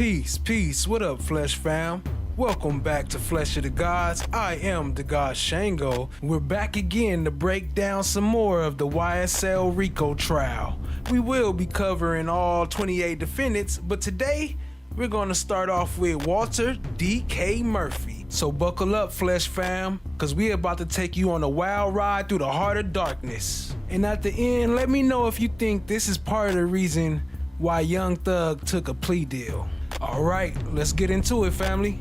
Peace. What up, Flesh fam? Welcome back to Flesh of the Gods. I am the God Shango. We're back again to break down some more of the YSL RICO trial. We will be covering all 28 defendants, but today we're going to start off with Walter D.K. Murphy. So buckle up, Flesh fam, because we're about to take you on a wild ride through the heart of darkness. And at the end, let me know if you think this is part of the reason why Young Thug took a plea deal. All right, let's get into it, family.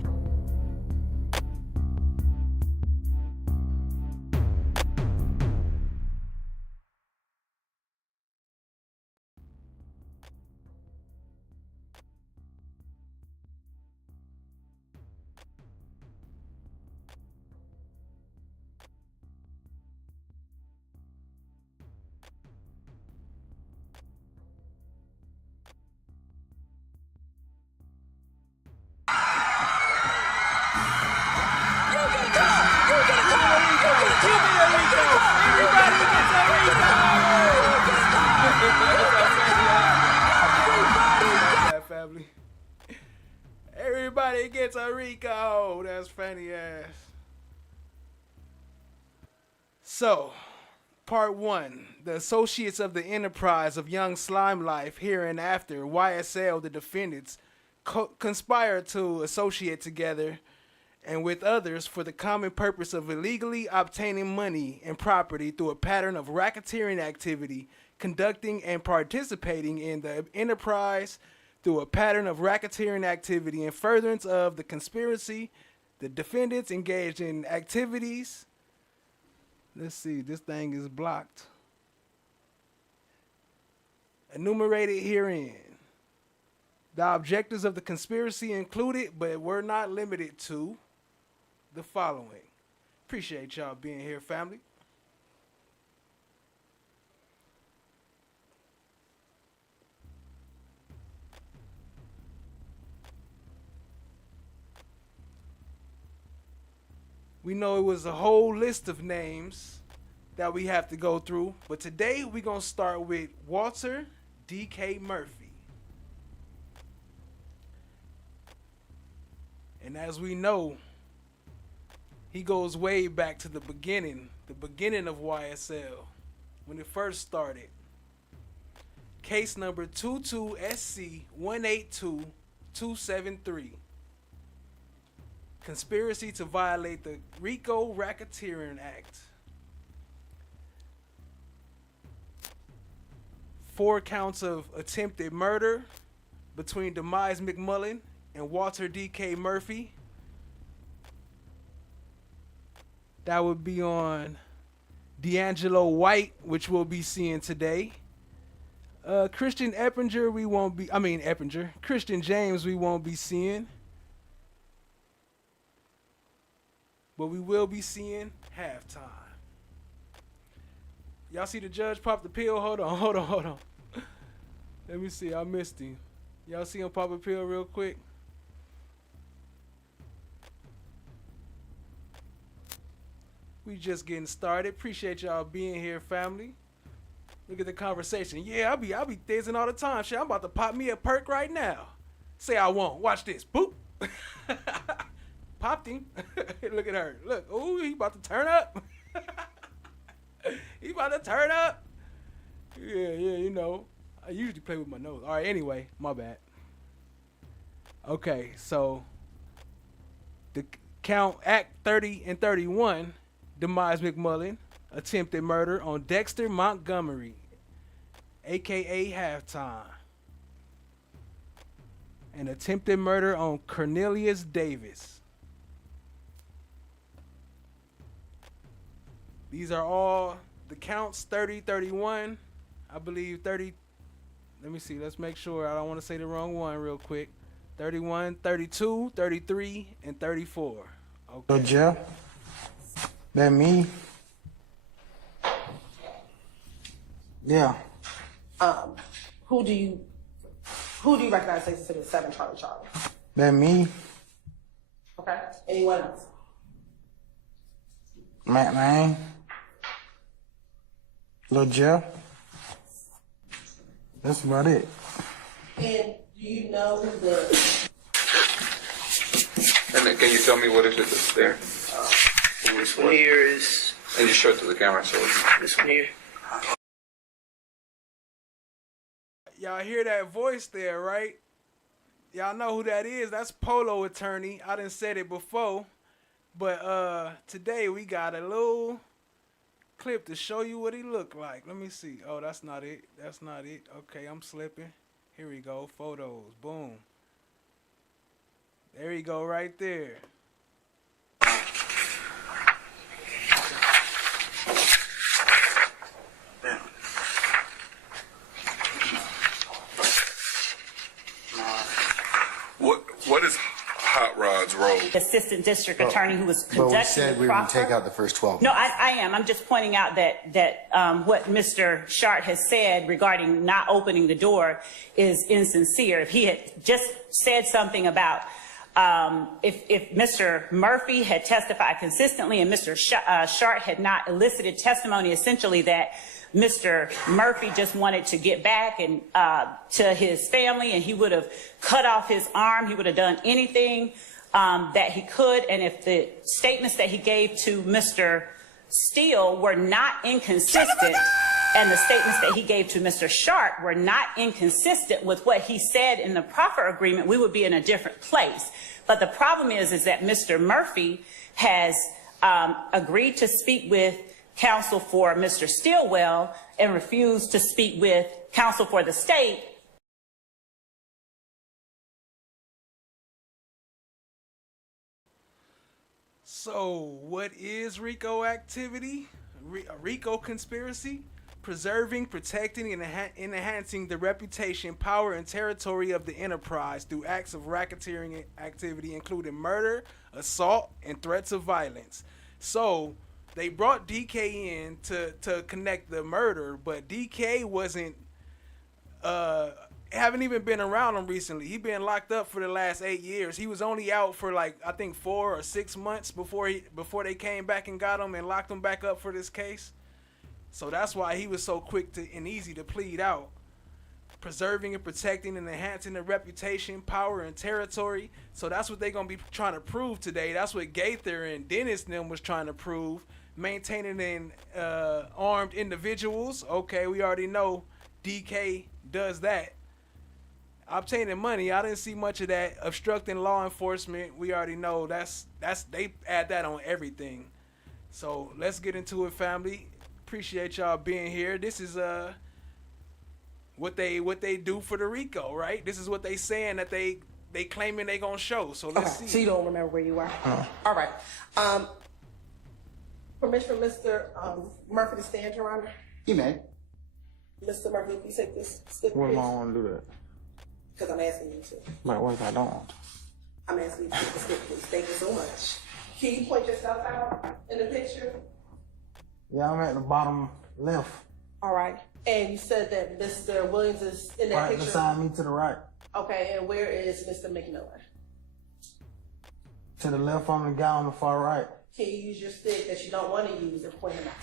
Everybody gets a RICO. That's funny ass. So, part 1. The associates of the enterprise of Young Slime Life hereinafter, YSL, the defendants, conspire to associate together and with others for the common purpose of illegally obtaining money and property through a pattern of racketeering activity, conducting and participating in the enterprise through a pattern of racketeering activity in furtherance of the conspiracy. The defendants engaged in activities. Let's see, this thing is blocked. Enumerated herein. The objectives of the conspiracy included, but were not limited to, the following. Appreciate y'all being here, family. We know it was a whole list of names that we have to go through, but today we're going to start with Walter D.K. Murphy. And as we know, he goes way back to the beginning of YSL, when it first started. Case number 22SC182273. Conspiracy to violate the RICO Racketeering Act. 4 counts of attempted murder between Demise McMullen and Walter D.K. Murphy. That would be on D'Angelo White, which we'll be seeing today. Christian James we won't be seeing. But we will be seeing Halftime. Y'all see the judge pop the pill? Hold on. Let me see, I missed him. Y'all see him pop a pill real quick? We just getting started. Appreciate y'all being here, family. Look at the conversation. Yeah, I'll be thizzing all the time. Shit, I'm about to pop me a perk right now. Say I won't. Watch this. Boop. Popped him. Look at her. Look. Ooh, he about to turn up. He about to turn up. Yeah, you know. I usually play with my nose. All right, anyway, my bad. Okay, so the count Act 30 and 31, Demise McMullen, attempted murder on Dexter Montgomery, a.k.a. Halftime. And attempted murder on Cornelius Davis. These are all the counts, 30, 31, I believe 30. Let me see, let's make sure. I don't want to say the wrong one real quick. 31, 32, 33, and 34. Okay. So, Jeff, that me? Yeah. Who do you recognize as the 7 Charlie? That me? Okay. Anyone else? Matt Lang? Lil Jeff? That's about it. And do you know the And then can you tell me what is it that's there? This one here is And you show it to the camera, so this one here. Y'all hear that voice there, right? Y'all know who that is. That's Polo Attorney. I done said it before. But today we got a little clip to show you what he looked like. Let me see. Oh, that's not it. That's not it. Okay, I'm slipping. Here we go. Photos. Boom. There you go right there. what is Hot Rod's role? Assistant district attorney who was conducting But we said the we proffer. would take out the first 12. No, I am. I'm just pointing out that what Mr. Shart has said regarding not opening the door is insincere. If he had just said something about if Mr. Murphy had testified consistently and Mr. Shart had not elicited testimony essentially that Mr. Murphy just wanted to get back and to his family, and he would have cut off his arm. He would have done anything that he could. And if the statements that he gave to Mr. Steele were not inconsistent, and the statements that he gave to Mr. Shart were not inconsistent with what he said in the proffer agreement, we would be in a different place. But the problem is that Mr. Murphy has agreed to speak with counsel for Mr. Stilwell and refused to speak with counsel for the state. So, what is RICO activity? A RICO conspiracy? Preserving, protecting, and enhancing the reputation, power, and territory of the enterprise through acts of racketeering activity, including murder, assault, and threats of violence. So, they brought DK in to connect the murder, but DK wasn't, haven't even been around him recently. He been locked up for the last 8 years. He was only out for like, I think 4 or 6 months before they came back and got him and locked him back up for this case. So that's why he was so quick and easy to plead out. Preserving and protecting and enhancing the reputation, power, and territory. So that's what they're going to be trying to prove today. That's what Gaither and Dennis and them was trying to prove. Maintaining in armed individuals. Okay, we already know DK does that. Obtaining money, I didn't see much of that. Obstructing law enforcement, we already know that's they add that on everything. So let's get into it, family. Appreciate y'all being here. This is what they do for the RICO, right? This is what they saying that they claiming they gonna show. So let's see. So you don't remember where you were? All right. Permission for Mr. Murphy to stand, Your Honor? You may. Mr. Murphy, if you take this stick, What please. am I want to do that? Because I'm asking you to. Like, what if I don't? I'm asking you to take the stick, please. Thank you so much. Can you point yourself out in the picture? Yeah, I'm at the bottom left. All right. And you said that Mr. Williams is in that Right picture? beside me to the right. Okay, and where is Mr. McMillan? To the left on the guy on the far right. Can you use your stick that you don't want to use and point him out?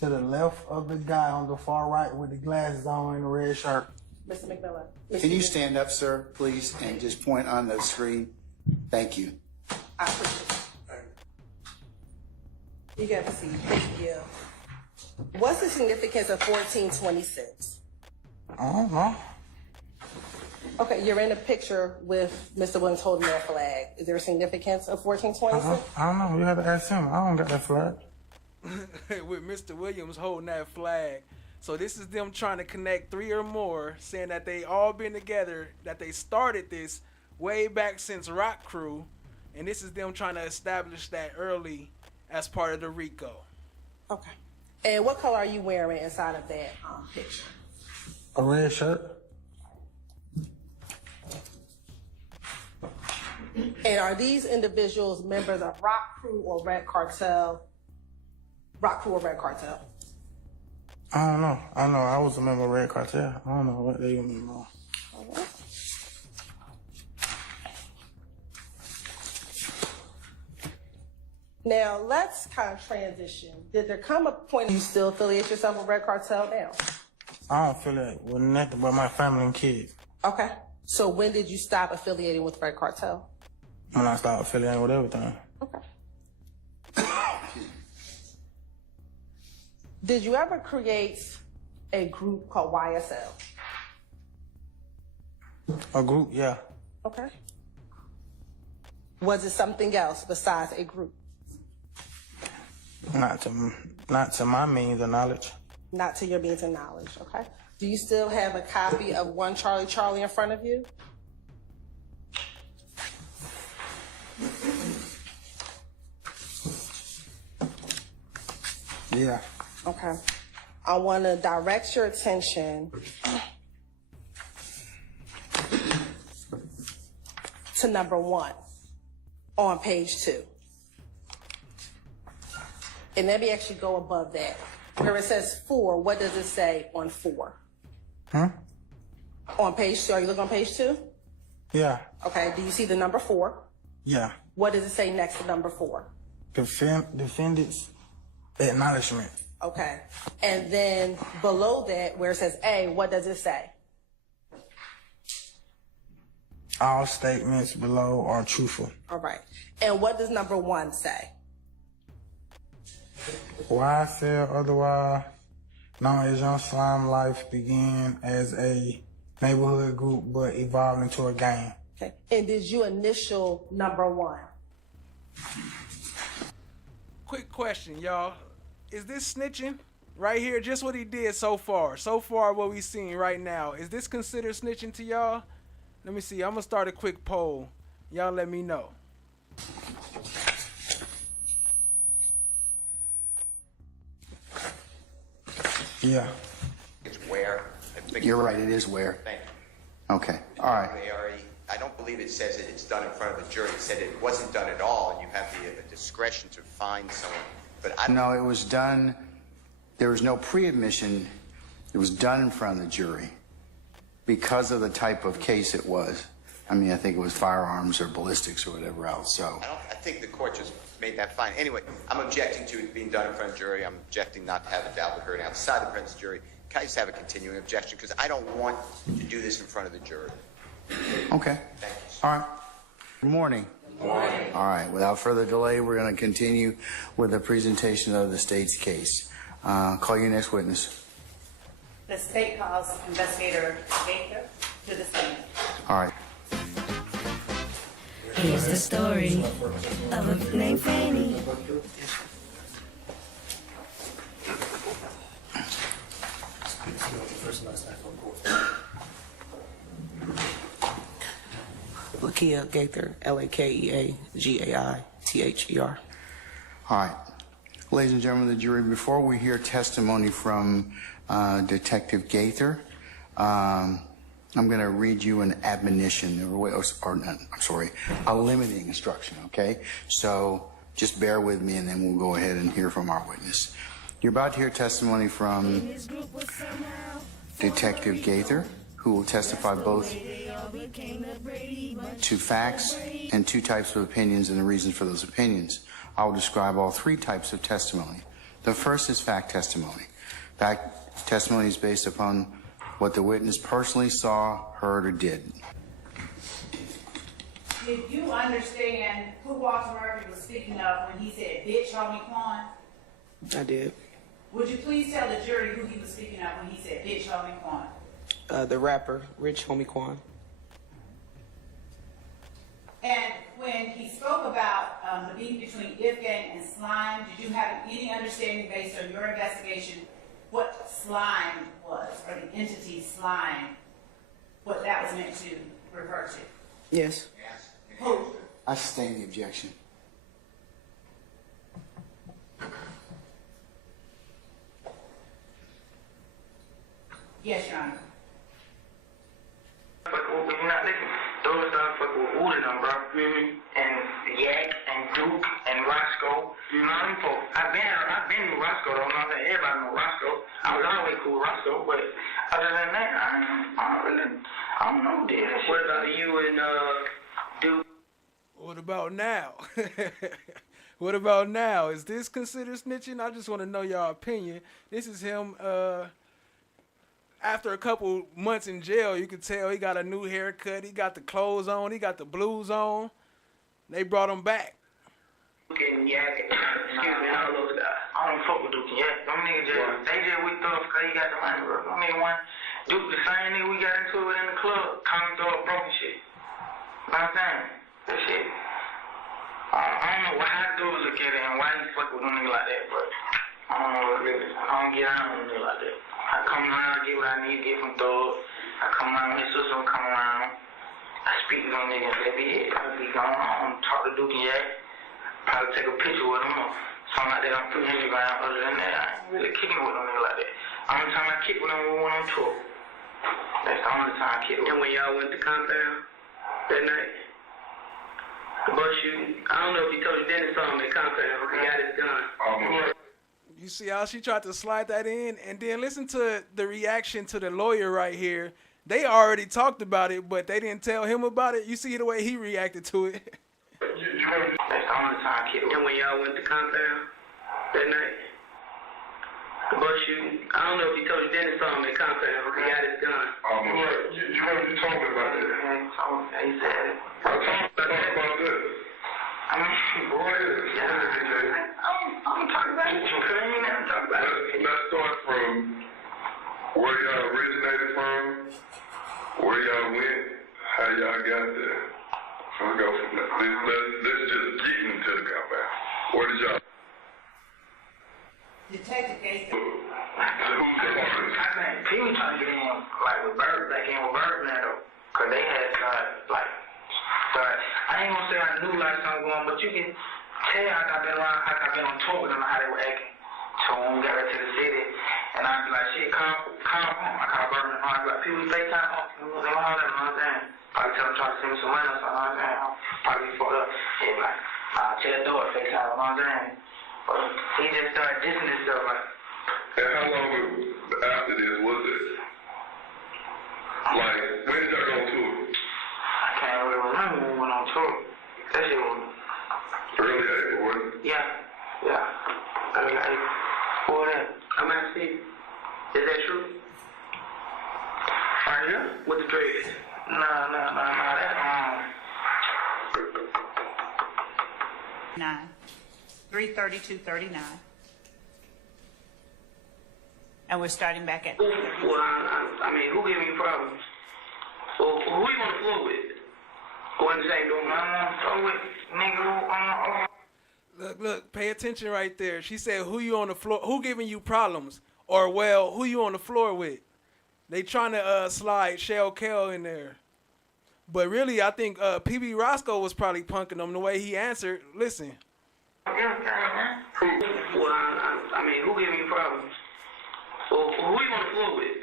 To the left of the guy on the far right with the glasses on and the red shirt. Mr. McMillan. Can you stand up, sir, please, and just point on the screen? Thank you. I appreciate it. You got to see. Thank you. What's the significance of 1426? I don't know. Okay, you're in a picture with Mr. Williams holding that flag. Is there a significance of 1426? I don't know. You have to ask him. I don't got that flag. With Mr. Williams holding that flag. So this is them trying to connect 3 or more, saying that they all been together, that they started this way back since Rock Crew, and this is them trying to establish that early as part of the RICO. Okay. And what color are you wearing inside of that picture? A red shirt. And are these individuals members of Rock Crew or Red Cartel? Rock Crew or Red Cartel? I don't know. I know I was a member of Red Cartel. I don't know what they mean. All right. Now, let's kind of transition. Did there come a point you still affiliate yourself with Red Cartel now? I don't feel like with nothing but my family and kids. Okay. So when did you stop affiliating with Red Cartel? When I started affiliating with everything. Okay. Did you ever create a group called YSL? A group, yeah. Okay. Was it something else besides a group? Not to my means of knowledge. Not to your means of knowledge, okay? Do you still have a copy of One Charlie Charlie in front of you? Yeah. Okay. I want to direct your attention to number 1 on page 2. And let me actually go above that. Where it says 4, what does it say on 4? On page 2, are you looking on page 2? Yeah. Okay, do you see the number 4? Yeah. What does it say next to number 4? Defendant's acknowledgement. Okay, and then below that, where it says A, what does it say? All statements below are truthful. All right, and what does number 1 say? YSL, otherwise known as Young Slime Life, began as a neighborhood group but evolved into a gang. Okay, and did you initial number 1? Quick question, y'all. Is this snitching right here? Just what he did so far. So far, what we seen right now. Is this considered snitching to y'all? Let me see. I'm gonna start a quick poll. Y'all let me know. Yeah. It's where. I think You're right, it is where. Thank you. Okay, all right. They already, I don't believe it says that it's done in front of the jury. It said it wasn't done at all, and you have the discretion to find someone. But I don't No, it was done, there was no pre-admission. It was done in front of the jury because of the type of case it was. I mean, I think it was firearms or ballistics or whatever else, so. I think the court just made that fine. Anyway, I'm objecting to it being done in front of the jury. I'm objecting not to have a doubt heard outside the presence of the jury. Can I just have a continuing objection? Because I don't want to do this in front of the jury. Okay. Thank you. All right. Good morning. Good morning. All right. Without further delay, we're going to continue with the presentation of the state's case. Call your next witness. The state calls investigator Gaither to the stand. All right. Here's the story of a named Fanny. Lakia Gaither, Lakeeagather. All right. Ladies and gentlemen of the jury, before we hear testimony from Detective Gaither, I'm going to read you an admonition, a limiting instruction, okay? So just bear with me and then we'll go ahead and hear from our witness. You're about to hear testimony from Detective Gaither, who will testify both to facts and 2 types of opinions and the reasons for those opinions. I will describe all 3 types of testimony. The first is fact testimony. Fact testimony is based upon what the witness personally saw, heard, or did. Did you understand who Walter Murphy was speaking of when he said, bitch, homie Quan? I did. Would you please tell the jury who he was speaking of when he said, bitch, homie Quan? The rapper, Rich Homie Quan. And when he spoke about the beef between If Gang and Slime, did you have any understanding based on your investigation what slime was, or the entity slime, what that was meant to refer to? Yes. Who? I sustain the objection. Yes, Your Honor. Fuck with, you're not listening. Those started fucking with Wood and them, bro. And Yak and Duke and Roscoe. You know what I mean? Folks, I've been with Roscoe though. I'm not saying everybody know Roscoe. I was always cool with Roscoe, but other than that, I don't know who did that shit. What about you and Duke? What about now? What about now? Is this considered snitching? I just want to know your opinion. This is him, after a couple months in jail, you can tell he got a new haircut. He got the clothes on. He got the blues on. They brought him back. Getting yakking. Excuse me, all those guys. I don't fuck with Duke and Yak. Them niggas they just with us because he got the money, bro. Them niggas want Duke, the same nigga we got into it in the club, come throw up broken shit. You know what I'm saying? That shit. I don't know how dudes look at it and why you fuck with them niggas like that, but I don't know what it is. I don't get on with niggas like that. I come around, get what I need to get from thugs. I come around, his sister will come around. I speak to them niggas, they be it. I be going on, talk to Duke and Yak. Probably take a picture with them or something like that on Instagram. Other than that, I ain't really kicking with them niggas like that. Only time I kick with them, we went on tour. That's the only time I kick with them. And when y'all went to compound that night, the bus shooting, I don't know if he told you Dennis saw him at compound, but he got his gun. You see how she tried to slide that in? And then listen to the reaction to the lawyer right here. They already talked about it, but they didn't tell him about it. You see the way he reacted to it. That's the only time I kick with him. And when y'all went to compound that night, the bus shooting, I don't know if he told you Dennis saw him at compound, but he got his gun. You told me about that. He said it. I talked about this. I mean, boy, I'm talking about it. You never talk about it. Let's start from where y'all originated from, where y'all went, how y'all got there. So we go from that. Let's just get into the compound. Where did y'all? Detective Gaither. Who's the hardest? I think people trying to get in like with Bird, like in with Bird now though, cause they had like. I ain't gonna say I knew like something going, but you can tell like I've been around, like I've been on tour with them, how they were acting. So when we got back to the city, and I'd be like, shit, calm. I call Bird, I'd be like, people FaceTime, they were all that, you know what I'm saying? Probably tell them try to send me some money or something, you know what I'm saying? Probably be fucked up. He'd be like, check the door, FaceTime, you know what I'm saying? But he just started dissing himself like. And how long after this was it? Like, when did y'all go on tour? I can't really remember when we went on tour. That shit was Early April, wasn't it? Yeah. Early April. Before that, I'm at see. Is that true? Right here? With the dreads? Nah. That 3:32:39. And we're starting back at. Well, I mean, who giving you problems? Well, who you on the floor with? Who in the same room? I'm on the floor with nigga who Look, pay attention right there. She said, who you on the floor, who giving you problems? Or, well, who you on the floor with? They trying to slide Shell Kell in there. But really, I think PB Roscoe was probably punking him the way he answered. Listen. Well, I mean, who giving you problems? Well, who you on the floor with?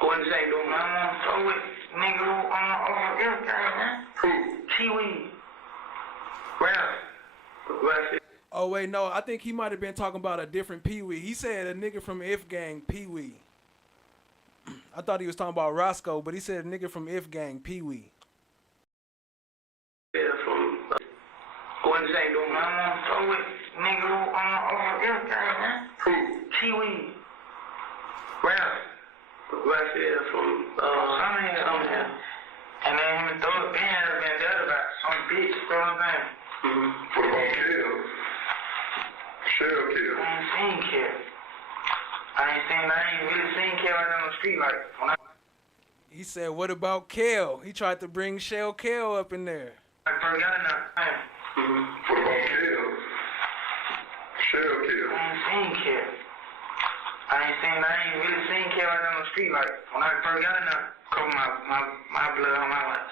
Who in the same room? I'm on the floor with nigga who Kiwi. Rap. Oh, wait, no. I think he might have been talking about a different Pee Wee. He said a nigga from If Gang, Pee Wee. I thought he was talking about Roscoe, but he said a nigga from If Gang, Pee Wee. Yeah, from who in the same room? I'm on the floor with nigga who Kiwi. Rap. Right there from somewhere. And then him and Thug Ben had been there about some bitch, you know what I'm saying? What about Kell? Shell Kell. I ain't seen Kell. I ain't really seen Kell out on the street like when I. He said, what about Kell? He tried to bring Shell Kell up in there. I first got in there. What about Kell? Shell Kell. I ain't seen Kell. I ain't really seen Kell out on the street like when I first got in there. Cover my blood on my life.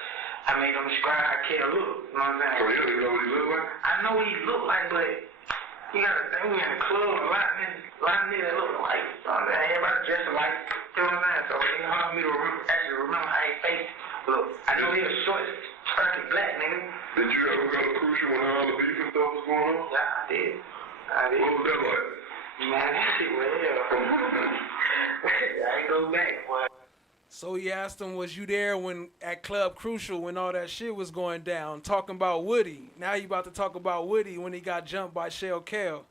I made them describe how Kell look. You know what I'm saying? So you don't even know what he look like? I know what he look like, but you gotta think we in the club, a lot of niggas look alike. You know what I'm saying? Everybody dressed alike. You know what I'm saying? So it's hard for me to actually remember how he face look. I know he was short, turkey black nigga. Did you ever go to Crucial when all the beef and stuff was going on? Yeah, I did. What was that like? Man, that shit was hell. I ain't go back, boy. So he asked him, was you there when at Club Crucial when all that shit was going down? Talking about Woody. Now you about to talk about Woody when he got jumped by Shell Kell.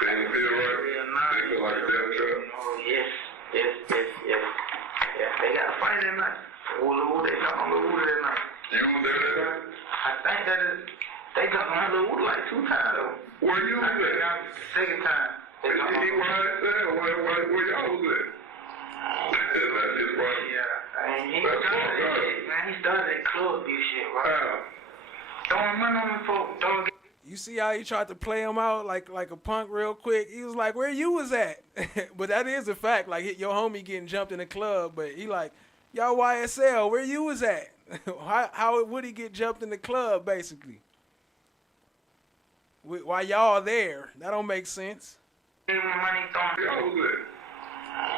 Didn't feel right? Didn't feel like a death trap? Oh, yes. They got a fight that night. Who they talking about Woody that night? You was there that night? I think that they got my little like 2 times though. Where you was I think at? that was the second time. They got my little. YSL? Where y'all was at? That's his brother. Yeah, and he That's started fucked that up. shit, man. He started that club abuse shit, right? How? Throwing money on them folk, don't get. You see how he tried to play him out like a punk real quick? He was like, where you was at? But that is a fact. Like, your homie getting jumped in the club, but he like, y'all YSL, where you was at? How would he get jumped in the club, basically? While y'all there? That don't make sense. Give him money, throwing. Y'all was at?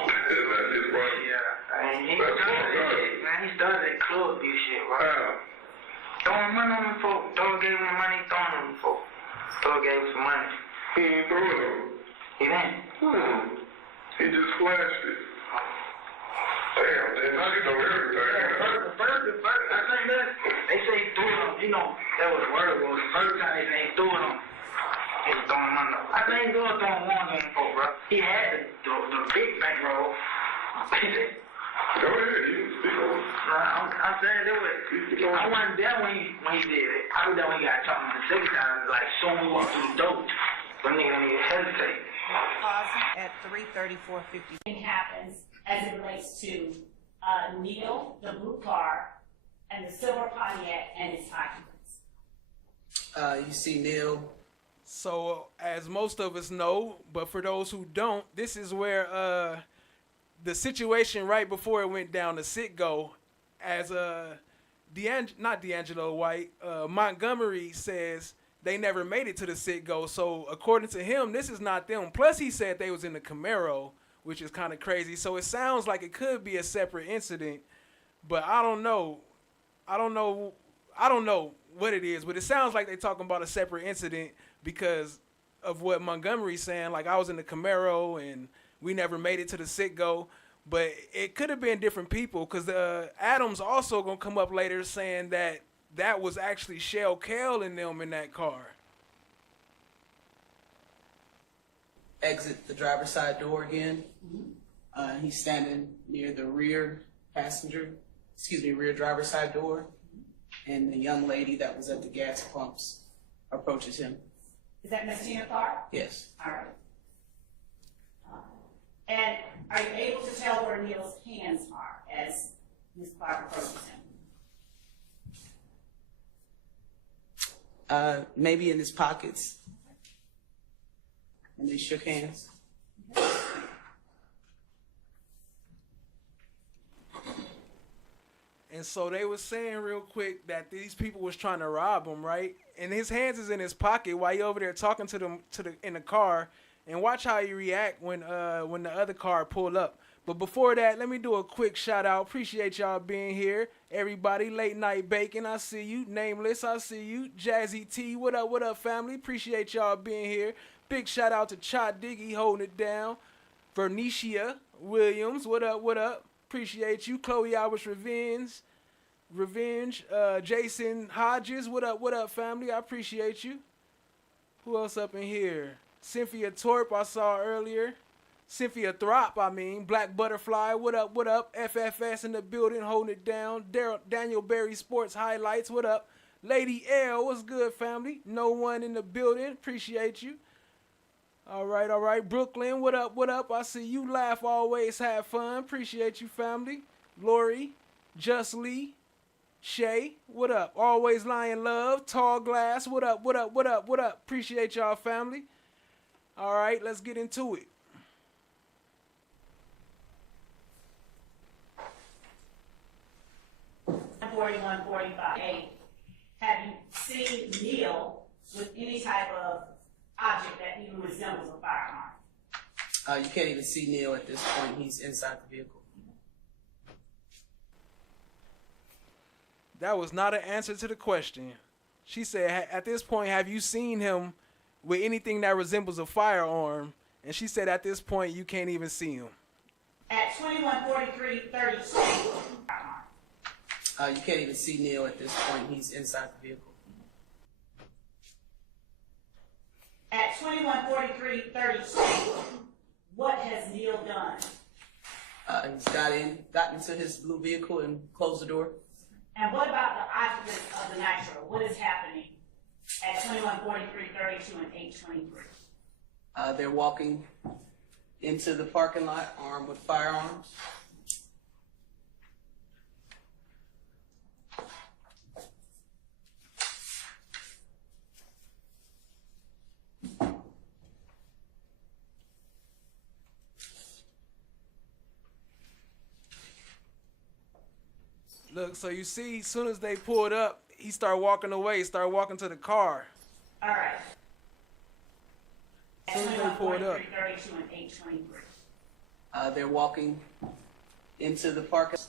That's his brother. Yeah, and he That's started fucked that up. shit, man. He started that club abuse shit, right? How? Throwing money on them folk, don't give him money, throwing on them folk. Thug gave him some money. He ain't throwing them. He didn't. He just flashed it. Damn, man, now you know everything. The first, I think that they say he threw it on. You know, that was the word was the first time they say he threw it on. He was throwing money. I think he was throwing one on them folk, bro. He had the big bankroll. Go ahead, you speak on. I'm saying that was. I wasn't there when he did it. I was there when he got chopped the second time. Like soon we walked through the door, the nigga didn't even hesitate. At 3:34:50. Thing happens as it relates to Neil, the blue car, and the silver Pontiac and its occupants. You see Neil. So, as most of us know, but for those who don't, this is where the situation right before it went down to Citgo, as not D'Angelo White, Montgomery says they never made it to the Citgo. So according to him, this is not them. Plus he said they was in the Camaro, which is kind of crazy. So it sounds like it could be a separate incident, but I don't know what it is, but it sounds like they're talking about a separate incident because of what Montgomery's saying. Like, I was in the Camaro and we never made it to the Citgo, but it could have been different people because Adams also gonna come up later saying that was actually Shell Kell and them in that car. Exit the driver's side door again. He's standing near the rear driver's side door, and the young lady that was at the gas pumps approaches him. Is that Miss Tina Clark? Yes. All right. And are you able to tell where Neil's hands are as Ms. Clark approaches him? Maybe in his pockets. And they shook hands. And so they was saying real quick that these people was trying to rob him, right? And his hands is in his pocket while you over there talking to them in the car. And watch how he react when the other car pulled up. But before that, let me do a quick shout out. Appreciate y'all being here. Everybody, Late Night Bacon, I see you. Nameless, I see you. Jazzy T, what up, family? Appreciate y'all being here. Big shout out to Cha Diggy holding it down. Vernicia Williams, what up? Appreciate you. Chloe Albers Revenge. Jason Hodges, what up, family? I appreciate you. Who else up in here? Cynthia Torp, I saw earlier. Cynthia Throp, Black Butterfly, what up? FFS in the building, holding it down. Daniel Berry Sports Highlights, what up? Lady L, what's good, family? No one in the building, appreciate you. All right. Brooklyn, what up? I see you. Laugh always, have fun. Appreciate you, family. Lori, Just Lee, Shay, what up? Always Lying Love, Tall Glass, what up? Appreciate y'all, family. All right, let's get into it. Have you seen Neil with any type of object that even resembles a firearm? You can't even see Neil at this point. He's inside the vehicle. That was not an answer to the question. She said, at this point, have you seen him with anything that resembles a firearm? And she said, at this point, you can't even see him. At 2143-32. You can't even see Neil at this point. He's inside the vehicle. At 2143-32, what has Neil done? He's got into his blue vehicle and closed the door. And what about the occupants of the Nitro, what is happening at 2143, 32, and 823? They're walking into the parking lot armed with firearms. Look, so you see, as soon as they pulled up, he started walking away, started walking to the car. All right. As soon as they pulled up. 32, and 823. They're walking into the parking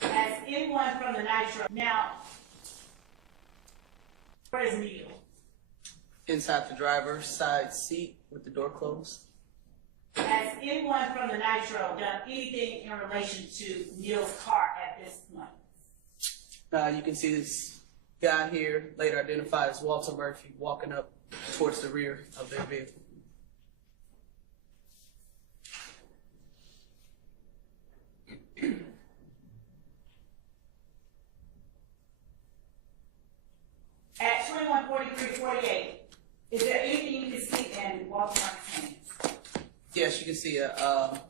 lot. Has anyone from the Nitro, now, where is Neil? Inside the driver's side seat with the door closed. Has anyone from the Nitro done anything in relation to Neil's car at this point? You can see this guy here, later identified as Walter Murphy, walking up towards the rear of their vehicle. At 2143-48, is there anything you can see in Walter Murphy's hands? Yes, you can see a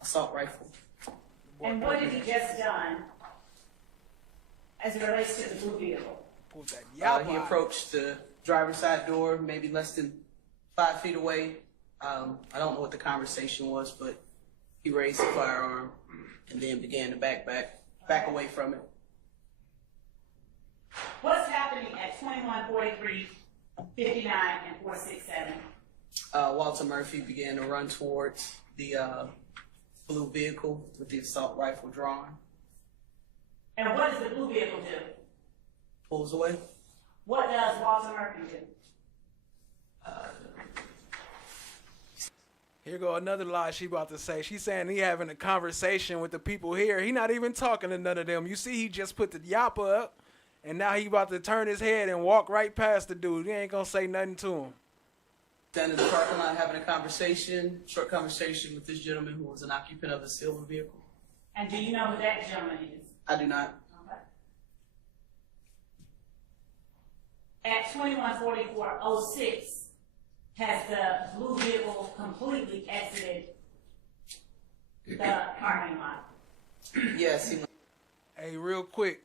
assault rifle. And what did he just done as it relates to the blue vehicle? He approached the driver's side door, maybe less than 5 feet away. I don't know what the conversation was, but he raised the firearm and then began to back away from it. What's happening at 2143, 59, and 467? Walter Murphy began to run towards the blue vehicle with the assault rifle drawn. And what does the blue vehicle do? Pulls away. What does Walter Murphy do? Here go another lie she about to say. She's saying he having a conversation with the people here. He not even talking to none of them. You see, he just put the yappa up, and now he about to turn his head and walk right past the dude. He ain't gonna say nothing to him. Standing in the parking lot having a conversation, short conversation with this gentleman who was an occupant of the silver vehicle. And do you know who that gentleman is? I do not. Okay. At 2144-06, has the blue vehicle completely exited the parking lot? Yes. Hey, real quick.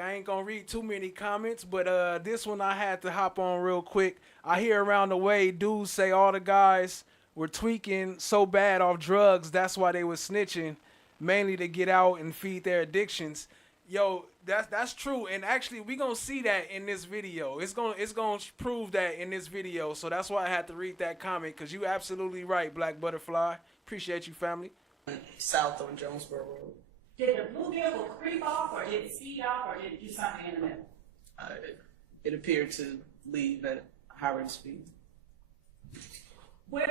I ain't gonna read too many comments, but this one I had to hop on real quick. I hear around the way dudes say all the guys were tweaking so bad off drugs, that's why they was snitching, mainly to get out and feed their addictions. Yo, that's true, and actually we gonna see that in this video. It's gonna prove that in this video. So that's why I had to read that comment, because you absolutely right, Black Butterfly. Appreciate you, family. South on Jonesboro Road. Did the blue vehicle creep off, or did it speed off, or did it do something in the middle? It appeared to leave at a high rate of speed. Where?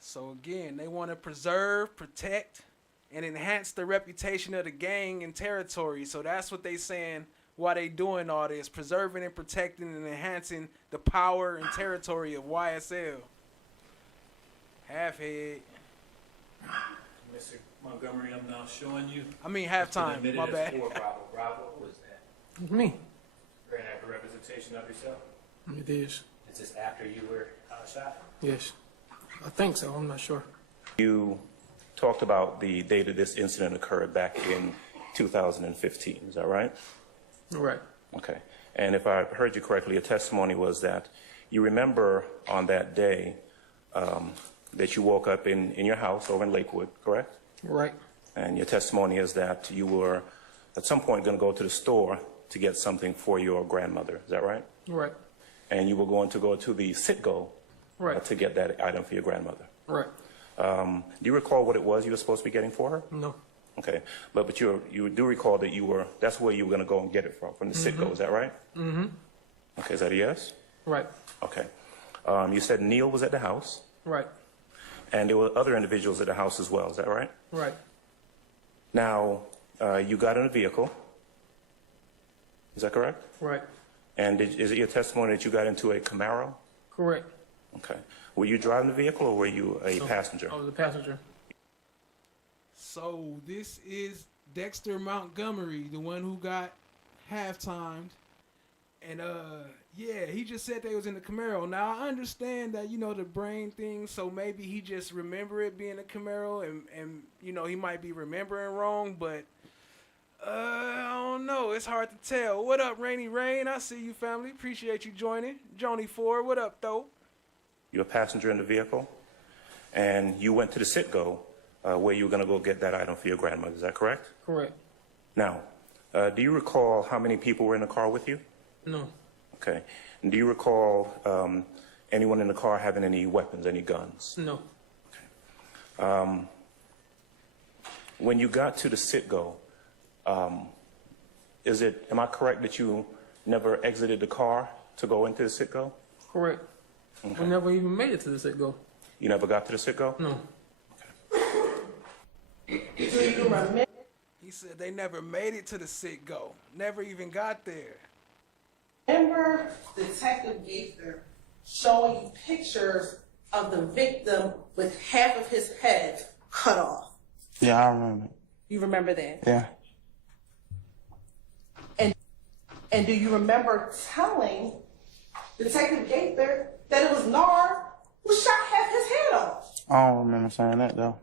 So again, they want to preserve, protect, and enhance the reputation of the gang and territory. So that's what they saying why they doing all this, preserving and protecting and enhancing the power and territory of YSL. Half-head. Mr. Montgomery, I'm now showing you. I mean halftime, my bad. Bravo, what is that? Me. Grand after representation of yourself? It is. Is this after you were shot? Yes. I think so. I'm not sure. You talked about the day that this incident occurred back in 2015. Is that right? Right. Okay. And if I heard you correctly, your testimony was that you remember on that day that you woke up in your house over in Lakewood, correct? Right. And your testimony is that you were at some point going to go to the store to get something for your grandmother. Is that right? Right. And you were going to go to the Citgo to get that item for your grandmother. Right. Do you recall what it was you were supposed to be getting for her? No. Okay. But you do recall that that's where you were going to go and get it from the Citgo. Is that right? Mm-hmm. Okay. Is that a yes? Right. Okay. You said Neil was at the house. Right. And there were other individuals at the house as well. Is that right? Right. Now, you got in a vehicle. Is that correct? Right. And is it your testimony that you got into a Camaro? Correct. Okay. Were you driving the vehicle or were you a passenger? I was a passenger. So this is Dexter Montgomery, the one who got half-timed. And yeah, he just said they was in the Camaro. Now I understand that, you know, the brain thing, so maybe he just remember it being a Camaro and you know, he might be remembering wrong, but I don't know. It's hard to tell. What up, Rainy Rain? I see you, family. Appreciate you joining. Joni Ford, what up, though? You're a passenger in the vehicle, and you went to the Citgo where you were going to go get that item for your grandmother. Is that correct? Correct. Now, do you recall how many people were in the car with you? No. Okay. And do you recall anyone in the car having any weapons, any guns? No. Okay. When you got to the Citgo, am I correct that you never exited the car to go into the Citgo? Correct. Okay. We never even made it to the Citgo. You never got to the Citgo? No. Do you remember? He said they never made it to the Citgo. Never even got there. Remember Detective Gaither showing you pictures of the victim with half of his head cut off? Yeah, I remember. You remember that? Yeah. And do you remember telling Detective Gaither that it was Nard who shot half his head off? I don't remember saying that, though.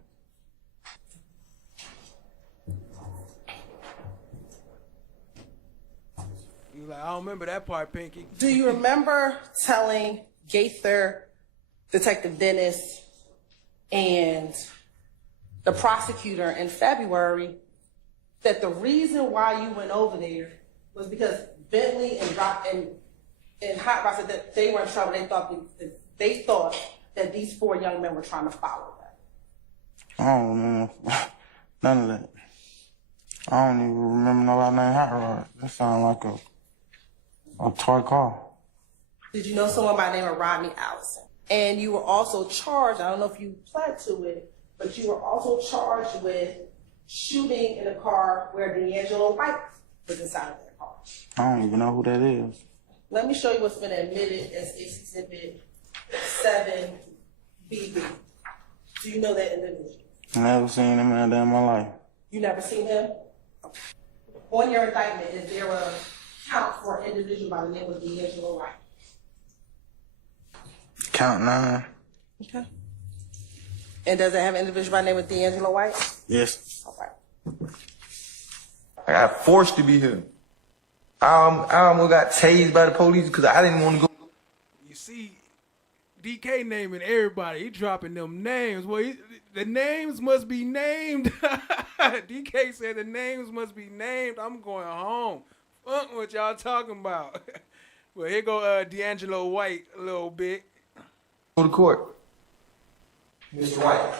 You like, I don't remember that part, Pinky. Do you remember telling Gaither, Detective Dennis, and the prosecutor in February that the reason why you went over there was because Bentley and Hot Rod said that they were in trouble. They thought that these 4 young men were trying to follow them. I don't remember none of that. I don't even remember nobody named Hot Rod. That sounds like a toy car. Did you know someone by the name of Rodney Allison? And you were also charged, I don't know if you pled to it, but you were also charged with shooting in a car where D'Angelo White was inside of their car. I don't even know who that is. Let me show you what's been admitted as Exhibit 7BB. Do you know that individual? Never seen him in a day in my life. You never seen him? On your indictment, is there a count for an individual by the name of D'Angelo White? Count 9. Okay. And does it have an individual by the name of D'Angelo White? Yes. Okay. I got forced to be here. I almost got tased by the police because I didn't want to go. You see, DK naming everybody. He dropping them names. Well, the names must be named. DK said the names must be named. I'm going home. Fuck what y'all talking about. Well, here go D'Angelo White a little bit. Go to court. Mr. White,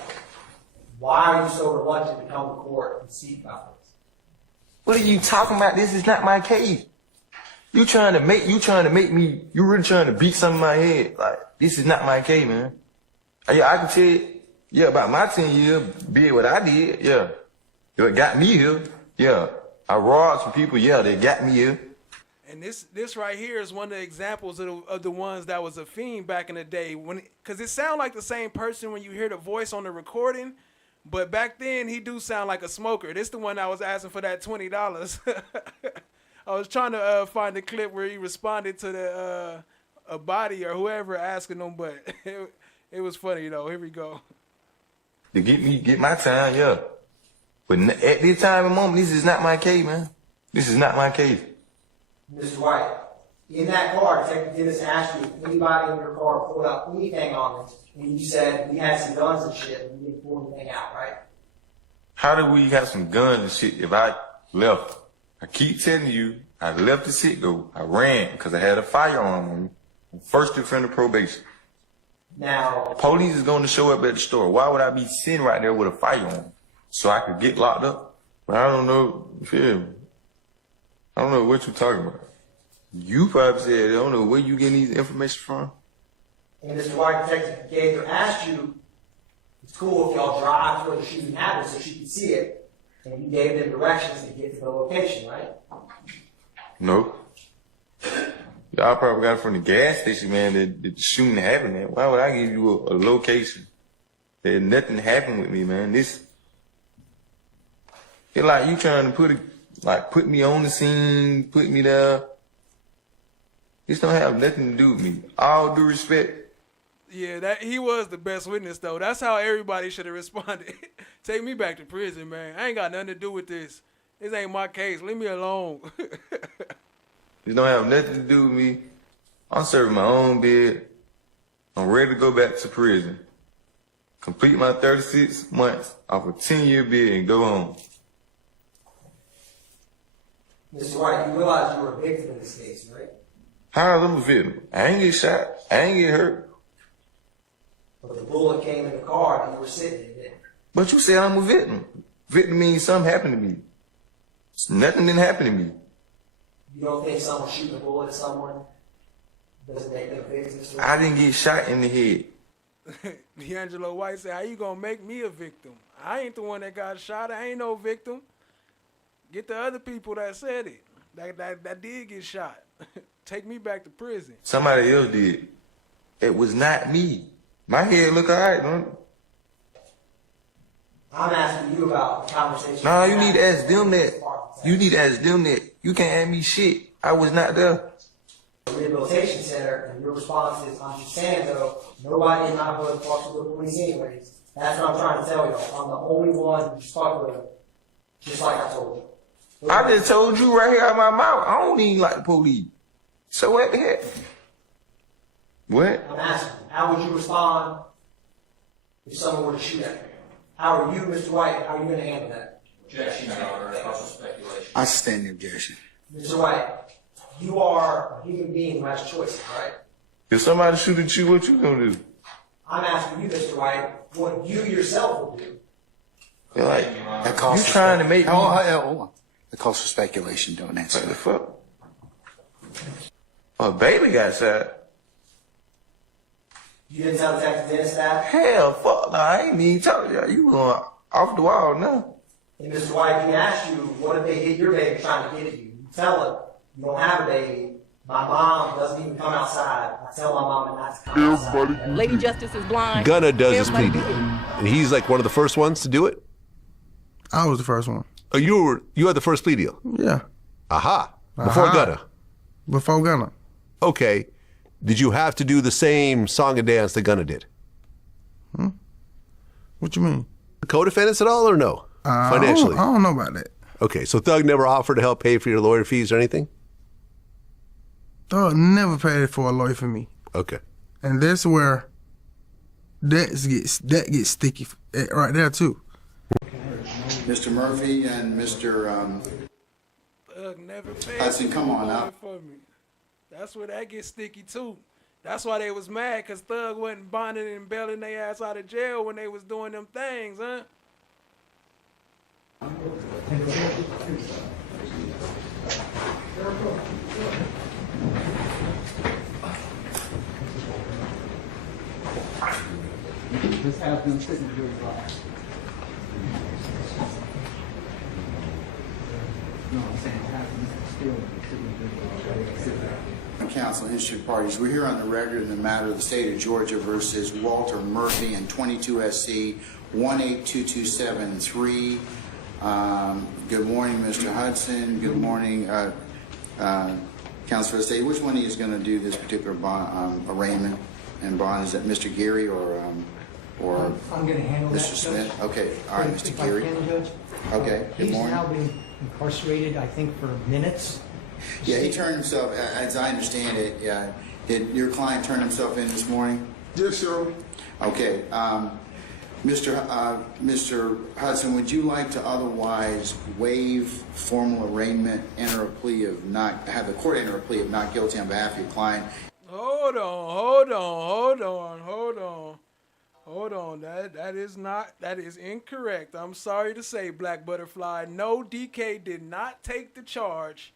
why are you so reluctant to come to court and speak about this? What are you talking about? This is not my case. You really trying to beat something in my head. Like, this is not my case, man. I can tell you, yeah, about my 10 years, be what I did, yeah. It got me here, yeah. I robbed some people, yeah, they got me here. And this right here is one of the examples of the ones that was a fiend back in the day. Because it sound like the same person when you hear the voice on the recording, but back then he do sound like a smoker. This the one I was asking for that $20. I was trying to find the clip where he responded to a body or whoever asking him, but it was funny though. Here we go. To get my time, yeah. But at this time and moment, this is not my case, man. This is not my case. Mr. White, in that car, Detective Dennis asked you if anybody in your car pulled out anything on it, and you said we had some guns and shit, and you didn't pull anything out, right? How do we have some guns and shit if I left? I keep telling you, I left the Citgo. I ran because I had a firearm on me. First offender probation. Now, police is going to show up at the store. Why would I be sitting right there with a firearm so I could get locked up? But I don't know. I don't know what you're talking about. You probably said, I don't know where you getting these information from. and Mr. White, Detective Gaither asked you, it's cool if y'all drive to where the shooting happened so she could see it, and you gave them directions to get to the location, right? No. Y'all probably got it from the gas station, man, that the shooting happened, man. Why would I give you a location? There's nothing happened with me, man. It's like you trying to put me on the scene, put me there. This don't have nothing to do with me. All due respect. Yeah, that he was the best witness though. That's how everybody should have responded. Take me back to prison, man. I ain't got nothing to do with this. This ain't my case. Leave me alone. This don't have nothing to do with me. I'm serving my own bid. I'm ready to go back to prison. Complete my 36 months off a 10-year bid and go home. Mr. White, you realize you were a victim in this case, right? How am I a victim? I ain't get shot. I ain't get hurt. But the bullet came in the car that you were sitting in, didn't it? But you said I'm a victim. Victim means something happened to me. Nothing didn't happen to me. You don't think someone shooting a bullet at someone doesn't make them a victim, Mr. White? I didn't get shot in the head. D'Angelo White said, how you gonna make me a victim? I ain't the one that got shot. I ain't no victim. Get the other people that said it. That did get shot. Take me back to prison. Somebody else did. It was not me. My head look all right, don't it? I'm asking you about the conversation. Nah, you need to ask them that. You need to ask them that. You can't ask me shit. I was not there. The rehabilitation center, and your response is, I'm just saying though, nobody in my hood talks to the police anyways. That's what I'm trying to tell y'all. I'm the only one who's fucked with them, just like I told you. I just told you right here out my mouth. I don't even like the police. So what the heck? What? I'm asking, how would you respond if someone were to shoot at you? How are you, Mr. White, how are you going to handle that? Objection, Your Honor. Also speculation. I sustain the objection. Mr. White, you are a human being who has choices, right? If somebody shoot at you, what you gonna do? I'm asking you, Mr. White, what you yourself will do. You're like, That calls you for trying to make me... Hold on. That calls for speculation. Don't answer What the that. fuck? A baby got shot. You didn't tell Detective Dennis that? Hell, fuck no, I ain't even talking to you. You going off the wall now. And Mr. White, he asked you, what if they hit your baby trying to get at you? You tell him, you don't have a baby. My mom doesn't even come outside. I tell my mom not to come outside. Lady Justice is blind. Gunna does his plea deal, and he's like one of the first ones to do it. I was the first one. Oh, you had the first plea deal. Yeah. Aha. Before Gunna. Before Gunna. Okay. Did you have to do the same song and dance that Gunna did? What you mean? Co-defendants at all or no? Financially? I don't know about that. Okay, so Thug never offered to help pay for your lawyer fees or anything? Thug never paid for a lawyer for me. Okay. And that's where that gets sticky right there too. Mr. Murphy and Mr. Thug never paid Hudson, come on now. for me. That's where that gets sticky too. That's why they was mad, because Thug wasn't bonding and bailing their ass out of jail when they was doing them things, huh? This has been sitting here for no, I'm saying it has been still sitting here. Counsel, interested parties. We're here on the record in the matter of the state of Georgia versus Walter Murphy and 22 SC 182273. Good morning, Mr. Hudson. Good morning, Counsel for the state. Which one of you is going to do this particular bond, arraignment and bond? Is that Mr. Geary or I'm going to handle that, Mr. Smith? Judge. Okay, all right, Mr. If I Geary. can, Judge. Okay, good He's morning. now been incarcerated, I think, for minutes. Yeah, he turned himself, as I understand it, did your client turn himself in this morning? Yes, sir. Okay. Mr. Hudson, would you like to otherwise waive formal arraignment, enter a plea of not, have the court enter a plea of not guilty on behalf of your client? Hold on. That is incorrect. I'm sorry to say, Black Butterfly. No, DK did not take the charge.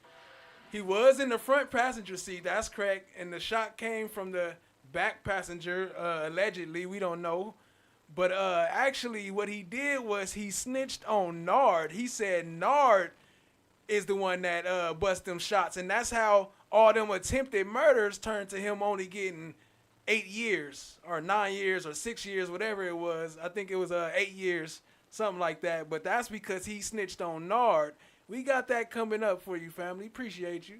He was in the front passenger seat, that's correct, and the shot came from the back passenger, allegedly, we don't know. But actually what he did was he snitched on Nard. He said Nard is the one that bust them shots, and that's how all them attempted murders turned to him only getting 8 years or 9 years or 6 years, whatever it was. I think it was 8 years. something like that. But that's because he snitched on Nard. We got that coming up for you, family. Appreciate you.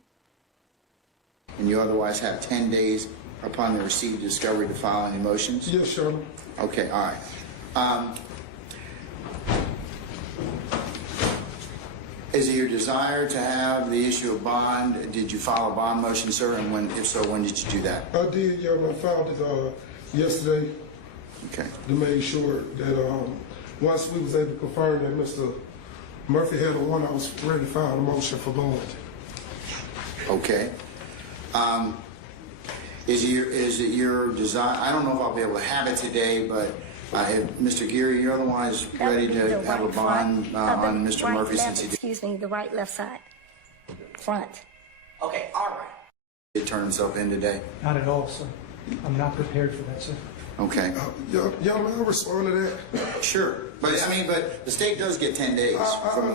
And you otherwise have 10 days upon the receipt of discovery to file any motions? Yes, sir. Okay, all right. Is it your desire to have the issue of bond? Did you file a bond motion, sir? And when, if so, when did you do that? I did, yeah, I filed it yesterday. Okay. To make sure that once we was able to confirm that Mr. Murphy had a warrant, I was ready to file a motion for bond. Okay. Is it your desire? I don't know if I'll be able to have it today, but if Mr. Geary, you're otherwise ready to have a bond on Mr. Murphy since he did. Excuse me, the right, left side. Front. Okay, all right. Did turn himself in today? Not at all, sir. I'm not prepared for that, sir. Okay. Y'all may I respond to that? Sure. But the state does get 10 days from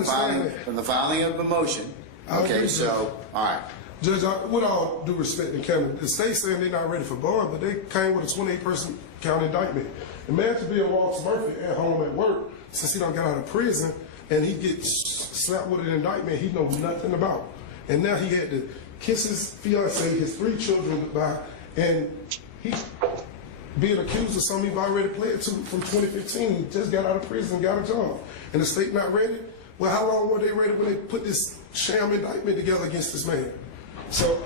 the filing of the motion. Okay, so, all right. Judge, with all due respect to county, the state saying they're not ready for bond, but they came with a 28-person count indictment. Imagine being Walter Murphy at home at work since he don't get out of prison and he gets slapped with an indictment he knows nothing about. And now he had to kiss his fiance, his 3 children goodbye, and he being accused of something he's already pled to from 2015. He just got out of prison and got a job. And the state not ready? Well, how long were they ready when they put this sham indictment together against this man? So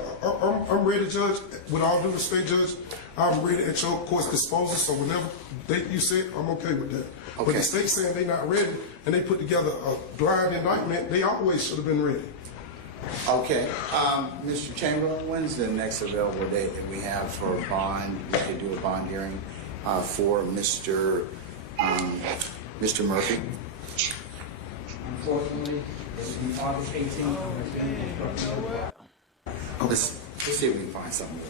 I'm ready, Judge. With all due respect, Judge, I'm ready at your court's disposal. So whenever date you set, I'm okay with that. Okay. But the state saying they not ready and they put together a blind indictment, they always should have been ready. Okay. Mr. Chamberlain, when's the next available date that we have for a bond? We could do a bond hearing for Mr. Murphy. Unfortunately, it will be August 18th. Let's see if we can find something.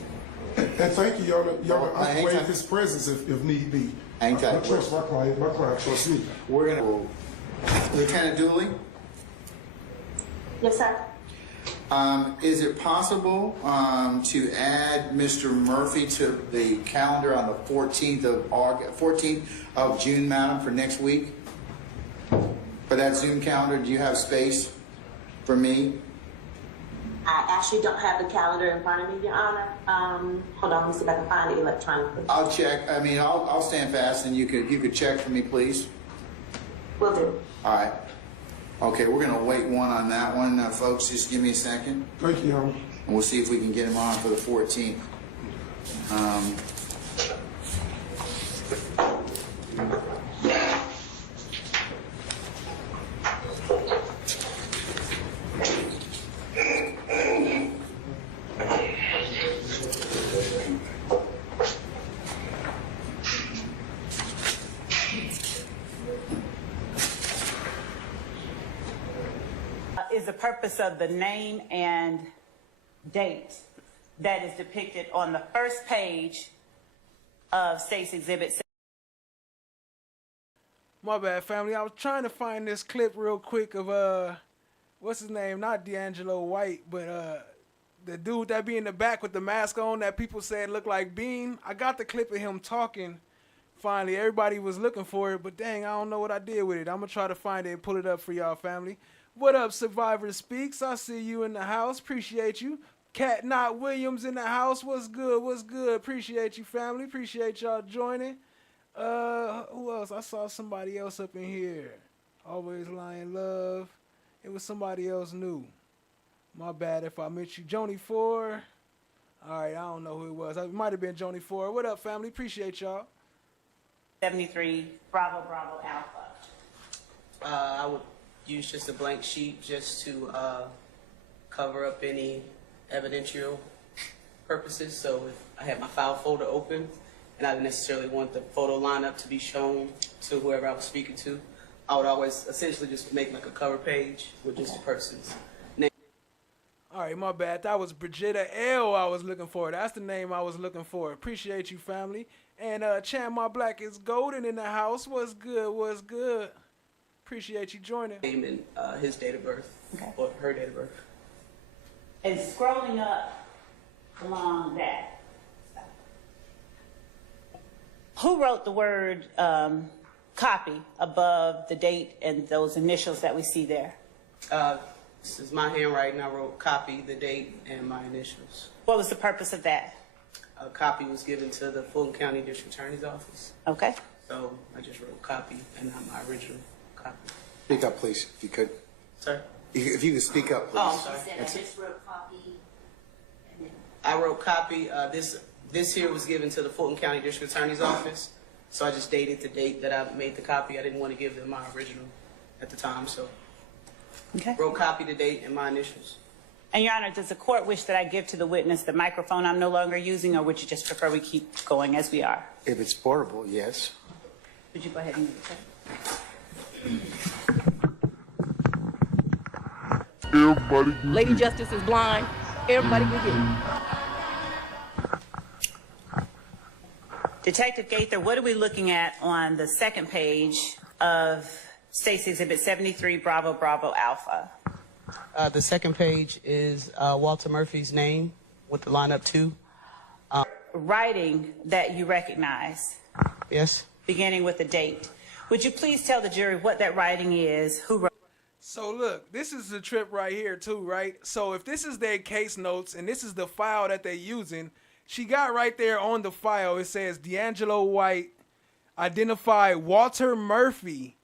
And thank you, y'all. I can waive his presence if need be. Hang tight. I trust my client. My client trusts me. We're gonna. Lieutenant Dooley. Yes, sir. Is it possible to add Mr. Murphy to the calendar on the 14th of June, madam, for next week? For that Zoom calendar, do you have space for me? I actually don't have the calendar in front of me, Your Honor. Hold on, let me see if I can find it electronically. I'll check. I mean, I'll stand fast, and you could check for me, please. Will do. All right. Okay, we're gonna wait one on that one, folks. Just give me a second. Thank you, Your Honor. And we'll see if we can get him on for the 14th. Is the purpose of the name and date that is depicted on the first page of State's Exhibit. My bad, family. I was trying to find this clip real quick of what's his name? Not D'Angelo White, but the dude that be in the back with the mask on that people said looked like Bean. I got the clip of him talking. Finally, everybody was looking for it, but dang, I don't know what I did with it. I'm gonna try to find it and pull it up for y'all, family. What up, Survivor Speaks? I see you in the house. Appreciate you. Cat Knot Williams in the house. What's good? What's good? Appreciate you, family. Appreciate y'all joining. Who else? I saw somebody else up in here. Always Lying Love. It was somebody else new. My bad if I missed you. Joni 4. All right, I don't know who it was. It might have been Joni 4. What up, family? Appreciate y'all. 73 Bravo Bravo Alpha. I would use just a blank sheet just to cover up any evidential purposes. So if I had my file folder open and I didn't necessarily want the photo lineup to be shown to whoever I was speaking to, I would always essentially just make like a cover page with just the person's name. All right, my bad. That was Brigetta L I was looking for. That's the name I was looking for. Appreciate you, family. And Chan My Black is golden in the house. What's good? What's good? Appreciate you joining. Name and his date of birth, or her date of birth. And scrolling up along that. Who wrote the word copy above the date and those initials that we see there? This is my handwriting. I wrote copy, the date, and my initials. What was the purpose of that? A copy was given to the Fulton County District Attorney's Office. Okay. So I just wrote copy and not my original copy. Speak up, please, if you could. Sir? If you could speak up, please. Oh, I'm sorry. I just wrote copy. And then I wrote copy. This here was given to the Fulton County District Attorney's Office. So I just dated the date that I made the copy. I didn't want to give them my original at the time, so. Okay. Wrote copy, the date, and my initials. And Your Honor, does the court wish that I give to the witness the microphone I'm no longer using, or would you just prefer we keep going as we are? If it's portable, yes. Would you go ahead and give it? Everybody. Lady Justice is blind. Everybody can get it. Detective Gaither, what are we looking at on the second page of State's Exhibit 73, Bravo, Bravo, Alpha? The second page is Walter Murphy's name with the lineup 2. Writing that you recognize. Yes. Beginning with the date. Would you please tell the jury what that writing is, who wrote? So look, this is the trip right here too, right? So if this is their case notes and this is the file that they're using, she got right there on the file, it says D'Angelo White identified Walter Murphy,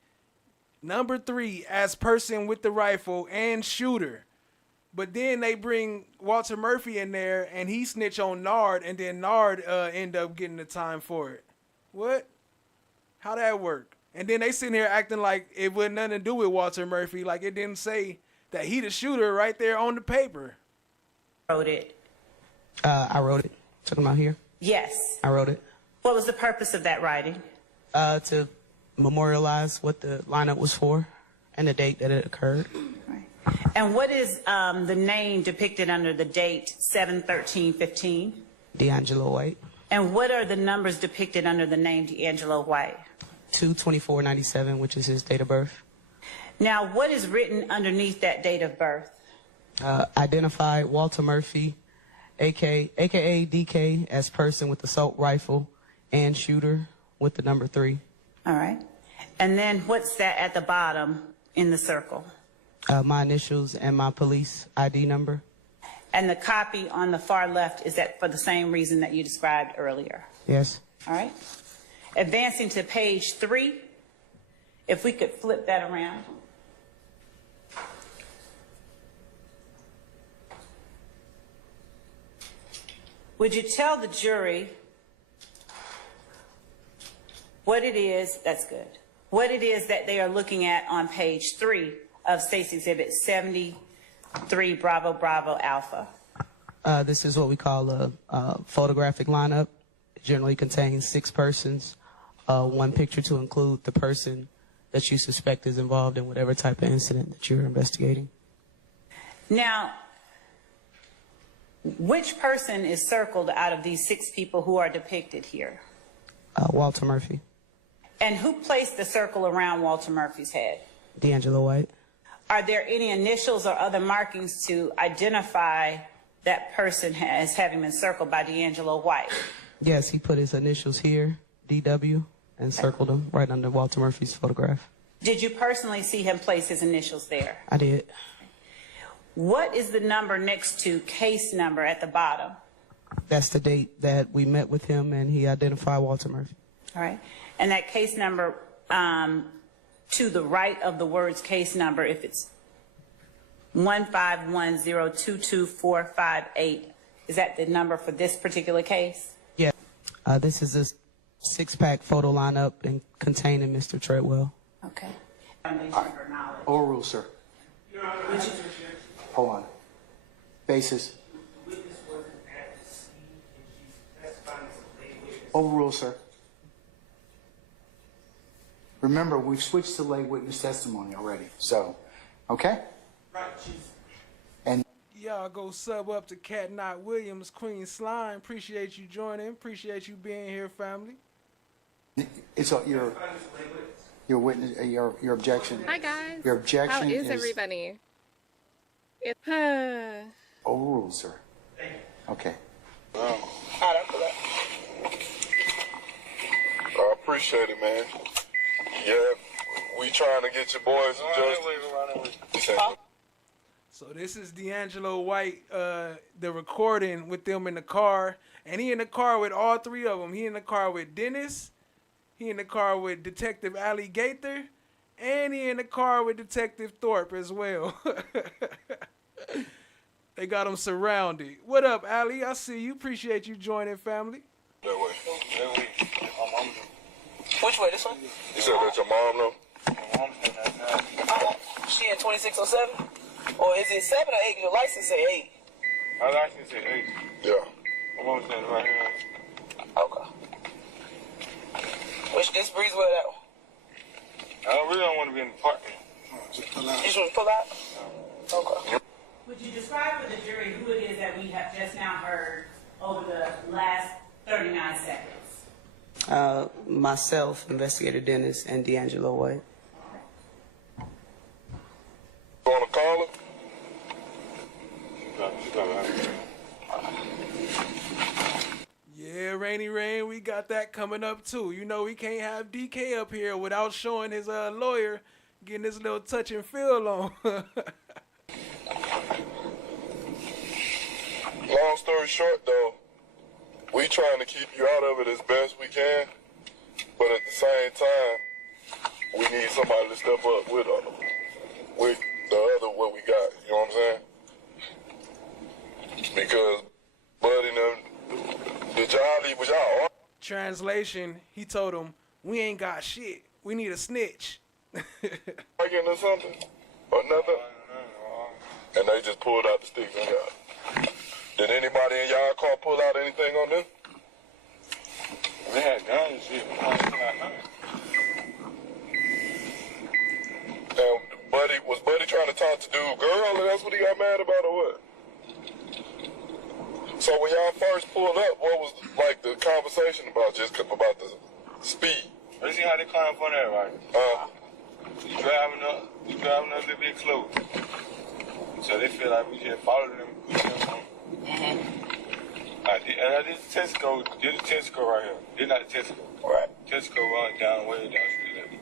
number 3, as person with the rifle and shooter. But then they bring Walter Murphy in there and he snitch on Nard, and then Nard end up getting the time for it. What? How that work? And then they sitting here acting like it wasn't nothing to do with Walter Murphy, like it didn't say that he the shooter right there on the paper. Wrote it. I wrote it. Talking about here? Yes. I wrote it. What was the purpose of that writing? To memorialize what the lineup was for and the date that it occurred. And what is the name depicted under the date 7/13/15? D'Angelo White. And what are the numbers depicted under the name D'Angelo White? 2/24/97, which is his date of birth. Now, what is written underneath that date of birth? Identified Walter Murphy, aka DK, as person with assault rifle and shooter with the number 3. All right. And then what's that at the bottom in the circle? My initials and my police ID number. And the copy on the far left, is that for the same reason that you described earlier? Yes. All right. Advancing to page 3, if we could flip that around. Would you tell the jury what it is, that's good, what it is that they are looking at on page 3 of State's Exhibit 73, Bravo, Bravo, Alpha? This is what we call a photographic lineup. It generally contains 6 persons, 1 picture to include the person that you suspect is involved in whatever type of incident that you're investigating. Now, which person is circled out of these 6 people who are depicted here? Walter Murphy. And who placed the circle around Walter Murphy's head? D'Angelo White. Are there any initials or other markings to identify that person as having been circled by D'Angelo White? Yes, he put his initials here, DW, and circled them right under Walter Murphy's photograph. Did you personally see him place his initials there? I did. What is the number next to case number at the bottom? That's the date that we met with him and he identified Walter Murphy. All right. And that case number to the right of the words case number, if it's 151022458, is that the number for this particular case? Yeah. This is a 6-pack photo lineup and containing Mr. Treadwell. Okay. Overrule, sir. Hold on. Basis. Overrule, sir. Remember, we've switched to lay witness testimony already, so, okay? Right, and y'all go sub up to Cat Knot Williams, Queen Slime. Appreciate you joining. Appreciate you being here, family. It's your witness, your objection. Hi guys. Your objection How is everybody? Overruled, sir. Okay. I appreciate it, man. Yeah, we trying to get your boys some justice. So this is D'Angelo White, the recording with them in the car. And he in the car with all three of them. He in the car with Dennis. He in the car with Detective Alligator. And he in the car with Detective Thorpe as well. They got him surrounded. What up, Allie? I see you. Appreciate you joining, family. That way. Which way? This one? You said that your mom know? She in 2607? Or is it 7 or 8? Your license say 8. My license say 8. Yeah. My mom saying right here. Okay. Which this Breezewell that one? I really don't want to be in the parking. You just want to pull out? Okay. Would you describe for the jury who it is that we have just now heard over the last 39 seconds? Myself, Investigator Dennis, and D'Angelo White. You want to call her? Yeah, Rainy Rain, we got that coming up too. You know we can't have DK up here without showing his lawyer getting this little touch and feel on. Long story short, though, we trying to keep you out of it as best we can, but at the same time, we need somebody to step up with the other what we got. You know what I'm saying? Because Buddy and them, did y'all leave with y'all? Translation, he told him, we ain't got shit. We need a snitch. Arguing or something? Or nothing? And they just pulled out the sticks and got it. Did anybody in y'all car pull out anything on them? They had guns and shit. And was Buddy trying to talk to dude girl and that's what he got mad about or what? So when y'all first pulled up, what was like the conversation about? Just about the speed? Let's see how they climb on that, right? We driving up a little bit slow. So they feel like we just followed them. This is Citgo. This is Citgo right here. This not Citgo. Right. Citgo running down way down street.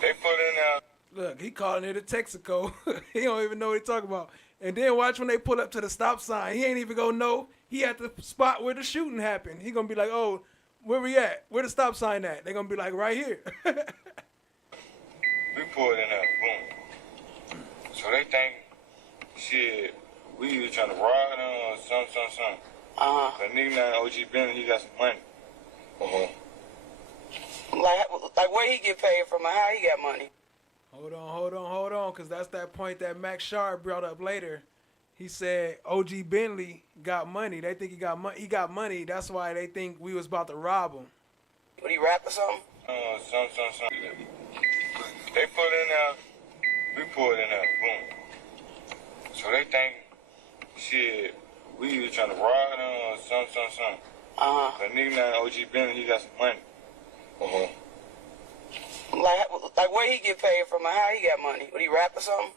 They put in there. Look, he calling it a Texaco. He don't even know what he talking about. And then watch when they pull up to the stop sign. He ain't even gonna know. He at the spot where the shooting happened. He gonna be like, oh, where we at? Where the stop sign at? They gonna be like, right here. We pulled in there, boom. So they think, shit, we either trying to rob them or something. The nigga named OG Bentley, he got some money. Like where he get paid from and how he got money? Hold on, because that's that point that Max Sharp brought up later. He said OG Bentley got money. They think he got money. He got money. That's why they think we was about to rob him. Would he rap or something? Something. They put in there, we pulled in there, boom. So they think, shit, we either trying to rob them or something. The nigga named OG Bentley, he got some money. Like where he get paid from and how he got money? Would he rap or something?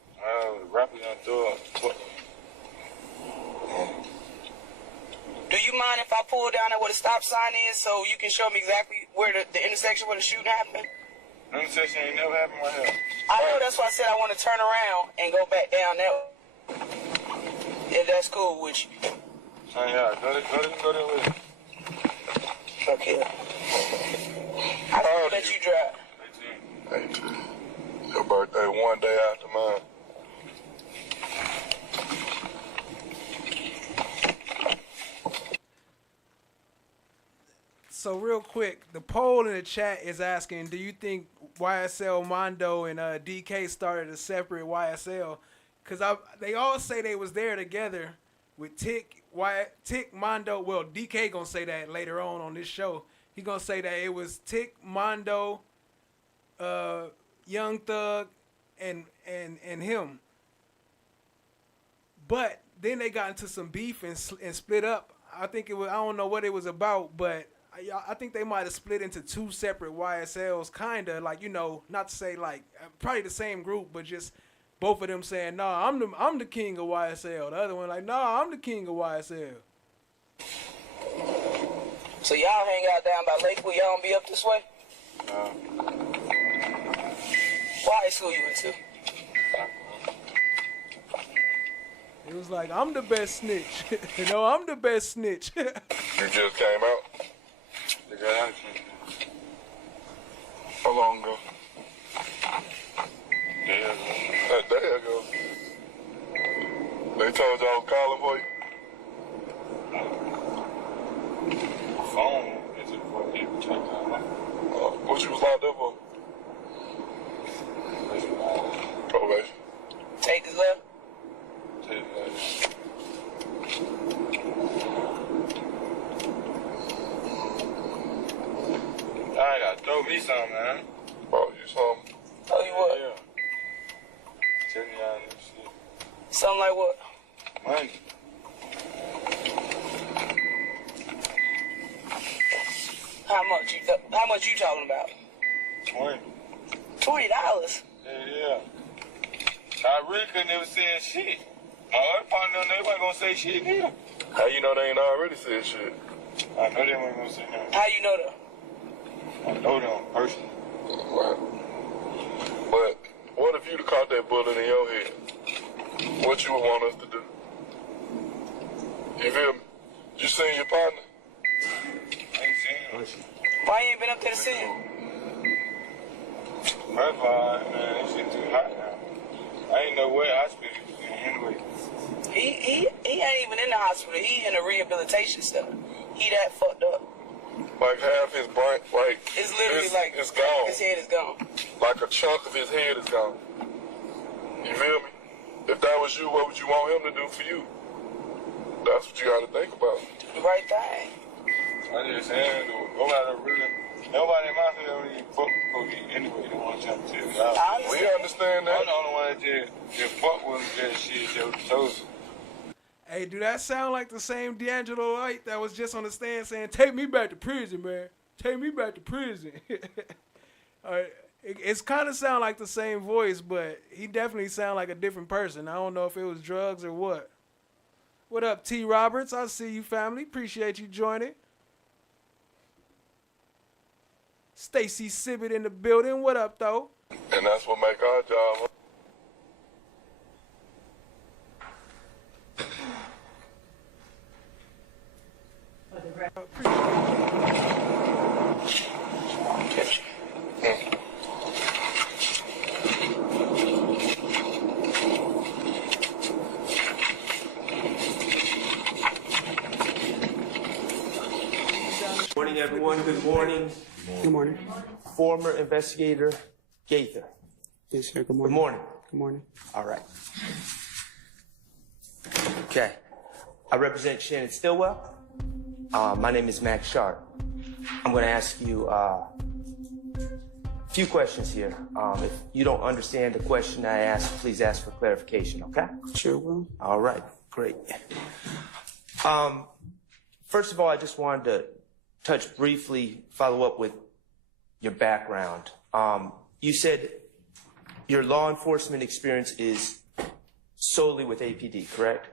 Rappers on tour. Do you mind if I pull down there where the stop sign is so you can show me exactly where the intersection where the shooting happened? The intersection ain't never happened right here. I know, that's why I said I want to turn around and go back down that way. If that's cool with you. Yeah, go there with me. Okay. How long let you drive? 18. Your birthday one day after mine. So real quick, the poll in the chat is asking, do you think YSL Mondo and DK started a separate YSL? Because they all say they was there together with Tick, Mondo. Well, DK gonna say that later on this show. He gonna say that it was Tick, Mondo, Young Thug, and him. But then they got into some beef and split up. I think it was, I don't know what it was about, but I think they might have split into two separate YSLs, kind of like, you know, not to say like probably the same group, but just both of them saying, "Nah, I'm the king of YSL." The other one like, "Nah, I'm the king of YSL." So y'all hang out down by Lakewood. Y'all don't be up this way? What high school you went to? It was like, I'm the best snitch. I'm the best snitch. You just came out? You got out? How long ago? A day ago. They told y'all I was calling for you? Phone is it for people trying to call? What you was locked up for? Probation. Take his left? Take his left. I gotta throw me some, man. Oh, you some? Oh, you what? Yeah. Tell me out of this shit. Something like what? Money. How much you talking about? 20. $20? Yeah. I really couldn't ever say shit. My other partner, they wasn't gonna say shit neither. How you know they ain't already said shit? I know they wasn't gonna say nothing. How you know that? I know them personally. Right. But what if you'd have caught that bullet in your head? What you would want us to do? You feel me? You seen your partner? I ain't seen him. Why you ain't been up there to see him? First of all, man, this shit too hot now. I ain't know where hospital he was in anyway. He ain't even in the hospital. He in a rehabilitation center. He that fucked up. Like half his brain, like It's literally like it's gone. his head is gone. Like a chunk of his head is gone. You feel me? If that was you, what would you want him to do for you? That's what you got to think about. Do the right thing. I just saying, nobody in my family really fuck with police anyway. They want to jump to it. We understand that. I'm the only one that just fuck with that shit. That was Hey, do that sound like the same D'Angelo White that was just on the stand saying, "Take me back to prison, man. Take me back to prison." It's kind of sound like the same voice, but he definitely sound like a different person. I don't know if it was drugs or what. What up, T. Roberts? I see you, family. Appreciate you joining. Stacy Sibbett in the building. What up, though? And that's what make our job. Morning, everyone. Good morning. Good morning. Former investigator Gaither. Yes, sir. Good Good morning. morning. Good morning. All right. Okay. I represent Shannon Stillwell. My name is Max Sharp. I'm going to ask you a few questions here. If you don't understand the question I ask, please ask for clarification, okay? Sure will. All right. Great. First of all, I just wanted to follow up with your background. You said your law enforcement experience is solely with APD, correct?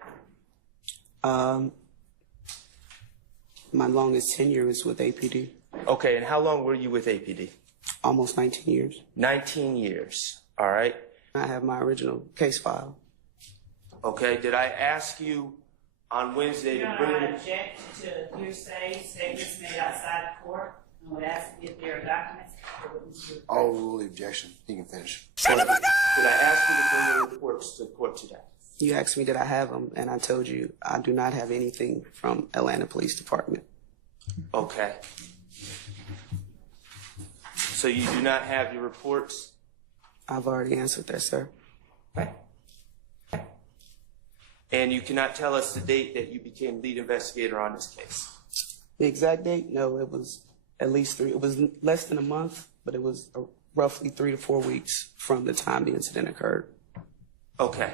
My longest tenure is with APD. Okay, and how long were you with APD? Almost 19 years. 19 years, all right. I have my original case file. Okay, did I ask you on Wednesday You're to not bring going to object to hearsay statements made outside of court? I would ask if there are documents. I'll rule the objection. You can finish. Did I ask you to bring your reports to court today? You asked me did I have them, and I told you I do not have anything from Atlanta Police Department. Okay. So you do not have your reports? I've already answered that, sir. Okay. And you cannot tell us the date that you became lead investigator on this case? The exact date? No, it was at least it was less than a month, but it was roughly 3 to 4 weeks from the time the incident occurred. Okay.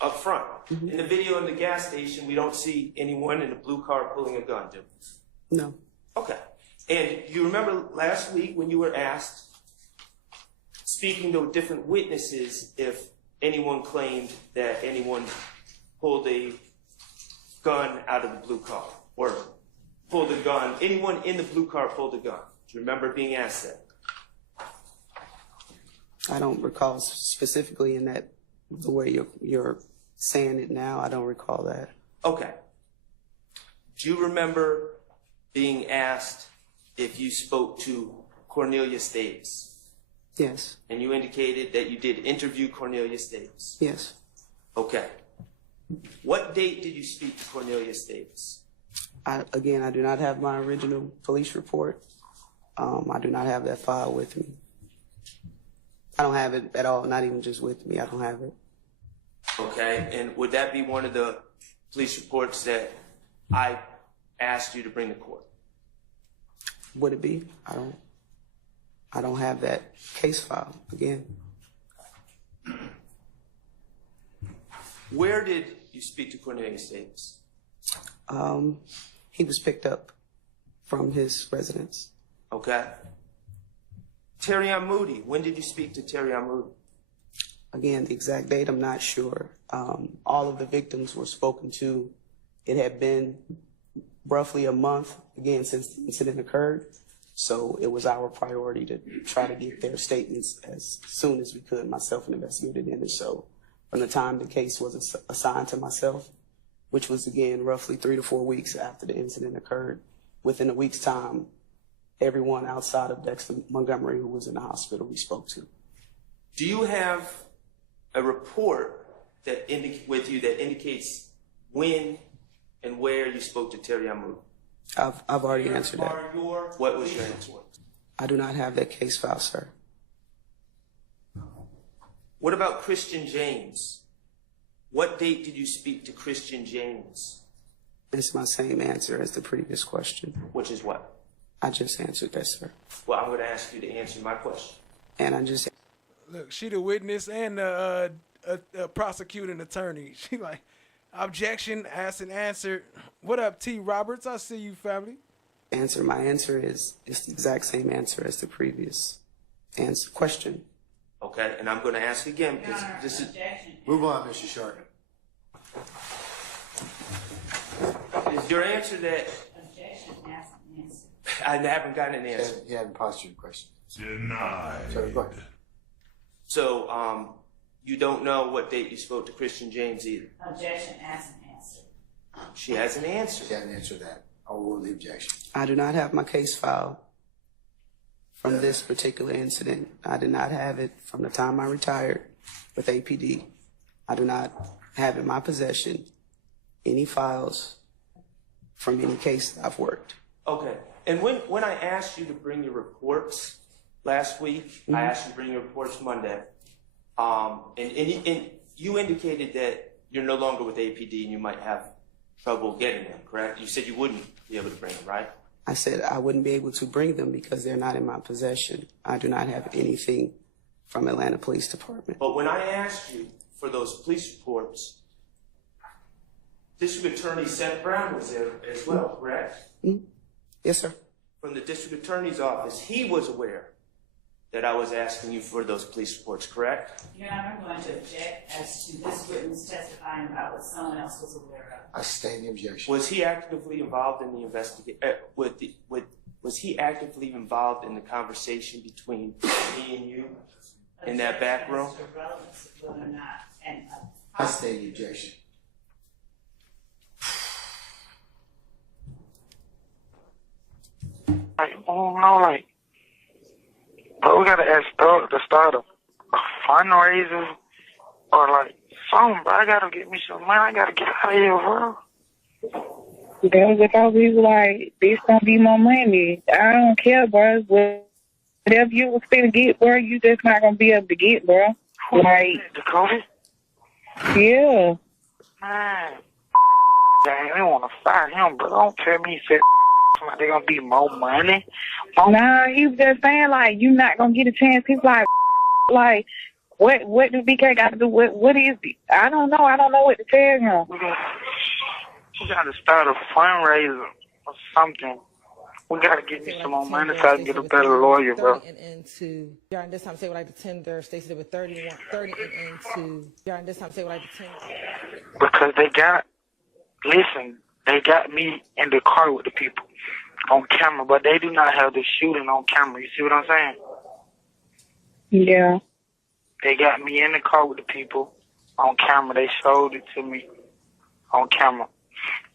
Up front, in the video in the gas station, we don't see anyone in a blue car pulling a gun, do we? No. Okay. And you remember last week when you were asked, speaking to different witnesses, if anyone claimed that anyone pulled a gun out of the blue car, or pulled a gun, anyone in the blue car pulled a gun. Do you remember being asked that? I don't recall specifically in that the way you're saying it now. I don't recall that. Okay. Do you remember being asked if you spoke to Cornelius Davis? Yes. And you indicated that you did interview Cornelius Davis? Yes. Okay. What date did you speak to Cornelius Davis? I do not have my original police report. I do not have that file with me. I don't have it at all, not even just with me. I don't have it. Okay. And would that be one of the police reports that I asked you to bring to court? Would it be? I don't have that case file again. Where did you speak to Cornelius Davis? He was picked up from his residence. Okay. Terrion Moody, when did you speak to Terrion Moody? Again, the exact date, I'm not sure. All of the victims were spoken to. It had been roughly a month, again, since the incident occurred. So it was our priority to try to get their statements as soon as we could, myself and investigator Dennis. So from the time the case was assigned to myself, which was, again, roughly 3 to 4 weeks after the incident occurred, within a week's time, everyone outside of Dexter Montgomery who was in the hospital we spoke to. Do you have a report that with you that indicates when and where you spoke to Terrion Moody? I've already answered that. What was your answer? I do not have that case file, sir. What about Christian James? What date did you speak to Christian James? It's my same answer as the previous question. Which is what? I just answered that, sir. Well, I'm going to ask you to answer my question. And I just... Look, she the witness and a prosecuting attorney. She like, objection, asked and answered. What up, T. Roberts? I see you, family. My answer is the exact same answer as the previous question. Okay, and I'm going to ask again because this is... Move on, Mr. Sharkin. Is your answer that... Objection, ask and answer. I haven't gotten an answer. You haven't postured a question. Denied. Sorry, go ahead. So, you don't know what date you spoke to Christian James either? Objection, ask and answer. She hasn't answered. She hasn't answered that. I'll rule the objection. I do not have my case file from this particular incident. I did not have it from the time I retired with APD. I do not have in my possession any files from any case that I've worked. Okay. And when I asked you to bring your reports last week, I asked you to bring your reports Monday, and you indicated that you're no longer with APD and you might have trouble getting them, correct? You said you wouldn't be able to bring them, right? I said I wouldn't be able to bring them because they're not in my possession. I do not have anything from Atlanta Police Department. But when I asked you for those police reports, District Attorney Seth Brown was there as well, correct? Yes, sir. From the District Attorney's office, he was aware that I was asking you for those police reports, correct? Your Honor, I'm going to object as to this witness testifying about what someone else was aware of. I stay the objection. Was he actively involved in the investigation? Was he actively involved in the conversation between me and you in that back room? I stay the objection. But we gotta ask Doug to start a fundraiser or like something, bro. I gotta get me some money. I gotta get out of here, bro. That's because we was like, this gonna be more money. I don't care, bro. Whatever you was finna get, bro, you just not gonna be able to get, bro. Like, Dakota? Yeah. Man, they wanna fire him, but don't tell me he said they gonna be more money. Nah, he was just saying like you not gonna get a chance. He's like what do BK got to do? What is it? I don't know. I don't know what to tell him. We gotta start a fundraiser or something. We gotta get me some more money so I can get a better lawyer, bro. Into during this time, say what like the tender. Stacey did with 30 and into during this time, say what like the tender. Because they got me in the car with the people on camera, but they do not have the shooting on camera. You see what I'm saying? Yeah. They got me in the car with the people on camera. They showed it to me on camera.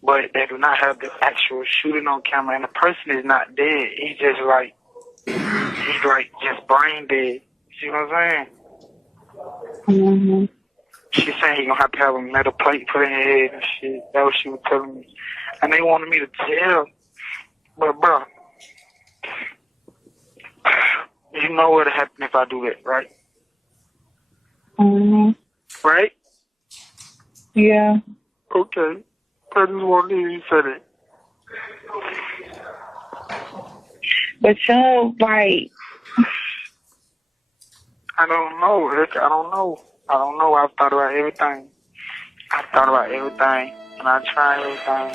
But they do not have the actual shooting on camera, and the person is not dead. He's just like, just brain dead. See what I'm saying? Mm-hmm. She saying he gonna have to have a metal plate put in his head and shit. That's what she was telling me. And they wanted me to tell. But, bro, you know what'll happen if I do that, right? Mm-hmm. Right? Yeah. Okay. I just want to hear you say that. But you know, like, I don't know, Rick. I don't know. I've thought about everything. And I try everything.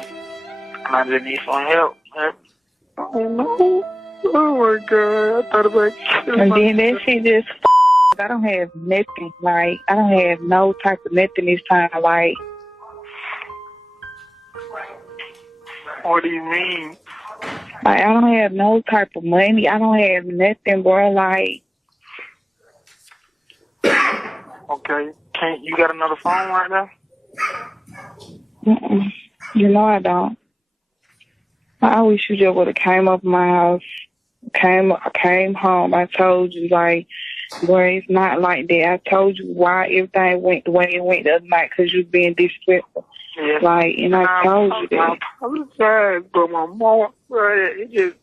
And I just need some help. I don't know. Oh my God. I thought about killing and then myself. that shit just, I don't have nothing. Like, I don't have no type of nothing this time. Like, What do you mean? I don't have no type of money. I don't have nothing, bro. Like, Okay. You got another phone right now? mm-mm. You know I don't. I wish you just would have came up my house. I came home. I told you, like, boy, it's not like that. I told you why everything went the way it went the other night, because you being disrespectful. Yes. Like, and I told you that. I was sad, but my mom, it just...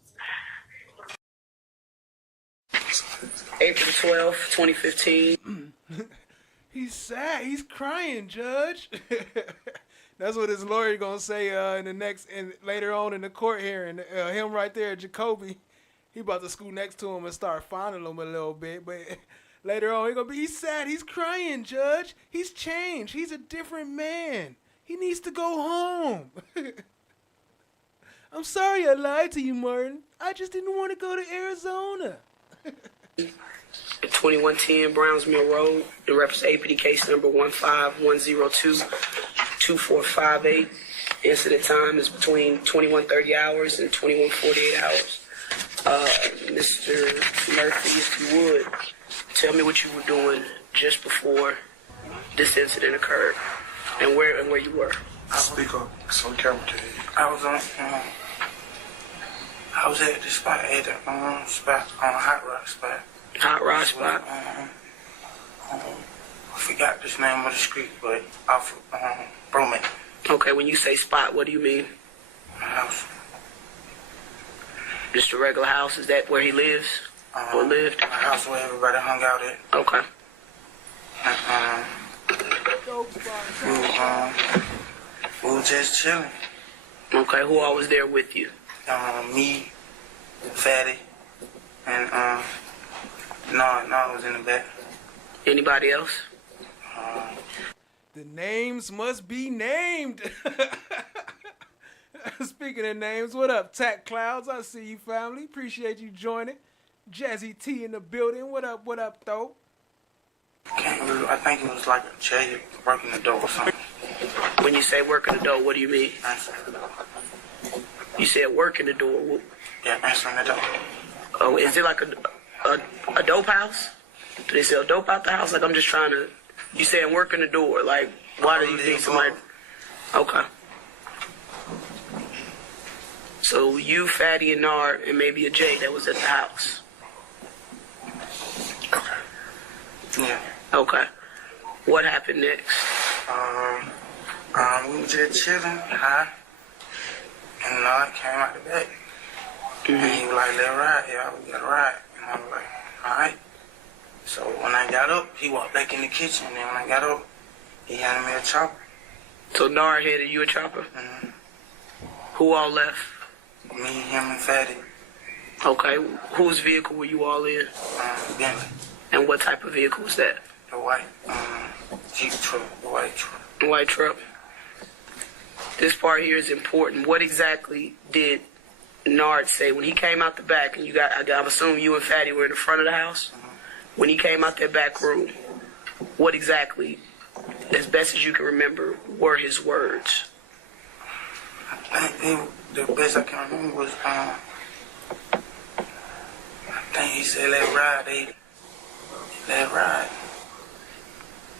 April 12th, 2015. He's sad. He's crying, Judge. That's what his lawyer gonna say later on in the court hearing. Him right there, Jacoby. He about to scoot next to him and start fondling him a little bit, but later on he's sad. He's crying, Judge. He's changed. He's a different man. He needs to go home. I'm sorry I lied to you, Martin. I just didn't want to go to Arizona. 2110 Brownsmill Road. It represents APD case number 15102-2458. Incident time is between 21:30 hours and 21:48 hours. Mr. Murphy, if you would, tell me what you were doing just before this incident occurred, and where you were. Speak up, so camera to you. I was at the spot, at the spot, on a hot rod spot. Hot rod spot? I forgot the name of the street, but off Broman. Okay, when you say spot, what do you mean? My house. Just a regular house? Is that where he lives? Or lived? My house where everybody hung out at. Okay. We were just chilling. Okay, who all was there with you? Me, Fatty, and no, I was in the back. Anybody else? The names must be named. Speaking of names, what up, Tack Clouds? I see you, family. Appreciate you joining. Jazzy T in the building. What up, though? I think it was like a jail working the door or something. When you say working the door, what do you mean? You said working the door. Yeah, answering the door. Oh, is it like a dope house? Do they sell dope out the house? Like, I'm just trying to... You saying working the door. Like, why do you need somebody... Okay. So you, Fatty, and Nard, and maybe a Jay that was at the house. Okay. Yeah. Okay. What happened next? We were just chilling, high, and Nard came out the back. And he was like, let's ride, yeah, we gotta ride. And I was like, alright. So when I got up, he walked back in the kitchen, and then when I got up, he handed me a chopper. So Nard handed you a chopper? Mm-hmm. Who all left? Me, him, and Fatty. Okay. Whose vehicle were you all in? Bentley. And what type of vehicle was that? The white Jeep truck, the white truck. The white truck. This part here is important. What exactly did Nard say when he came out the back? And I'm assuming you and Fatty were in the front of the house. Mm-hmm. When he came out that back room, what exactly, as best as you can remember, were his words? I think the best I can remember was, I think he said, let's ride, let ride.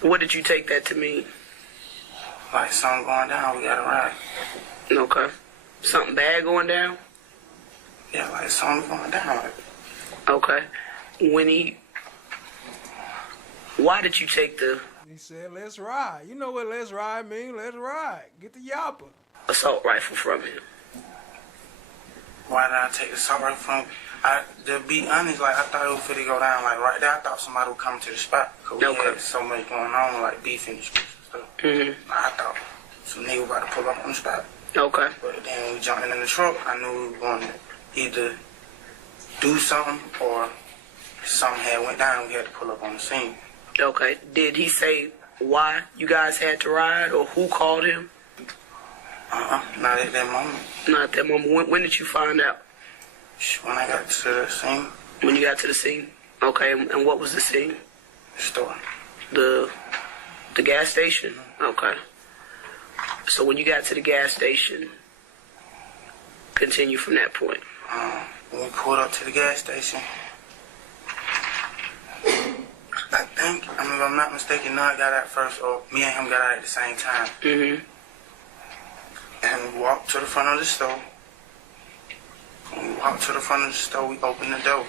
What did you take that to mean? Like something going down, we gotta ride. Okay. Something bad going down? Yeah, like something going down. Okay. Why did you take the He said, let's ride. You know what let's ride mean? Let's ride. Get the yapper. assault rifle from him? Why did I take the assault rifle from him? To be honest, like I thought it was finna go down. Like right there, I thought somebody would come to the spot. Cause we had so much going on, like beef in the streets and stuff. Mm-hmm. I thought some nigga about to pull up on the spot. Okay. But then when we jumped in the truck, I knew we were going to either do something or something had went down. We had to pull up on the scene. Okay. Did he say why you guys had to ride or who called him? Not at that moment. Not at that moment. When did you find out? When I got to the scene. When you got to the scene? Okay. And what was the scene? The store. The gas station? Okay. So when you got to the gas station, continue from that point. When we pulled up to the gas station, I think, if I'm not mistaken, Nod got out first, or me and him got out at the same time. Mm-hmm. And we walked to the front of the store. When we walked to the front of the store, we opened the door.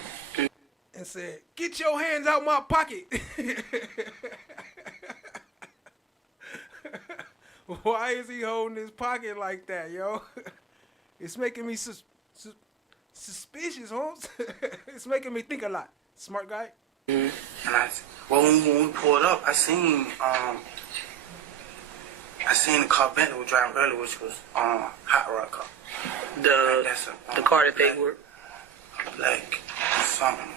And said, get your hands out my pocket. Why is he holding his pocket like that, yo? It's making me suspicious, Holmes. It's making me think a lot. Smart guy. And when we pulled up, I seen the car Bentley was driving earlier, which was Hot Rod car. The car that they were black something.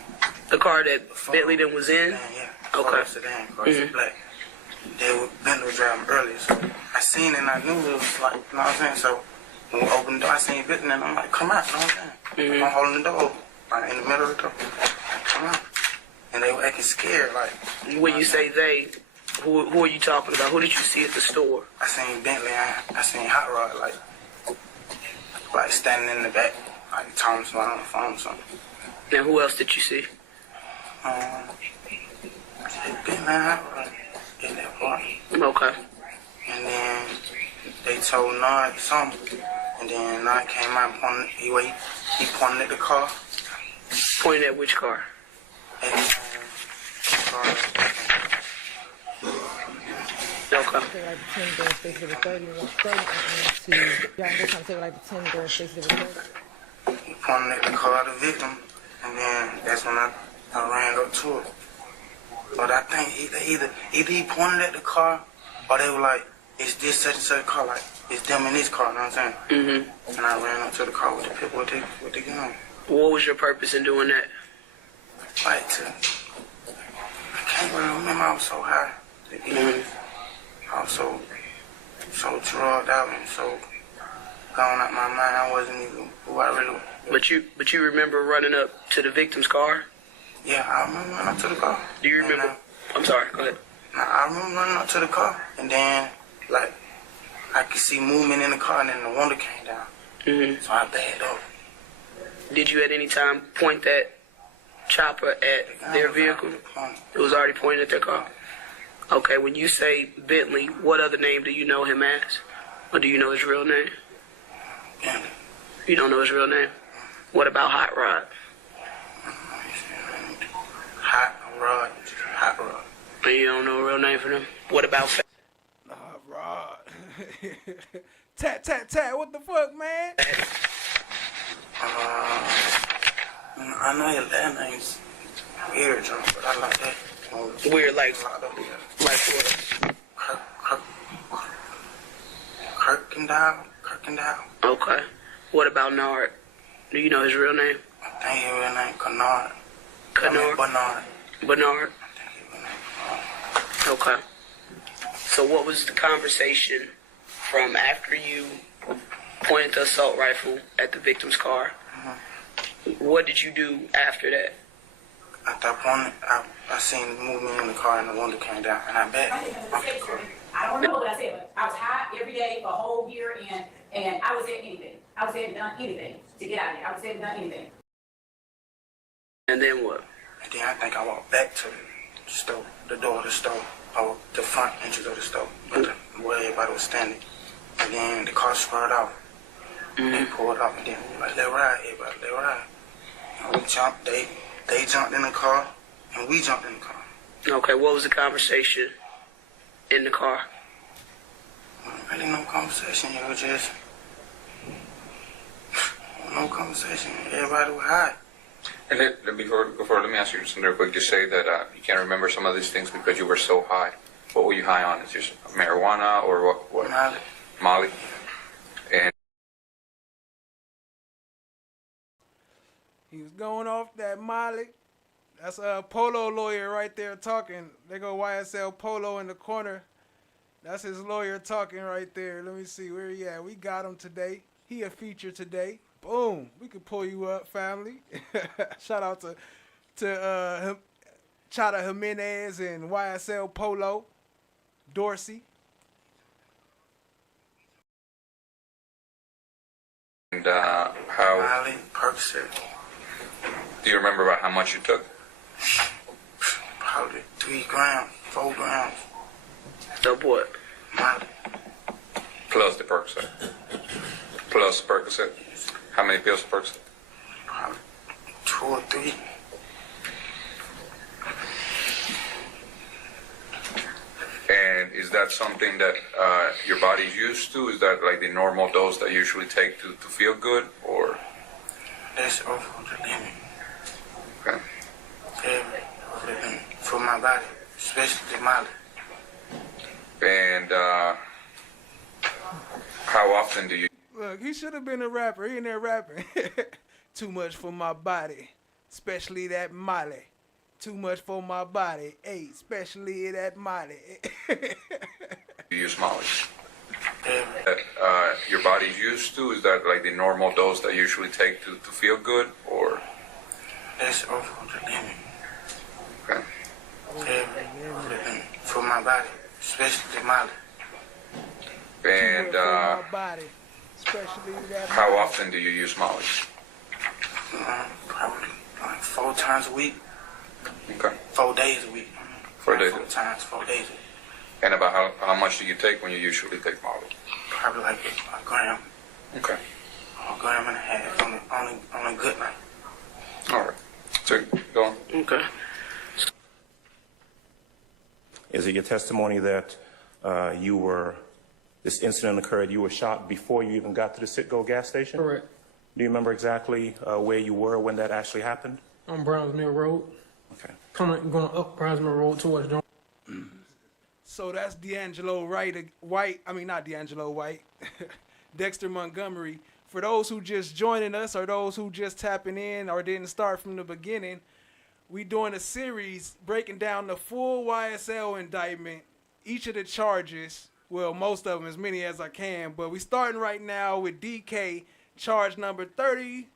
The car that Bentley then was in. Yeah. Okay. Sedan car, it's black. Bentley was driving earlier, so I seen it and I knew it was like, you know what I'm saying? So when we opened the door, I seen Bentley and I'm like, come out, you know what I'm saying? I'm holding the door open, like in the middle of the door. Come out. And they were acting scared, like. When you say they, who are you talking about? Who did you see at the store? I seen Bentley, I seen Hot Rod, like standing in the back, like talking to somebody on the phone or something. And who else did you see? Bentley and Hot Rod in that part. Okay. And then they told Nod something, and then Nod came out and pointed, he pointed at the car. Pointed at which car? Okay. Say like the 10 girls, they said it was 31, 30 to, y'all just trying to say like the 10 girls, they said it was 30. He pointed at the car of the victim, and then that's when I ran up to it. But I think either he pointed at the car, or they were like, it's this such and such car, like, it's them in this car, you know what I'm saying? Mm-hmm. And I ran up to the car with the gun. What was your purpose in doing that? Like I can't really remember, I was so high. I was so drugged out and so gone out my mind, I wasn't even who I really was. But you remember running up to the victim's car? Yeah, I remember running up to the car. Do you remember? I'm sorry, go ahead. I remember running up to the car, and then, like, I could see movement in the car, and then the window came down. Mm-hmm. So I backed up. Did you at any time point that chopper at their vehicle? It was already pointed at their car? Okay, when you say Bentley, what other name do you know him as? Or do you know his real name? Bentley. You don't know his real name? What about Hot Rod? Hot Rod. And you don't know a real name for them? What about Hot Rod. Tat, tat, tat, what the fuck, man? I know his last name's weird, John, but I like that. Weird, like what? Kirkendall. Okay. What about Nard? Do you know his real name? I think his real name Kennard. Bernard. Bernard. Okay. So what was the conversation from after you pointed the assault rifle at the victim's car? Mm-hmm. What did you do after that? At that point, I seen movement in the car and the window came down, and I backed off the car. I don't know what I said, but I was high every day for a whole year, and I was saying anything. I was saying done anything to get out of here. I was saying done anything. And then what? And then I think I walked back to the store, the door of the store. the front entrance of the store, but where everybody was standing. And then the car spurred off. They pulled off, and then we were like, let ride, everybody, let ride. And we jumped, they jumped in the car, and we jumped in the car. Okay, what was the conversation in the car? Really no conversation, it was just no conversation. Everybody was high. And then, before let me ask you something real quick. You say that you can't remember some of these things because you were so high. What were you high on? Is it just marijuana or what? Molly. Molly. And He was going off that Molly. That's a Polo lawyer right there talking. They go YSL Polo in the corner. That's his lawyer talking right there. Let me see where he at. We got him today. He a feature today. Boom. We could pull you up, family. Shout out to Chata Jimenez and YSL Polo. Dorsey. And how? Molly, Percocet. Do you remember about how much you took? Probably 3 grams, 4 grams. Of what? Molly. Plus the Percocet. Plus Percocet. How many pills of Percocet? Probably 2 or 3. And is that something that your body's used to? Is that like the normal dose that you usually take to feel good, or? That's over the limit. Okay. Yeah, over the limit for my body, especially the Molly. And how often do you? Look, he should have been a rapper. He in there rapping. Too much for my body, especially that Molly. Too much for my body, hey, especially that Molly. You use Molly? That your body's used to? Is that like the normal dose that you usually take to feel good, or? That's over the limit. Okay. Yeah, over the limit for my body, especially the Molly. And Too much for my body, especially that how Molly. often do you use Molly? Probably like 4 times a week. Okay. 4 days a week. 4 days. 4 times, 4 days a week. And about how much do you take when you usually take Molly? Probably like a gram. Okay. A gram and a half on a good night. All right. So go on. Okay. Is it your testimony that this incident occurred, you were shot before you even got to the Citgo gas station? Correct. Do you remember exactly where you were when that actually happened? On Browns Mill Road. Okay. Going up Browns Mill Road towards John. So that's Dexter Montgomery. For those who just joining us or those who just tapping in or didn't start from the beginning, we doing a series breaking down the full YSL indictment, each of the charges, well, most of them, as many as I can, but we starting right now with DK, charge number 30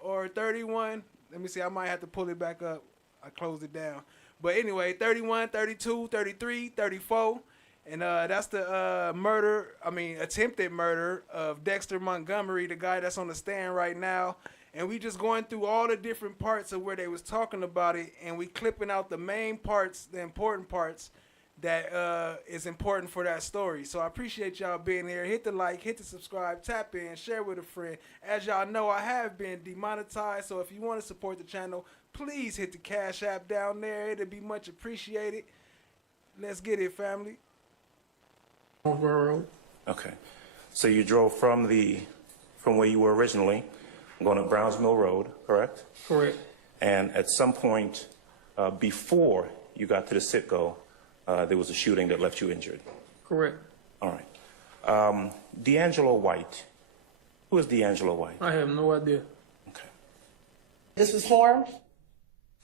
or 31. Let me see, I might have to pull it back up. I closed it down. But anyway, 31, 32, 33, 34. And that's the attempted murder of Dexter Montgomery, the guy that's on the stand right now. And we just going through all the different parts of where they was talking about it, and we clipping out the main parts, the important parts that is important for that story. So I appreciate y'all being here. Hit the like, hit the subscribe, tap in, share with a friend. As y'all know, I have been demonetized, so if you want to support the channel, please hit the Cash App down there. It'll be much appreciated. Let's get it, family. Okay. So you drove from where you were originally, going up Browns Mill Road, correct? Correct. And at some point before you got to the Citgo, there was a shooting that left you injured. Correct. All right. D'Angelo White. Who is D'Angelo White? I have no idea. This was formed?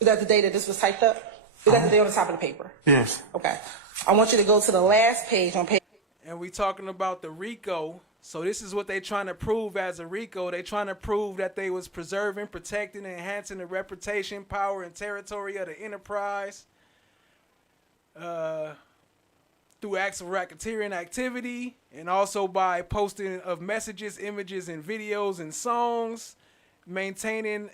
Is that the day that this was typed up? Is that the day on the top of the paper? Yes. Okay. I want you to go to the last page on page. And we talking about the RICO. So this is what they trying to prove as a RICO. They trying to prove that they was preserving, protecting, and enhancing the reputation, power, and territory of the enterprise through acts of racketeering activity, and also by posting of messages, images, and videos and songs maintaining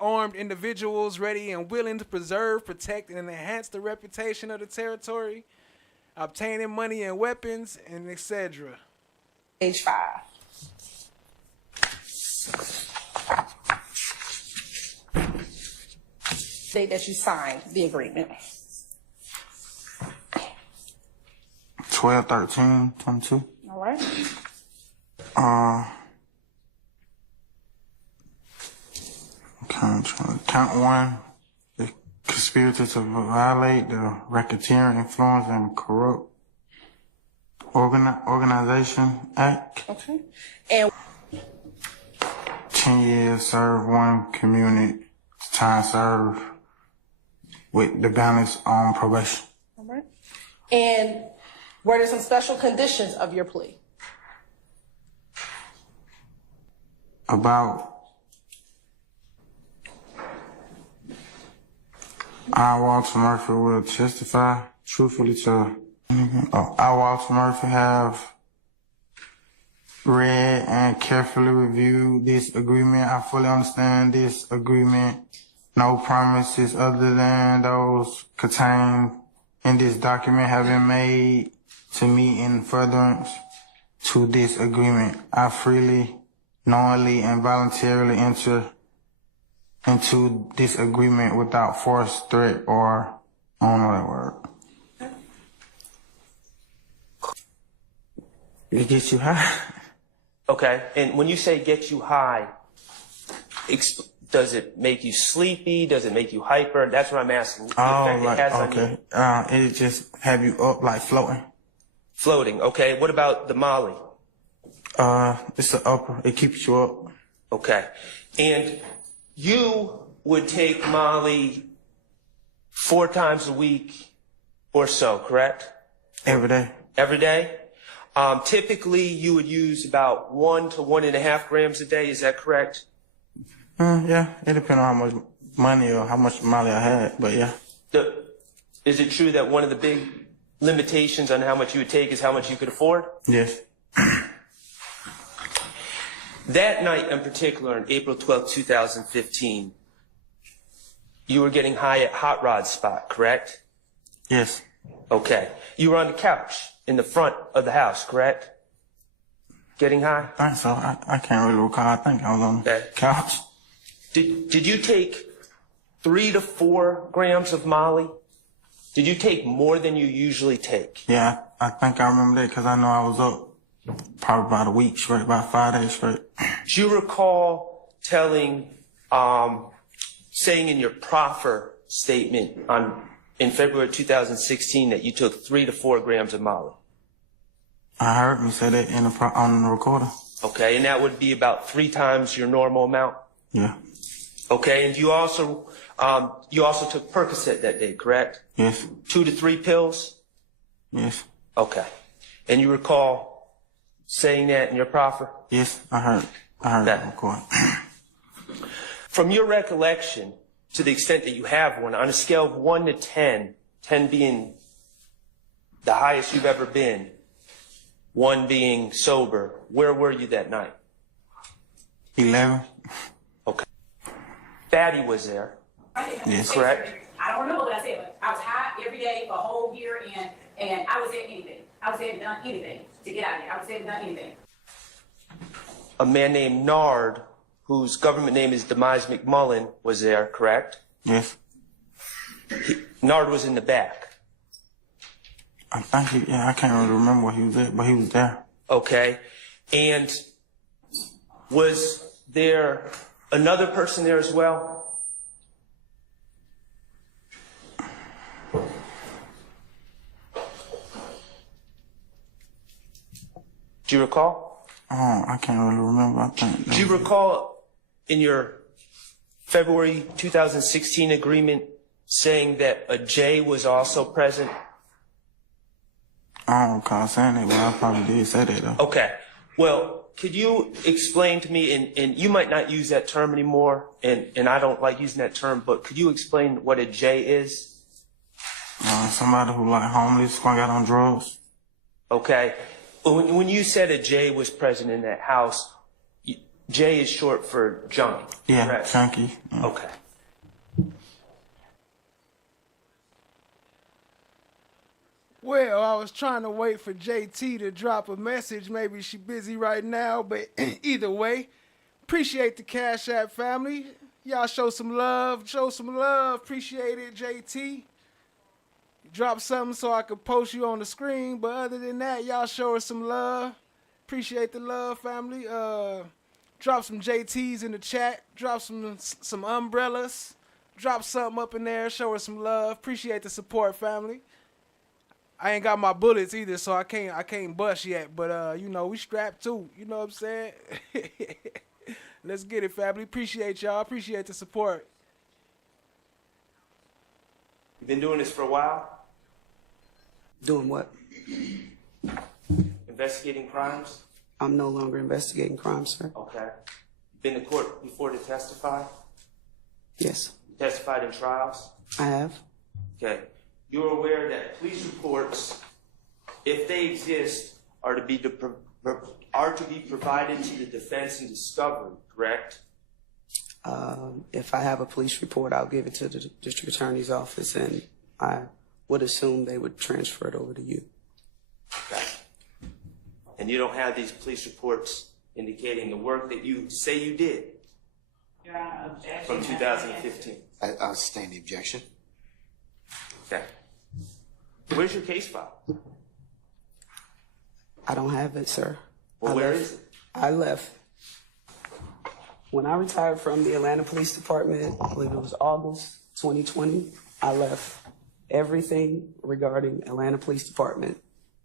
armed individuals ready and willing to preserve, protect, and enhance the reputation of the territory, obtaining money and weapons, and etc. Page 5. Date that you signed the agreement. 12/13/22. All right. Count one, the conspiracy to violate the racketeering, influence, and corrupt organization act. Okay. And 10 years served, 1 community time served with the balance on probation. all right. And were there some special conditions of your plea? About I, Walter Murphy, will testify truthfully to I, Walter Murphy, have read and carefully reviewed this agreement. I fully understand this agreement. No promises other than those contained in this document have been made to me in furtherance to this agreement. I freely, knowingly, and voluntarily enter into this agreement without force, threat, or I don't know that word. It gets you high. Okay, and when you say get you high, does it make you sleepy? Does it make you hyper? That's what I'm asking. The effect it has on you. It just have you up like floating. Floating, okay. What about the Molly? It's the upper. It keeps you up. Okay. And you would take Molly 4 times a week or so, correct? Every day. Every day? Typically, you would use about 1 to 1.5 grams a day. Is that correct? Yeah, it depends on how much money or how much Molly I had, but yeah. Is it true that one of the big limitations on how much you would take is how much you could afford? Yes. That night in particular, on April 12, 2015, you were getting high at Hot Rod's spot, correct? Yes. Okay. You were on the couch in the front of the house, correct? Getting high? I think so. I can't really recall. I think I was on the couch. Did you take 3 to 4 grams of Molly? Did you take more than you usually take? Yeah, I think I remember that because I know I was up probably about a week straight, about 5 days straight. Do you recall telling, saying in your proffer statement in February 2016 that you took 3 to 4 grams of Molly? I heard me say that on the recorder. Okay, and that would be about 3 times your normal amount? Yeah. Okay, and you also took Percocet that day, correct? Yes. 2 to 3 pills? Yes. Okay. And you recall saying that in your proffer? Yes, I heard that record. From your recollection, to the extent that you have one, on a scale of 1 to 10, 10 being the highest you've ever been, 1 being sober, where were you that night? 11. Okay. Fatty was there. Yes. Correct? I don't remember what I said, but I was high every day for a whole year, and I was at anything. I was at done anything to get out of here. I was at done anything. A man named Nard, whose government name is Demise McMullen, was there, correct? Yes. Nard was in the back. I think I can't really remember where he was at, but he was there. Okay. And was there another person there as well? Do you recall? Oh, I can't really remember. I think. Do you recall in your February 2016 agreement saying that a J was also present? I don't recall saying that, but I probably did say that though. Okay. Well, could you explain to me, and you might not use that term anymore, and I don't like using that term, but could you explain what a J is? Somebody who like homeless, got on drugs. Okay. When you said a J was present in that house, J is short for junkie. Yeah, correct? junkie. Okay. Well, I was trying to wait for JT to drop a message. Maybe she busy right now, but either way, appreciate the Cash App family. Y'all show some love. Show some love. Appreciate it, JT. Drop something so I could post you on the screen. But other than that, y'all show us some love. Appreciate the love, family. Drop some JTs in the chat. Drop some umbrellas. Drop something up in there. Show us some love. Appreciate the support, family. I ain't got my bullets either, so I can't bust yet. But you know, we strapped too. You know what I'm saying? Let's get it, family. Appreciate y'all. Appreciate the support. You've been doing this for a while? Doing what? Investigating crimes? I'm no longer investigating crimes, sir. Okay. Been to court before to testify? Yes, You testified in trials? I have. Okay. You're aware that police reports, if they exist, are to be provided to the defense in discovery, correct? If I have a police report, I'll give it to the district attorney's office, and I would assume they would transfer it over to you. Okay. And you don't have these police reports indicating the work that you say you did Your Honor, objection. from 2015? I'll sustain the objection. Okay. Where's your case file? I don't have it, sir. Well, where is it? I left. When I retired from the Atlanta Police Department, I believe it was August 2020, I left everything regarding Atlanta Police Department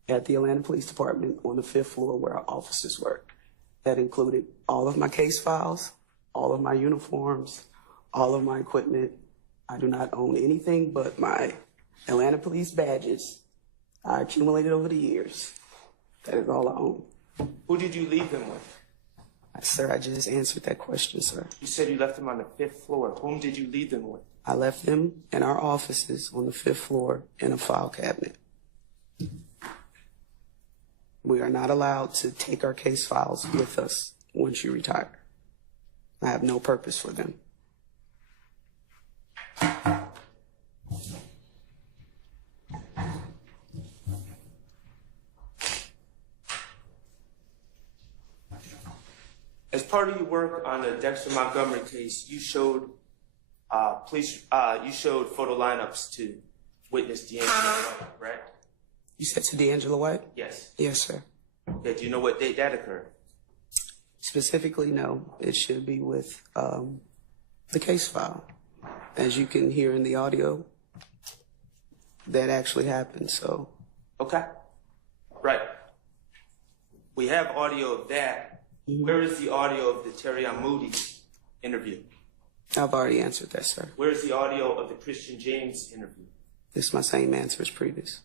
at the Atlanta Police Department on the 5th floor where our offices work. That included all of my case files, all of my uniforms, all of my equipment. I do not own anything but my Atlanta Police badges I accumulated over the years. That is all I own. Who did you leave them with? Sir, I just answered that question, sir. You said you left them on the 5th floor. Whom did you leave them with? I left them in our offices on the 5th floor in a file cabinet. We are not allowed to take our case files with us once you retire. I have no purpose for them. As part of your work on the Dexter Montgomery case, you showed you showed photo lineups to witness D'Angelo White, correct? You said to D'Angelo White? Yes. Yes, sir. Okay, do you know what date that occurred? Specifically, no. It should be with the case file. As you can hear in the audio, that actually happened, so. Okay. Right. We have audio of that. Where is the audio of the Terrion Moody interview? I've already answered that, sir. Where is the audio of the Christian James interview? This is my same answer as previous.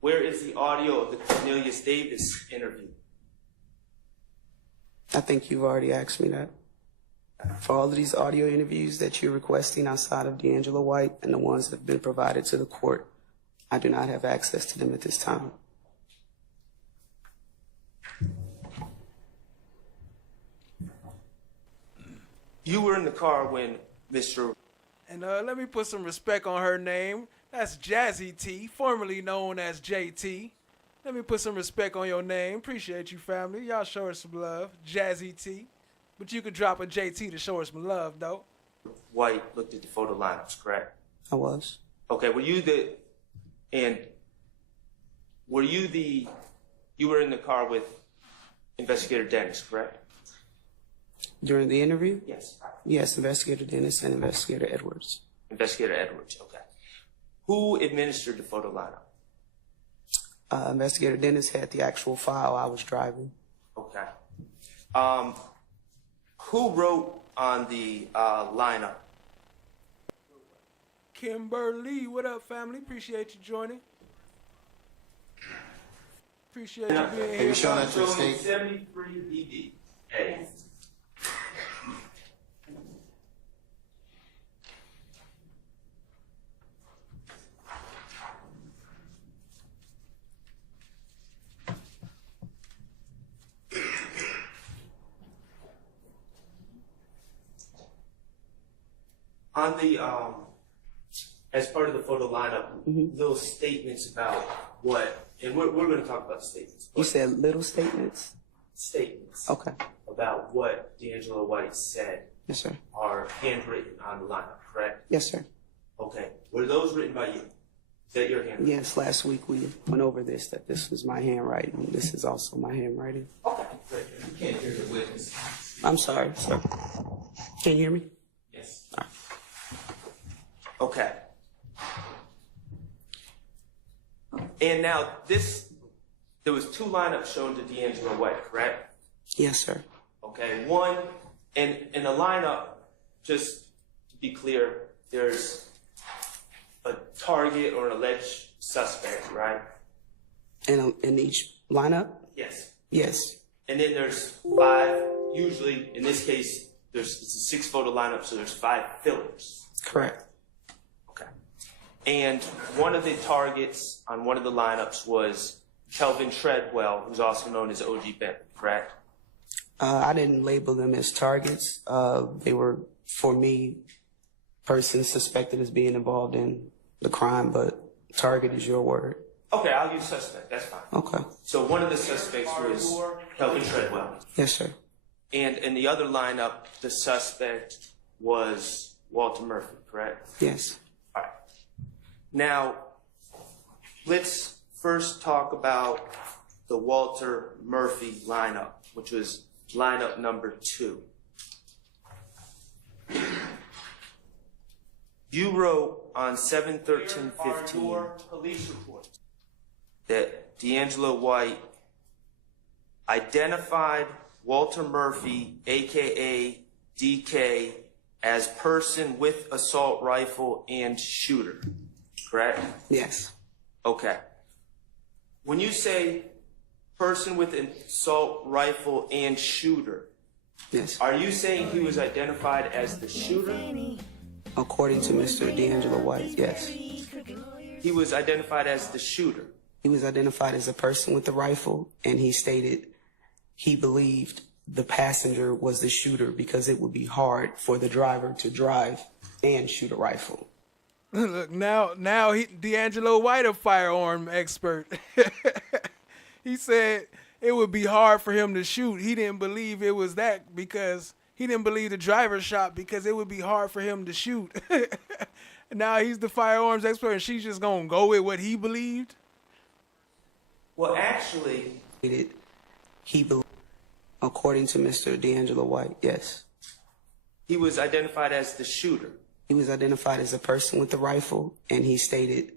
Where is the audio of the Cornelius Davis interview? I think you've already asked me that. For all of these audio interviews that you're requesting outside of D'Angelo White and the ones that have been provided to the court, I do not have access to them at this time. You were in the car when Mr. And let me put some respect on her name. That's Jazzy T, formerly known as JT. Let me put some respect on your name. Appreciate you, family. Y'all show her some love. Jazzy T. But you could drop a JT to show her some love, though. White looked at the photo lineups, correct? I was. Okay, you were in the car with Investigator Dennis, correct? During the interview? Yes. Yes, Investigator Dennis and Investigator Edwards. Investigator Edwards, okay. Who administered the photo lineup? Investigator Dennis had the actual file. I was driving. Okay. Who wrote on the lineup? Kimberly, what up, family? Appreciate you joining. Appreciate you being here. Have you shown that to the state? 73 DD. Hey. On the, as part of the photo lineup, little statements about what, and we're going to talk about statements. You said little statements? Statements. Okay. About what D'Angelo White said. Yes, sir. Are handwritten on the lineup, correct? Yes, sir. Okay. Were those written by you? Is that your handwriting? Yes, last week we went over this, that this was my handwriting. This is also my handwriting. Okay, great. You can't hear the witness. I'm sorry, sir. Can you hear me? Yes. Okay. And now there was 2 lineups shown to D'Angelo White, correct? Yes, sir. Okay, one, and in the lineup, just to be clear, there's a target or an alleged suspect, right? In each lineup? Yes. Yes. And then there's 5, usually, in this case, it's a 6-photo lineup, so there's 5 fillers. Correct. Okay. And one of the targets on one of the lineups was Kelvin Treadwell, who's also known as OG Bentley, correct? I didn't label them as targets. They were, for me, persons suspected as being involved in the crime, but target is your word. Okay, I'll use suspect. That's fine. Okay. So one of the suspects was Kelvin Treadwell. Yes, sir. And in the other lineup, the suspect was Walter Murphy, correct? Yes. All right. Now, let's first talk about the Walter Murphy lineup, which was lineup number 2. You wrote on 7/13/15 police report that D'Angelo White identified Walter Murphy, aka DK, as person with assault rifle and shooter, correct? Yes. Okay. When you say person with an assault rifle and shooter, yes, are you saying he was identified as the shooter? According to Mr. D'Angelo White, yes. He was identified as the shooter. He was identified as a person with a rifle, and he stated he believed the passenger was the shooter because it would be hard for the driver to drive and shoot a rifle. Look, now D'Angelo White, a firearm expert. He said it would be hard for him to shoot. He didn't believe it was that because he didn't believe the driver shot because it would be hard for him to shoot. Now he's the firearms expert and she's just going to go with what he believed? Well, actually, he believed, according to Mr. D'Angelo White, yes. He was identified as the shooter. He was identified as a person with a rifle, and he stated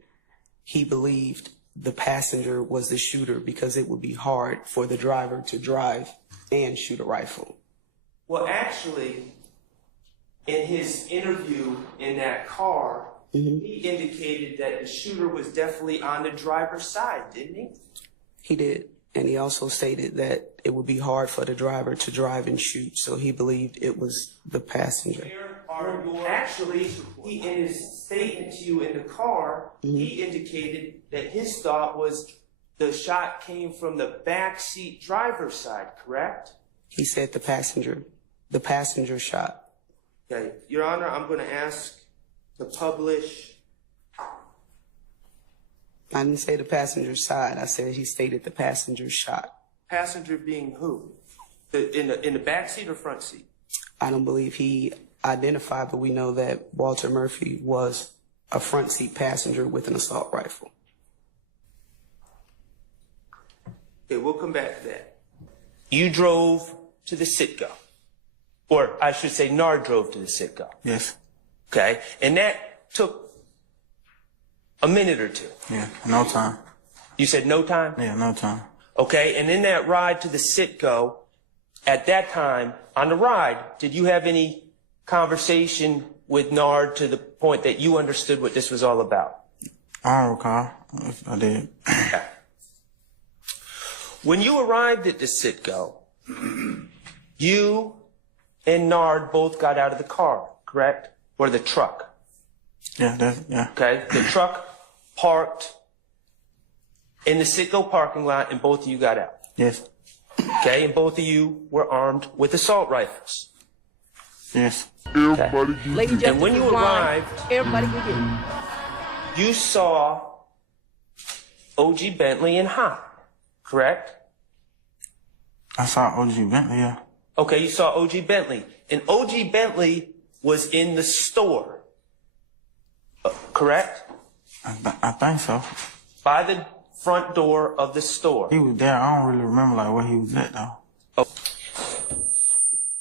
he believed the passenger was the shooter because it would be hard for the driver to drive and shoot a rifle. Well, actually, in his interview in that car, he indicated that the shooter was definitely on the driver's side, didn't he? He did. And he also stated that it would be hard for the driver to drive and shoot, so he believed it was the passenger. Actually, in his statement to you in the car, he indicated that his thought was the shot came from the backseat driver's side, correct? He said the passenger shot. Okay, Your Honor, I'm going to ask to publish. I didn't say the passenger side. I said he stated the passenger shot. Passenger being who? In the backseat or front seat? I don't believe he identified, but we know that Walter Murphy was a front seat passenger with an assault rifle. Okay, we'll come back to that. You drove to the Citgo. Or I should say Nard drove to the Citgo. Yes. Okay, and that took a minute or 2. Yeah, no time. You said no time? Yeah, no time. Okay, and in that ride to the Citgo, at that time, on the ride, did you have any conversation with Nard to the point that you understood what this was all about? I don't recall if I did. Okay. When you arrived at the Citgo, you and Nard both got out of the car, correct? Or the truck? Yeah, yeah. Okay, the truck parked in the Citgo parking lot and both of you got out. Yes. Okay, and both of you were armed with assault rifles. Yes. Everybody get Lady it. Justice And when you is blind. arrived, Everybody can get it. you saw OG Bentley and Hot, correct? I saw OG Bentley, yeah. Okay, you saw OG Bentley. And OG Bentley was in the store, correct? I think so. By the front door of the store. He was there. I don't really remember like where he was at though. Oh.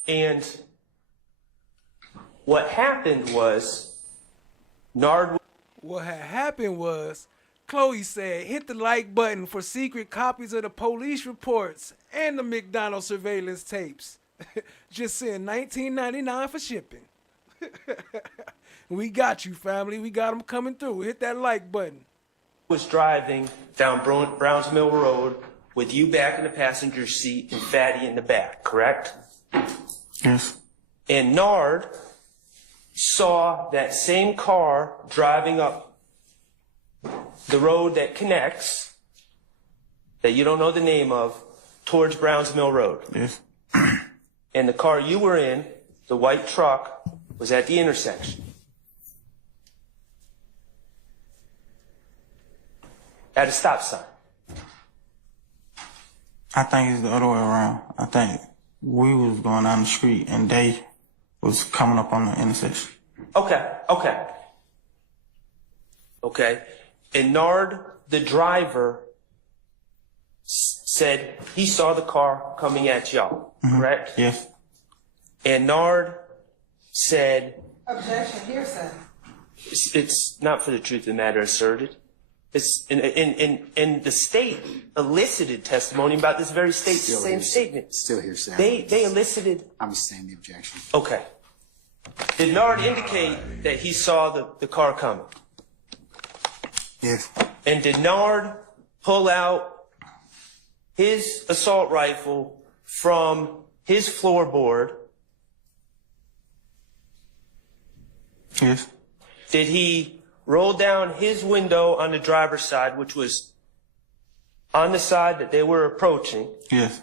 And what happened was Nard. What had happened was, Chloe said, hit the like button for secret copies of the police reports and the McDonald's surveillance tapes. Just send $19.99 for shipping. We got you, family. We got them coming through. Hit that like button. Was driving down Browns Mill Road with you back in the passenger seat and Fatty in the back, correct? Yes. And Nard saw that same car driving up the road that connects, that you don't know the name of, towards Browns Mill Road. Yes. And the car you were in, the white truck, was at the intersection. At a stop sign. I think it's the other way around. I think we was going down the street and they was coming up on the intersection. Okay. And Nard, the driver, said he saw the car coming at y'all, correct? Yes. And Nard said, Objection, hearsay. it's not for the truth of the matter asserted. It's and the state elicited testimony about this very same statement. Still hearsay. They elicited. I'm saying the objection. Okay. Did Nard indicate that he saw the car coming? Yes. And did Nard pull out his assault rifle from his floorboard? Yes. Did he roll down his window on the driver's side, which was on the side that they were approaching? Yes.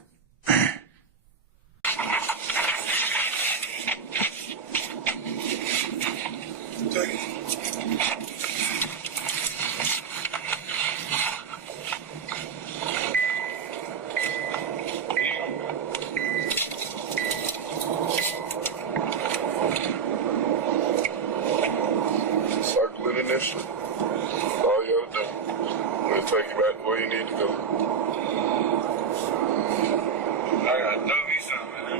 Circling in this shit. All you ever do. We'll take you back where you need to go. I gotta know you something, man.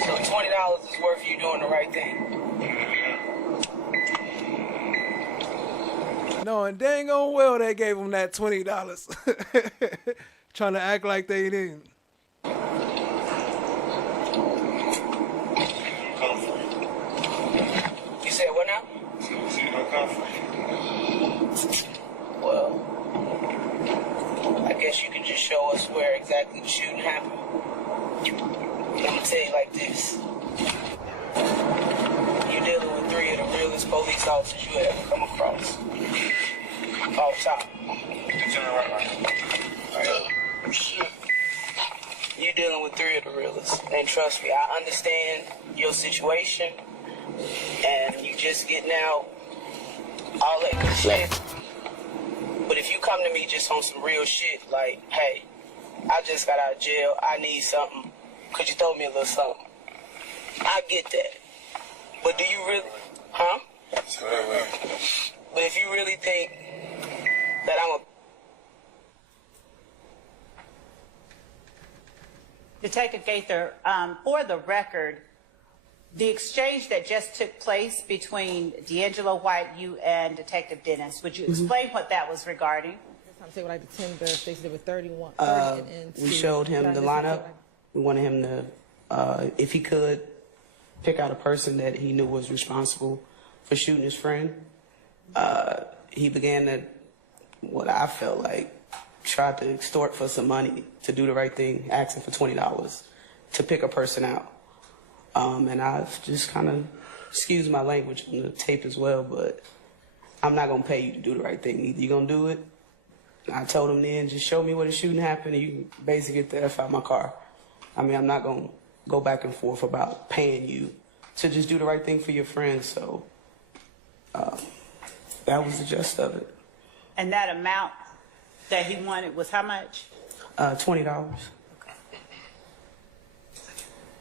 So $20 is worth you doing the right thing. Knowing dang on well they gave him that $20. Trying to act like they didn't. You said what now? Well, I guess you can just show us where exactly the shooting happened. I'm gonna tell you like this. You're dealing with 3 of the realest police officers you ever come across. Off top. You're dealing with 3 of the realest. And trust me, I understand your situation. And you just getting out all that good shit. But if you come to me just on some real shit, like, hey, I just got out of jail, I need something, could you throw me a little something? I get that. But do you really, huh? But if you really think that I'm a... Detective Gaither, for the record, the exchange that just took place between D'Angelo White, you and Detective Dennis, would you explain what that was regarding? I'm saying like the 10 births, they said it was 31. We showed him the lineup. We wanted him to, if he could, pick out a person that he knew was responsible for shooting his friend. He began to, what I felt like, tried to extort for some money to do the right thing, asking for $20 to pick a person out. And I've just kind of excused my language on the tape as well, but I'm not gonna pay you to do the right thing. Either you're gonna do it. I told him then, just show me where the shooting happened and you can basically get the F out my car. I mean, I'm not gonna go back and forth about paying you to just do the right thing for your friends. So that was the gist of it. And that amount that he wanted was how much? $20.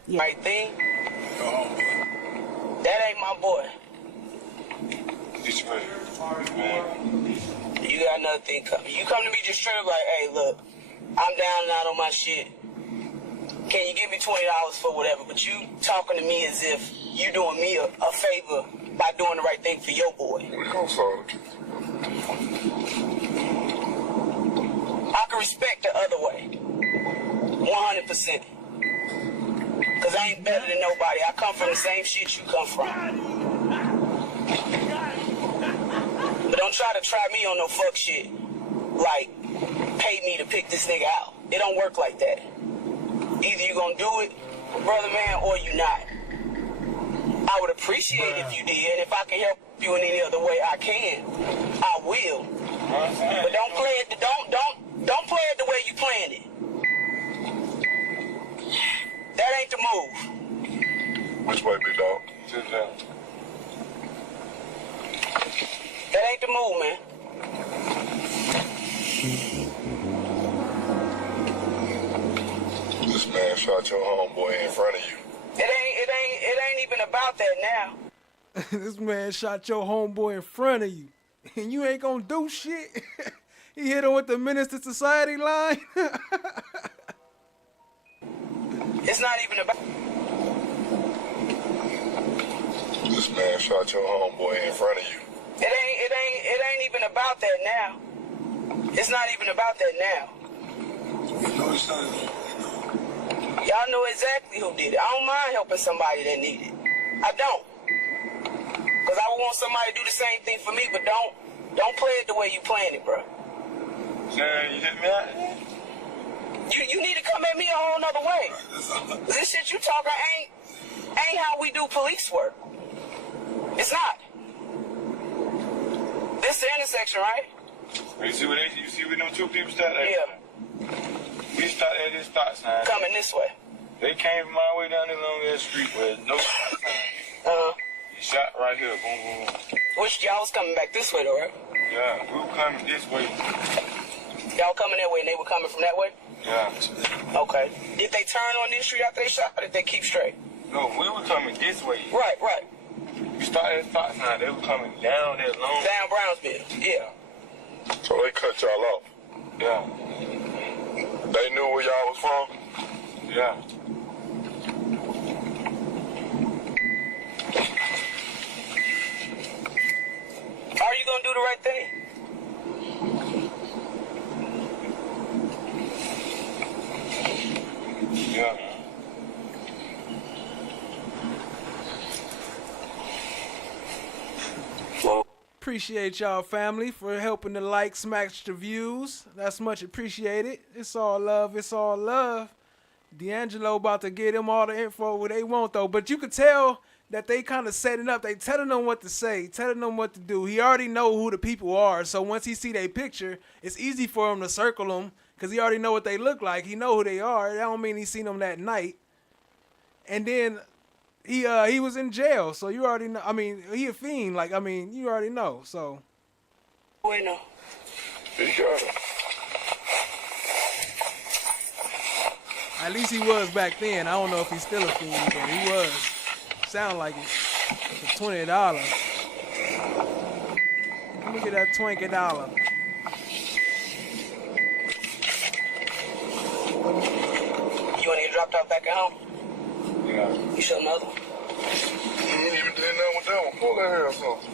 Right thing? That ain't my boy. You got another thing coming. You come to me just straight up like, hey, look, I'm down and out on my shit. Can you give me $20 for whatever? But you talking to me as if you doing me a favor by doing the right thing for your boy. We gonna solve it. I can respect the other way. 100%. Because I ain't better than nobody. I come from the same shit you come from. But don't try to try me on no fuck shit. Like, pay me to pick this nigga out. It don't work like that. Either you gonna do it, brother man, or you not. I would appreciate if you did, and if I can help you in any other way I can, I will. But don't play it. Don't play it the way you playing it. That ain't the move. Which way, big dog? That ain't the move, man. This man shot your homeboy in front of you. It ain't even about that now. This man shot your homeboy in front of you, and you ain't gonna do shit. He hit him with the Menace to Society line. It's not even about. This man shot your homeboy in front of you. It ain't even about that now. It's not even about that now. Y'all know exactly who did it. I don't mind helping somebody that need it. I don't. Because I would want somebody to do the same thing for me, but don't play it the way you playing it, bro. You hit me out? You need to come at me a whole nother way. This shit you talking ain't how we do police work. It's not. This the intersection, right? You see where them two people started at? Yeah. We started at this stop sign. Coming this way. They came from my way down the long ass street where no stop sign. He shot right here. Boom, boom, boom. Which y'all was coming back this way though, right? Yeah, we were coming this way. Y'all coming that way and they were coming from that way? Yeah. Okay. Did they turn on this street after they shot or did they keep straight? No, we were coming this way. Right. We started at stop sign. They were coming down that long. Down Brownsville. Yeah. So they cut y'all off. Yeah. They knew where y'all was from? Yeah. Are you gonna do the right thing? Yeah. Appreciate y'all, family, for helping to like, smash the views. That's much appreciated. It's all love. It's all love. D'Angelo about to get them all the info what they want, though. But you could tell that they kind of setting up. They telling them what to say, telling them what to do. He already know who the people are. So once he see their picture, it's easy for him to circle them because he already know what they look like. He know who they are. That don't mean he seen them that night. And then he was in jail, so you already know. I mean, he a fiend. Like, I mean, you already know. So. Bueno. At least he was back then. I don't know if he's still a fiend, but he was. Sound like it. For $20. Let me get that $20. You wanna get dropped off back at home? Yeah. You show another one? You ain't even did nothing with that one. Pull that hair or something.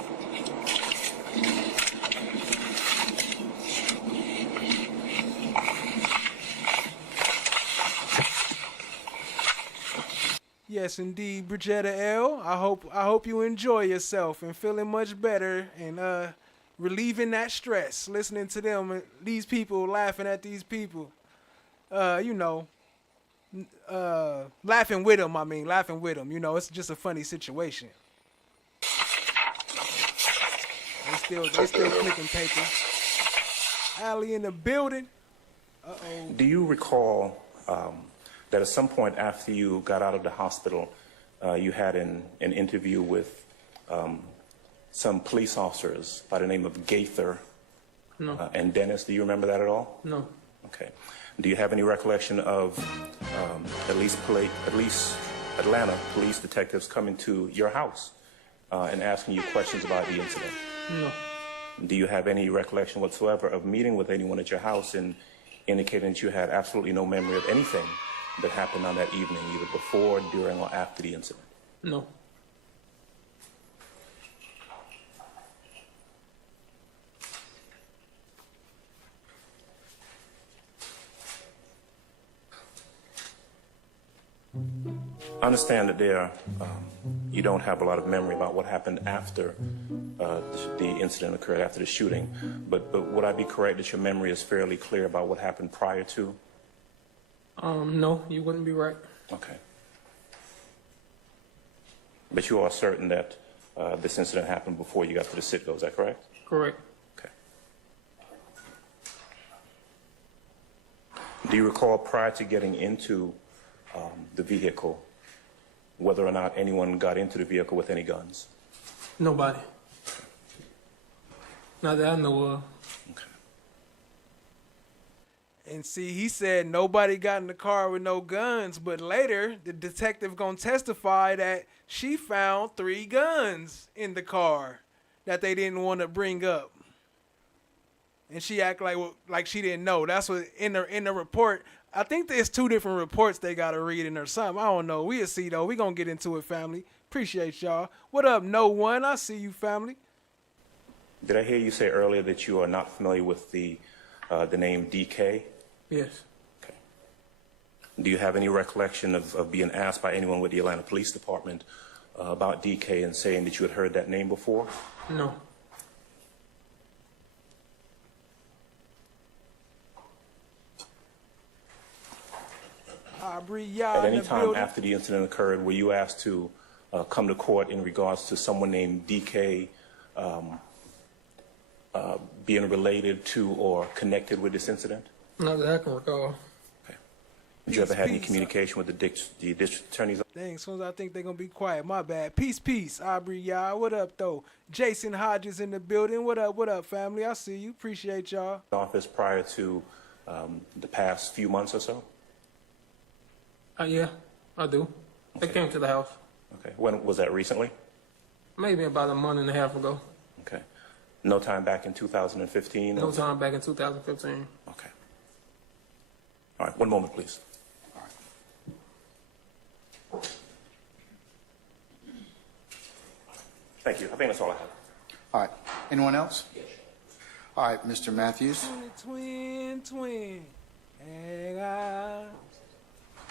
Yes, indeed, Bridgetta L. I hope you enjoy yourself and feeling much better and relieving that stress. Listening to them, these people laughing at these people. Laughing with them. I mean, laughing with them. You know, it's just a funny situation. They still clicking paper. Allie in the building. Uh-oh. Do you recall that at some point after you got out of the hospital, you had an interview with some police officers by the name of Gaither and Dennis? Do you remember that at all? No. Okay. Do you have any recollection of at least Atlanta police detectives coming to your house and asking you questions about the incident? No. Do you have any recollection whatsoever of meeting with anyone at your house and indicating that you had absolutely no memory of anything that happened on that evening, either before, during, or after the incident? No. I understand that you don't have a lot of memory about what happened after the incident occurred, after the shooting, but would I be correct that your memory is fairly clear about what happened prior to? No, you wouldn't be right. Okay. But you are certain that this incident happened before you got to the Citgo, is that correct? Correct. Okay. Do you recall prior to getting into the vehicle whether or not anyone got into the vehicle with any guns? Nobody. Not that I know of. And see, he said nobody got in the car with no guns, but later the detective gonna testify that she found 3 guns in the car that they didn't want to bring up, and she act like she didn't know. That's what in the report. I think there's 2 different reports they gotta read in or something. I don't know. We'll see though. We gonna get into it, family. Appreciate y'all. What up, No One? I see you, family. Did I hear you say earlier that you are not familiar with the name DK? Yes. Okay. Do you have any recollection of being asked by anyone with the Atlanta Police Department about DK and saying that you had heard that name before? No. At any time after the incident occurred, were you asked to come to court in regards to someone named DK being related to or connected with this incident? Not that I can recall. Okay. Did you ever have any communication with the district attorney's office? Dang, as soon as I think they're going to be quiet. My bad. Peace, Aubrey, y'all. What up, though? Jason Hodges in the building. What up, family? I see you. Appreciate y'all. Office prior to the past few months or so? Yeah, I do. They came to the house. Okay. When was that, recently? Maybe about a month and a half ago. Okay. No time back in 2015? No time back in 2015. Okay. All right, one moment, please. All right. Thank you. I think that's all I have. All right. Anyone else? All right, Mr. Matthews. Twin. Hang on.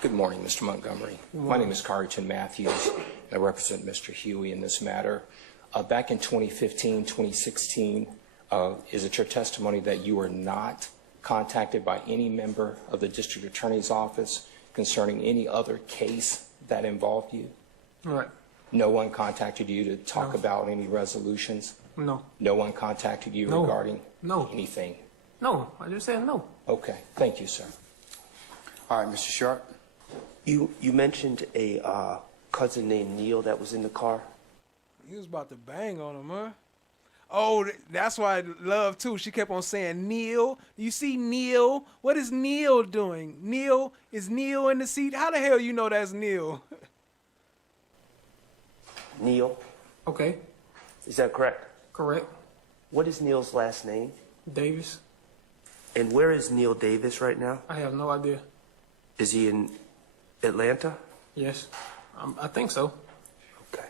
Good morning, Mr. Montgomery. My name is Carrington Matthews. I represent Mr. Huey in this matter. Back in 2015, 2016, is it your testimony that you were not contacted by any member of the district attorney's office concerning any other case that involved you? Right. No one contacted you to talk about any resolutions? No. No one contacted you regarding anything? No, I just said no. Okay, thank you, sir. All right, Mr. Sharp. You mentioned a cousin named Neil that was in the car. He was about to bang on him, huh? Oh, that's why I love, too. She kept on saying, Neil. You see Neil? What is Neil doing? Neil? Is Neil in the seat? How the hell you know that's Neil? Neil? Okay. Is that correct? Correct. What is Neil's last name? Davis. And where is Neil Davis right now? I have no idea. Is he in Atlanta? Yes. I think so. Okay.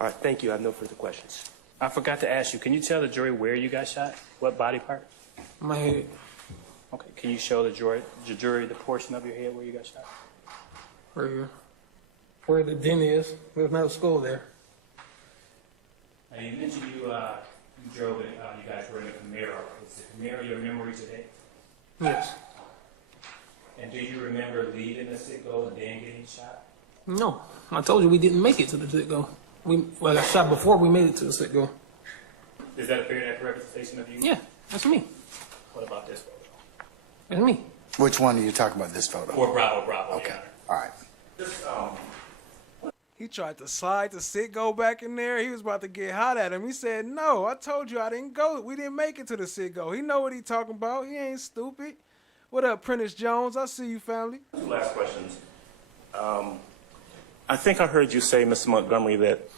All right, thank you. I have no further questions. I forgot to ask you, can you tell the jury where you got shot? What body part? My head. Okay, can you show the jury the portion of your head where you got shot? Right here. Where the den is. There's no skull there. Now you mentioned you drove it, you guys were in a Camaro. Is the Camaro your memory today? Yes. And do you remember leaving the Citgo and then getting shot? No. I told you we didn't make it to the Citgo. I got shot before we made it to the Citgo. Is that a fair and accurate representation of you? Yeah, that's me. What about this photo? That's me. Which one are you talking about, this photo? For Bravo, Okay, all right. He tried to slide the Citgo back in there. He was about to get hot at him. He said, no, I told you I didn't go. We didn't make it to the Citgo. He know what he talking about. He ain't stupid. What up, Prentice Jones? I see you, family. Two last questions. I think I heard you say, Mr. Montgomery, that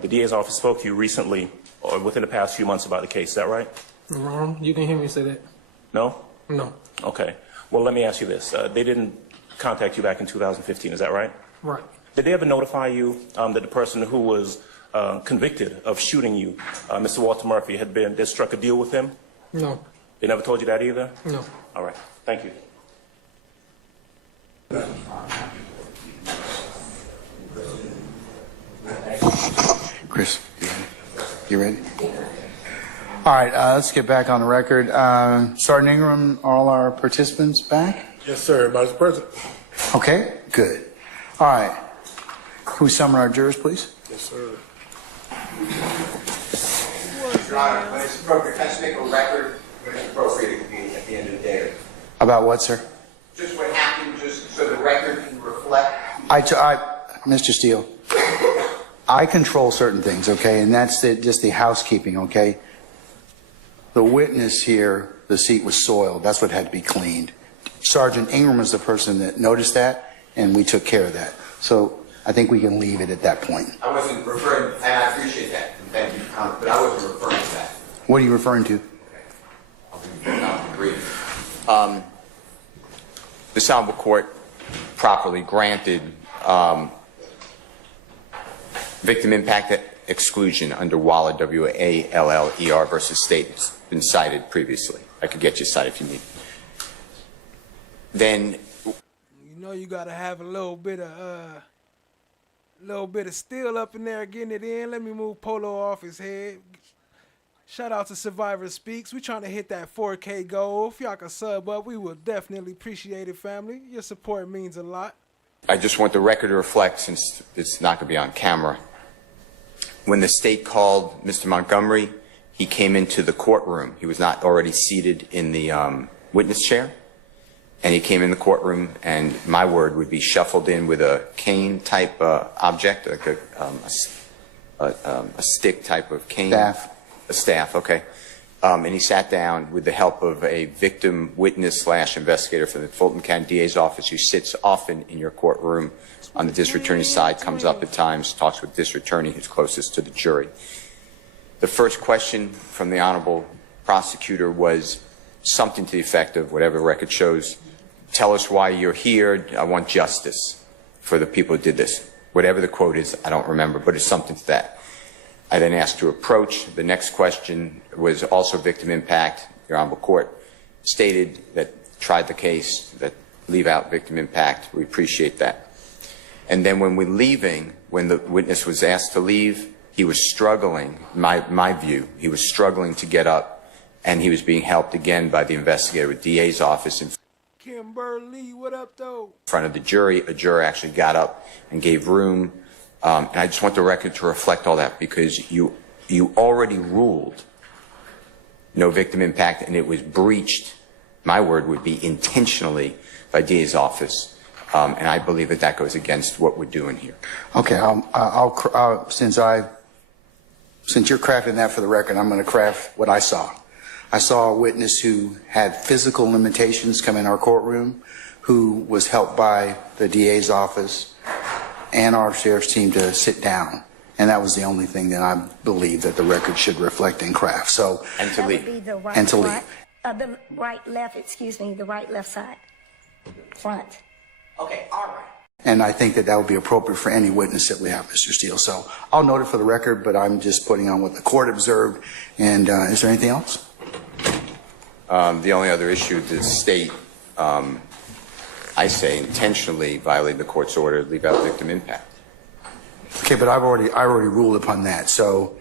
the DA's office spoke to you recently or within the past few months about the case. Is that right? Wrong. You can hear me say that. No? No. Okay. Well, let me ask you this. They didn't contact you back in 2015. Is that right? Right. Did they ever notify you that the person who was convicted of shooting you, Mr. Walter Murphy, they struck a deal with him? No. They never told you that either? No. All right. Thank you. Chris, you ready? All right, let's get back on the record. Sergeant Ingram, are all our participants back? Yes, sir, Vice President. Okay, good. All right. Can we summon our jurors, please? Yes, sir. Your Honor, when it's appropriate, can I just make a record when it's appropriate at the end of the day? About what, sir? Just what happened, just so the record can reflect. Mr. Steele, I control certain things, okay, and that's just the housekeeping, okay? The witness here, the seat was soiled. That's what had to be cleaned. Sergeant Ingram was the person that noticed that, and we took care of that. So I think we can leave it at that point. I wasn't referring, and I appreciate that, and thank you, but I wasn't referring to that. What are you referring to? I'll be brief. This honorable court properly granted victim impact exclusion under WALLER, W-A-L-L-E-R versus state. It's been cited previously. I could get you cited if you need. Then, You know you gotta have a little bit of steel up in there getting it in. Let me move Polo off his head. Shout out to Survivor Speaks. We trying to hit that 4K goal. If y'all can sub up, we will definitely appreciate it, family. Your support means a lot. I just want the record to reflect, since it's not going to be on camera. When the state called Mr. Montgomery, he came into the courtroom. He was not already seated in the witness chair. And he came in the courtroom, and my word would be shuffled in with a cane type object, like a stick type of cane. Staff. A staff, okay. And he sat down with the help of a victim witness / investigator from the Fulton County DA's office, who sits often in your courtroom on the district attorney's side, comes up at times, talks with the district attorney who's closest to the jury. The first question from the honorable prosecutor was something to the effect of, whatever the record shows, tell us why you're here. I want justice for the people who did this. Whatever the quote is, I don't remember, but it's something to that. I then asked to approach. The next question was also victim impact. Your honorable court stated that tried the case, that leave out victim impact. We appreciate that. And then when we're leaving, when the witness was asked to leave, he was struggling, my view, he was struggling to get up, and he was being helped again by the investigator with DA's office in Kimberly, what up, though? front of the jury. A juror actually got up and gave room. And I just want the record to reflect all that, because you already ruled no victim impact, and it was breached, my word would be intentionally, by DA's office. And I believe that that goes against what we're doing here. Okay, since you're crafting that for the record, I'm going to craft what I saw. I saw a witness who had physical limitations come in our courtroom, who was helped by the DA's office and our sheriff's team to sit down. And that was the only thing that I believe that the record should reflect and craft. So, and to leave. Would be the right, and to leave. The right, left, the right, left side. Front. Okay, all right. And I think that that would be appropriate for any witness that we have, Mr. Steele. So I'll note it for the record, but I'm just putting on what the court observed. And is there anything else? The only other issue, the state, I say, intentionally violated the court's order to leave out victim impact. Okay, but I already ruled upon that. So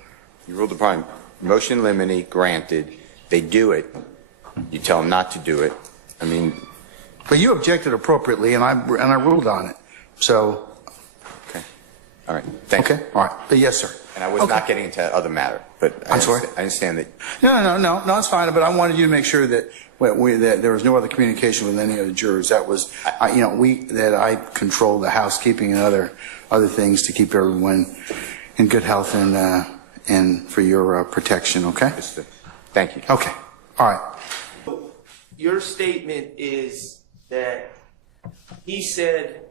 you ruled upon motion in limine granted. They do it. You tell them not to do it. I mean, but you objected appropriately, and I ruled on it. So, okay. All right. Thank you. Okay. All right. Yes, sir. And I was not getting into that other matter, but I'm sorry? I understand that. No, it's fine. But I wanted you to make sure that that there was no other communication with any of the jurors. That was, that I control the housekeeping and other things to keep everyone in good health and for your protection. Okay. Thank you. Okay. All right. Your statement is that he said.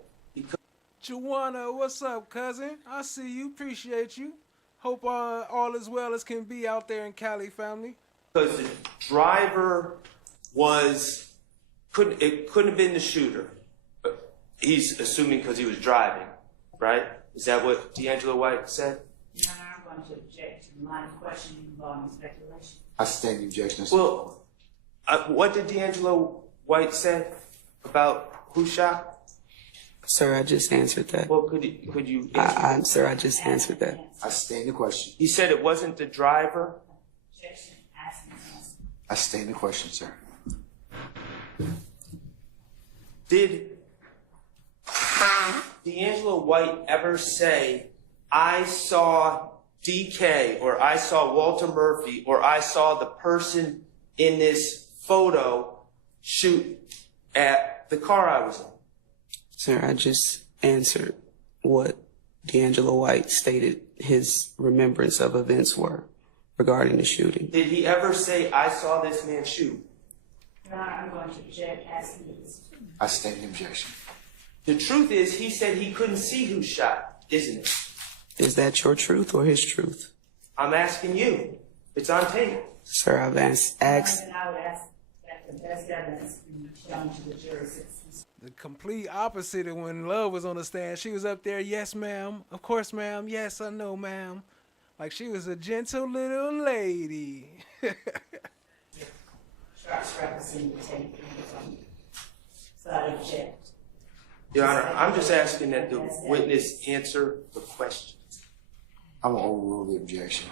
Juana, what's up, cousin? I see you. Appreciate you. Hope all is well as can be out there in Cali, family. Because the driver couldn't have been the shooter. He's assuming because he was driving, right? Is that what D'Angelo White said? No, I'm going to object to the line of questioning involving speculation. I stand the objection. Well, what did D'Angelo White say about who shot? Sir, I just answered that. Well, could you? Sir, I just answered that. I stand the question. He said it wasn't the driver. I stand the question, sir. Did D'Angelo White ever say, I saw DK, or I saw Walter Murphy, or I saw the person in this photo shoot at the car I was in? Sir, I just answered what D'Angelo White stated his remembrance of events were regarding the shooting. Did he ever say, I saw this man shoot? No, I'm going to object asking you this. I stand the objection. The truth is, he said he couldn't see who shot, isn't it? Is that your truth or his truth? I'm asking you. It's on tape. Sir, I've asked. And I would ask that the best evidence be shown to the jury. The complete opposite of when Love was on the stand. She was up there, yes, ma'am. Of course, ma'am. Yes, I know, ma'am. Like she was a gentle little lady. So I object. Your Honor, I'm just asking that the witness answer the question. I'm going to overrule the objection.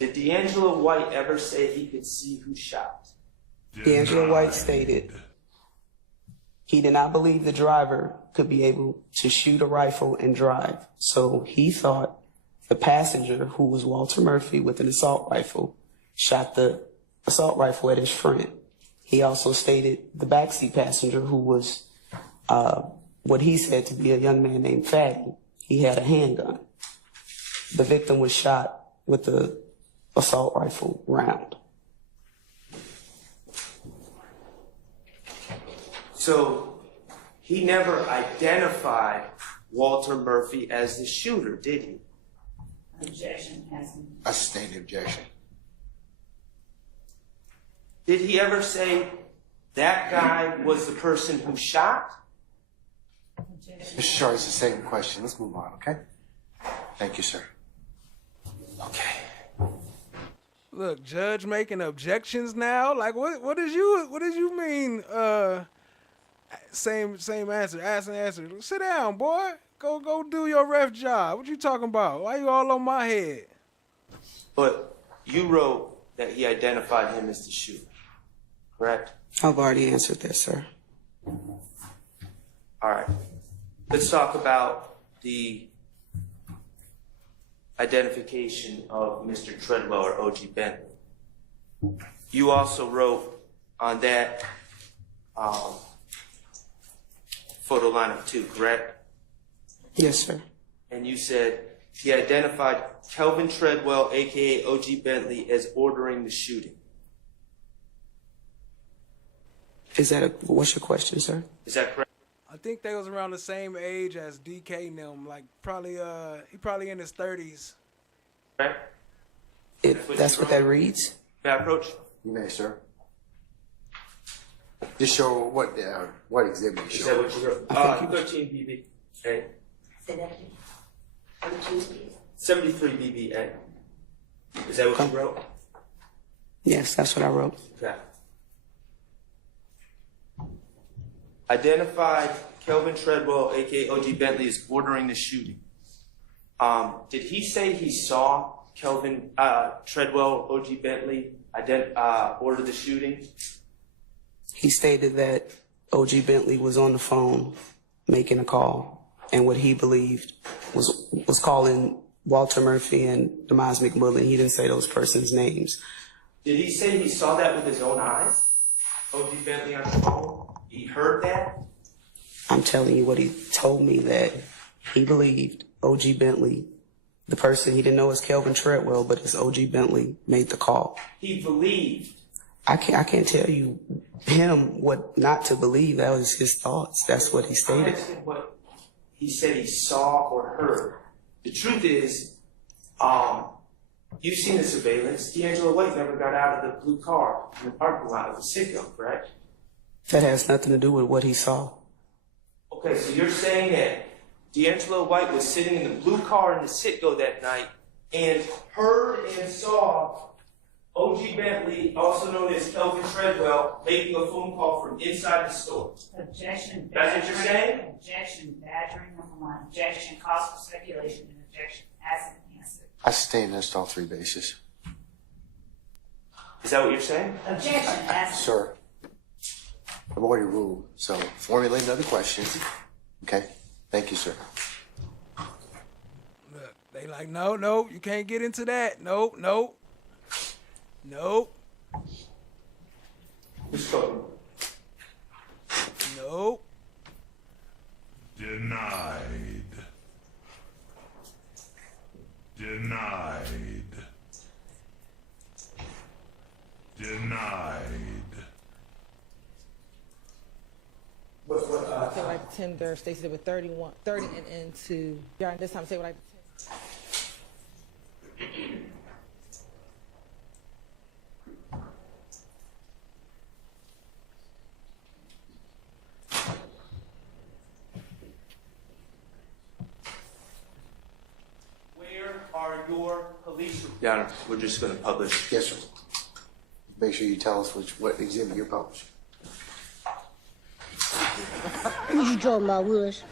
Did D'Angelo White ever say he could see who shot? D'Angelo White stated he did not believe the driver could be able to shoot a rifle and drive. So he thought the passenger, who was Walter Murphy with an assault rifle, shot the assault rifle at his friend. He also stated the backseat passenger, who was what he said to be a young man named Fatty, he had a handgun. The victim was shot with the assault rifle round. So he never identified Walter Murphy as the shooter, did he? Objection. I stand the objection. Did he ever say that guy was the person who shot? Mr. Short, it's the same question. Let's move on, okay? Thank you, sir. Okay. Look, judge making objections now. Like what did you mean? Same answer. Ask and answer. Sit down, boy. Go do your ref job. What you talking about? Why you all on my head? But you wrote that he identified him as the shooter, correct? I've already answered that, sir. All right. Let's talk about the identification of Mr. Treadwell or O.G. Bentley. You also wrote on that photo lineup 2, correct? Yes, sir. And you said he identified Kelvin Treadwell, a.k.a. O.G. Bentley, as ordering the shooting. What's your question, sir? Is that correct? I think they was around the same age as DK and them. Like he probably in his 30s. Right? That's what that reads? May I approach? You may, sir. Just show what exhibit you Is show. that what you wrote? 13 BB. A. 73 BB. A. Is that what you wrote? Yes, that's what I wrote. Okay. Identified Kelvin Treadwell, a.k.a. O.G. Bentley, as ordering the shooting. Did he say he saw Kelvin Treadwell, O.G. Bentley, order the shooting? He stated that O.G. Bentley was on the phone making a call and what he believed was calling Walter Murphy and Demise McMullen. He didn't say those persons' names. Did he say he saw that with his own eyes? O.G. Bentley on the phone? He heard that? I'm telling you what he told me, that he believed O.G. Bentley, the person he didn't know as Kelvin Treadwell, but it's O.G. Bentley, made the call. He believed. I can't tell you him what not to believe. That was his thoughts. That's what he stated. I understand what he said he saw or heard. The truth is, you've seen the surveillance. D'Angelo White never got out of the blue car in the parking lot of the Citgo, correct? That has nothing to do with what he saw. Okay, so you're saying that D'Angelo White was sitting in the blue car in the Citgo that night and heard and saw O.G. Bentley, also known as Kelvin Treadwell, making a phone call from inside the store. Objection. That's what you're saying? Objection. Badgering, number one. Objection. Cause for speculation, and objection as an answer. I sustain against all three bases. Is that what you're saying? Objection as Sir, I've already ruled, so formulate another question. Okay? Thank you, sir. Look, they like, no, you can't get into that. Nope. Who's talking? Nope. Denied. Say what I pretend there. Stacey said with 30 and into. Y'all, this time say what I pretend. Where are your police reports? Your Honor, we're just going to publish. Yes, sir. Make sure you tell us what exhibit you're publishing. What you talking about, Willis?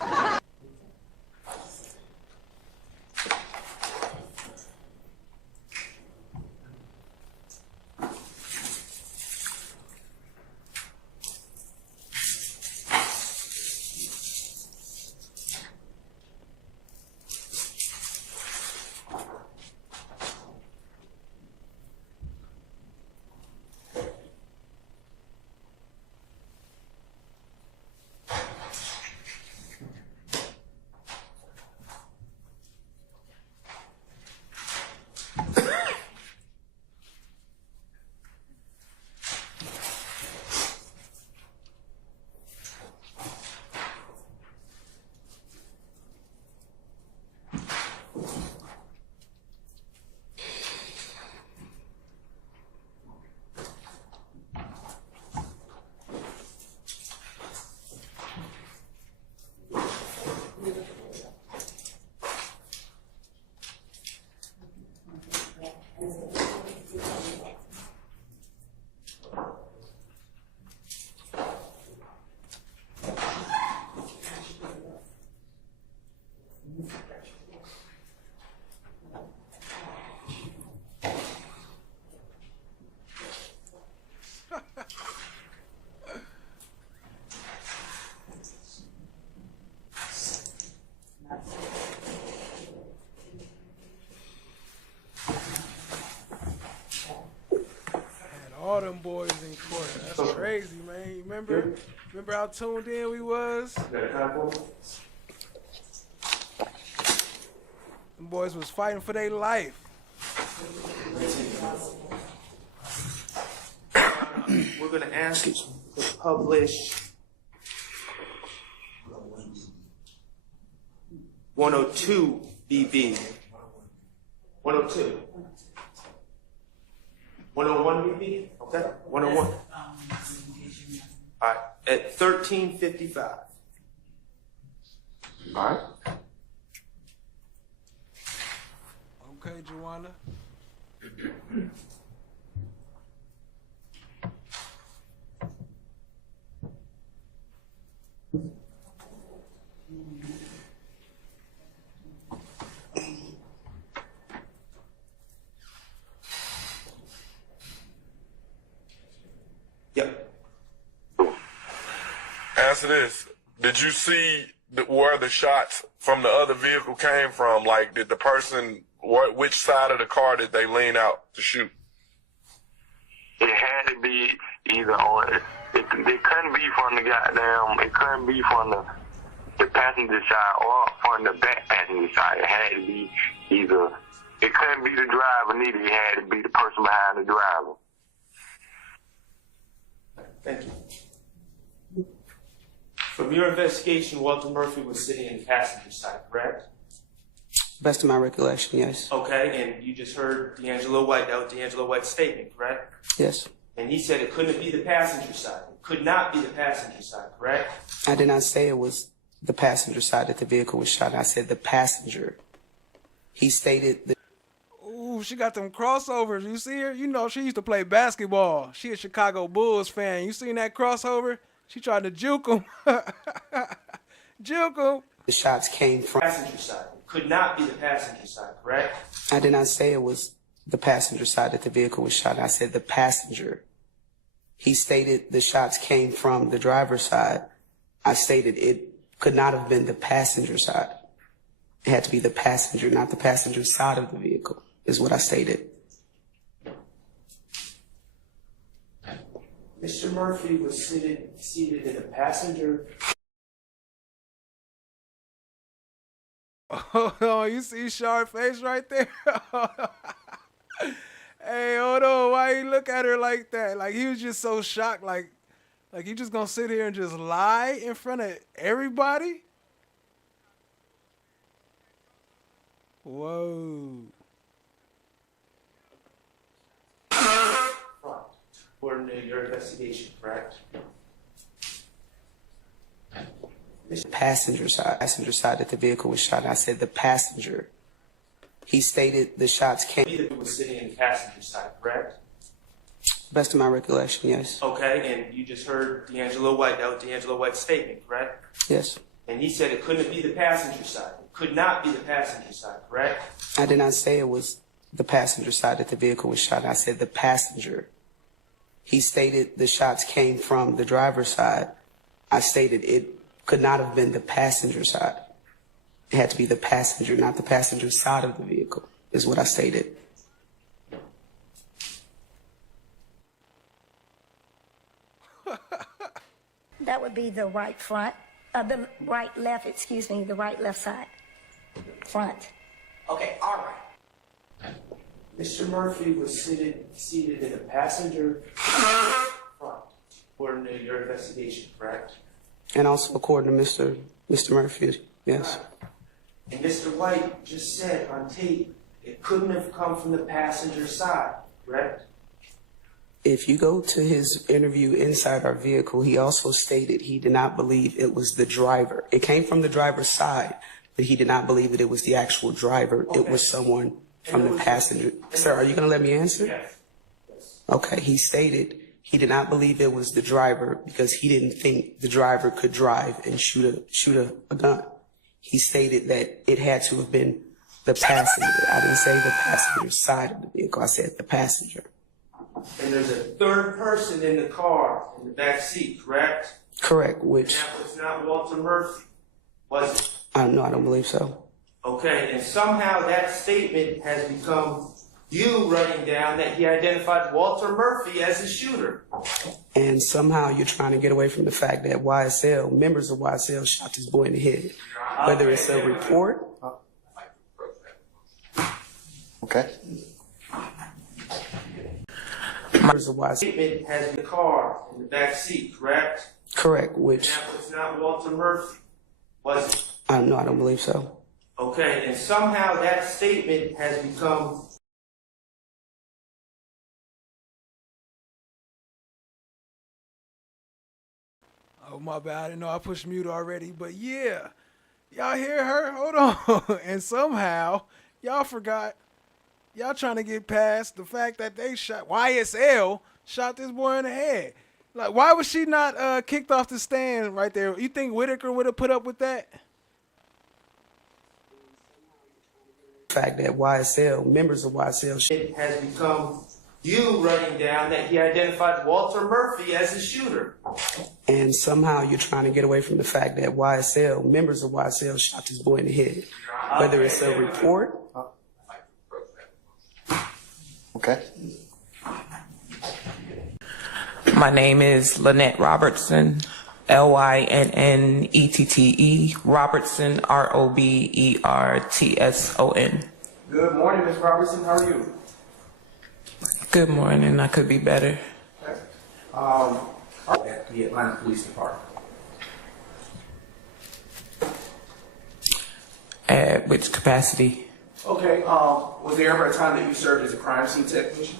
All them boys in court. That's crazy, man. Remember how tuned in we was? Them boys was fighting for their life. We're going to ask you to publish 102 BB. 102. 101 BB? Okay. 101. All right. At 13:55. All right. Okay, Joanna. Yep. Answer this. Did you see where the shots from the other vehicle came from? Like, did the person, which side of the car did they lean out to shoot? It had to be either on, it couldn't be from the goddamn, it couldn't be from the passenger side or from the back passenger side. It had to be either, it couldn't be the driver neither, it had to be the person behind the driver. Thank you. From your investigation, Walter Murphy was sitting in the passenger side, correct? Best of my recollection, yes. Okay, and you just heard D'Angelo White, that was D'Angelo White's statement, correct? Yes. And he said it couldn't be the passenger side. It could not be the passenger side, correct? I did not say it was the passenger side that the vehicle was shot. I said the passenger. He stated that. Ooh, she got them crossovers. You see her? You know, she used to play basketball. She a Chicago Bulls fan. You seen that crossover? She tried to juke him. Juke him. The shots came from. Passenger side. It could not be the passenger side, correct? I did not say it was the passenger side that the vehicle was shot. I said the passenger. He stated the shots came from the driver's side. I stated it could not have been the passenger side. It had to be the passenger, not the passenger side of the vehicle, is what I stated. Mr. Murphy was seated in the passenger. Oh, you see Sharp face right there? Hey, hold on. Why he look at her like that? Like he was just so shocked. Like you just gonna sit here and just lie in front of everybody? Whoa. According to your investigation, correct? Passenger side that the vehicle was shot. I said the passenger. He stated the shots came. He was sitting in the passenger side, correct? Best of my recollection, yes. Okay, and you just heard D'Angelo White, that was D'Angelo White's statement, correct? Yes. And he said it couldn't be the passenger side. It could not be the passenger side, correct? I did not say it was the passenger side that the vehicle was shot. I said the passenger. He stated the shots came from the driver's side. I stated it could not have been the passenger side. It had to be the passenger, not the passenger side of the vehicle, is what I stated. That would be the right front, the right left, excuse me, the right left side. Front. Okay, all right. Mr. Murphy was seated in the passenger front, according to your investigation, correct? And also according to Mr. Murphy, yes. And Mr. White just said on tape, it couldn't have come from the passenger side, correct? If you go to his interview inside our vehicle, he also stated he did not believe it was the driver. It came from the driver's side, but he did not believe that it was the actual driver. Okay. It was someone from the passenger. Sir, are you going to let me answer? Yes. Okay, he stated he did not believe it was the driver because he didn't think the driver could drive and shoot a gun. He stated that it had to have been the passenger. I didn't say the passenger side of the vehicle. I said the passenger. And there's a third person in the car, in the back seat, correct? Correct, which... And that was not Walter Murphy, was it? I don't believe so. Okay, and somehow that statement has become you writing down that he identified Walter Murphy as the shooter. And somehow you're trying to get away from the fact that YSL, members of YSL shot this boy in the head. Whether it's a report... Okay. Statement has the car in the back seat, correct? Correct, which... And that was not Walter Murphy, was it? I don't believe so. Okay, and somehow that statement has become... Oh, my bad. I didn't know I pushed mute already. But yeah, y'all hear her? Hold on. And somehow, y'all forgot. Y'all trying to get past the fact that they shot, YSL shot this boy in the head. Like, why was she not kicked off the stand right there? You think Whitaker would have put up with that? The fact that YSL, members of YSL... It has become you writing down that he identified Walter Murphy as the shooter. And somehow you're trying to get away from the fact that YSL, members of YSL shot this boy in the head. Whether it's a report. Okay. My name is Lynette Robertson, Lynnette, Robertson, Robertson. Good morning, Ms. Robertson. How are you? Good morning. I could be better. At the Atlanta Police Department. At which capacity? Okay. Was there ever a time that you served as a crime scene technician?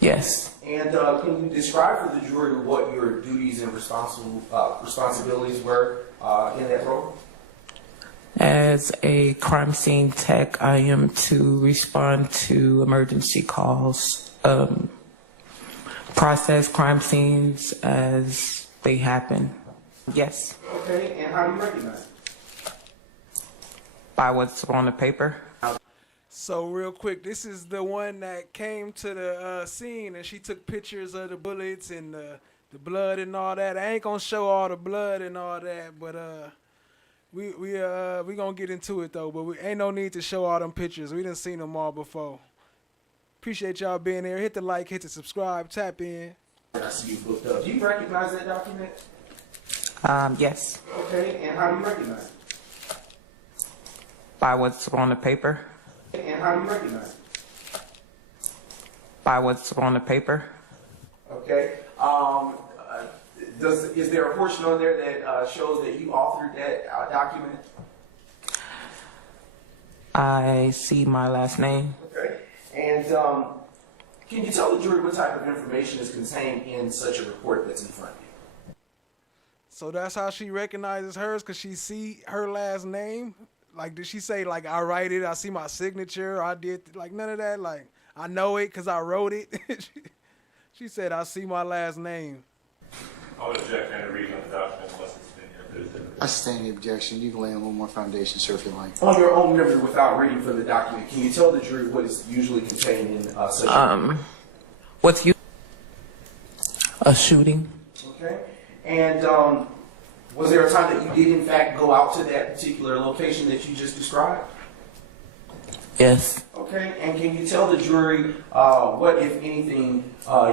Yes. And can you describe for the jury what your duties and responsibilities were in that role? As a crime scene tech, I am to respond to emergency calls, process crime scenes as they happen. Yes. Okay, and how do you recognize it? By what's on the paper. So real quick, this is the one that came to the scene and she took pictures of the bullets and the blood and all that. I ain't gonna show all the blood and all that, but we gonna get into it though. But we ain't no need to show all them pictures. We done seen them all before. Appreciate y'all being here. Hit the like, hit the subscribe, tap in. I see you booked up. Do you recognize that document? Yes. Okay, and how do you recognize it? By what's on the paper. And how do you recognize it? By what's on the paper. Okay. Is there a portion on there that shows that you authored that document? I see my last name. Okay. And can you tell the jury what type of information is contained in such a report that's in front of you? So that's how she recognizes hers, because she see her last name. Like, did she say, like, I write it, I see my signature, I did, like, none of that? Like, I know it because I wrote it. She said, I see my last name. I would object to reading of the document unless it's been here. I stand the objection. You can lay a little more foundation, sir, if you like. On your own memory, without reading from the document, can you tell the jury what is usually contained in such a what's you? A shooting. Okay. And was there a time that you did, in fact, go out to that particular location that you just described? Yes. Okay. And can you tell the jury what, if anything,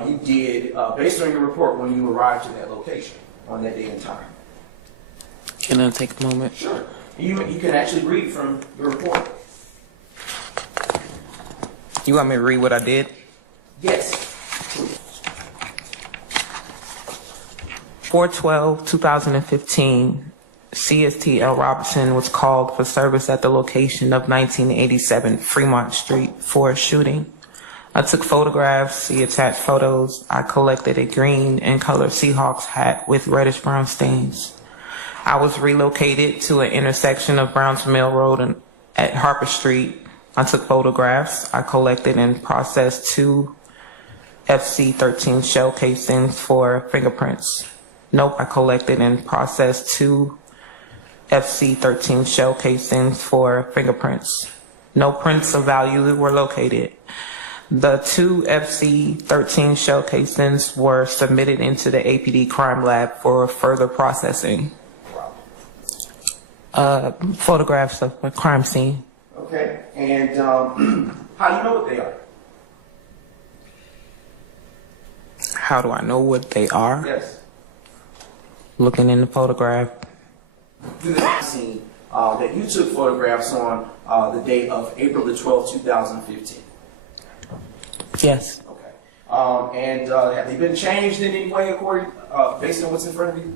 you did based on your report when you arrived to that location on that day and time? Can I take a moment? Sure. You can actually read from your report. You want me to read what I did? Yes. 4/12/2015, CST L. Robertson was called for service at the location of 1987 Fremont Street for a shooting. I took photographs, see attached photos. I collected a green and colored Seahawks hat with reddish brown stains. I was relocated to an intersection of Browns Mill Road and at Harper Street. I took photographs. I collected and processed 2 FC-13 shell casings for fingerprints. Nope, I collected and processed 2 FC-13 shell casings for fingerprints. No prints of value were located. The 2 FC-13 shell casings were submitted into the APD crime lab for further processing. Photographs of a crime scene. Okay. And how do you know what they are? How do I know what they are? Yes. Looking in the photograph. The scene that you took photographs on the date of April the 12th, 2015. Yes. Okay. And have they been changed in any way according, based on what's in front of you?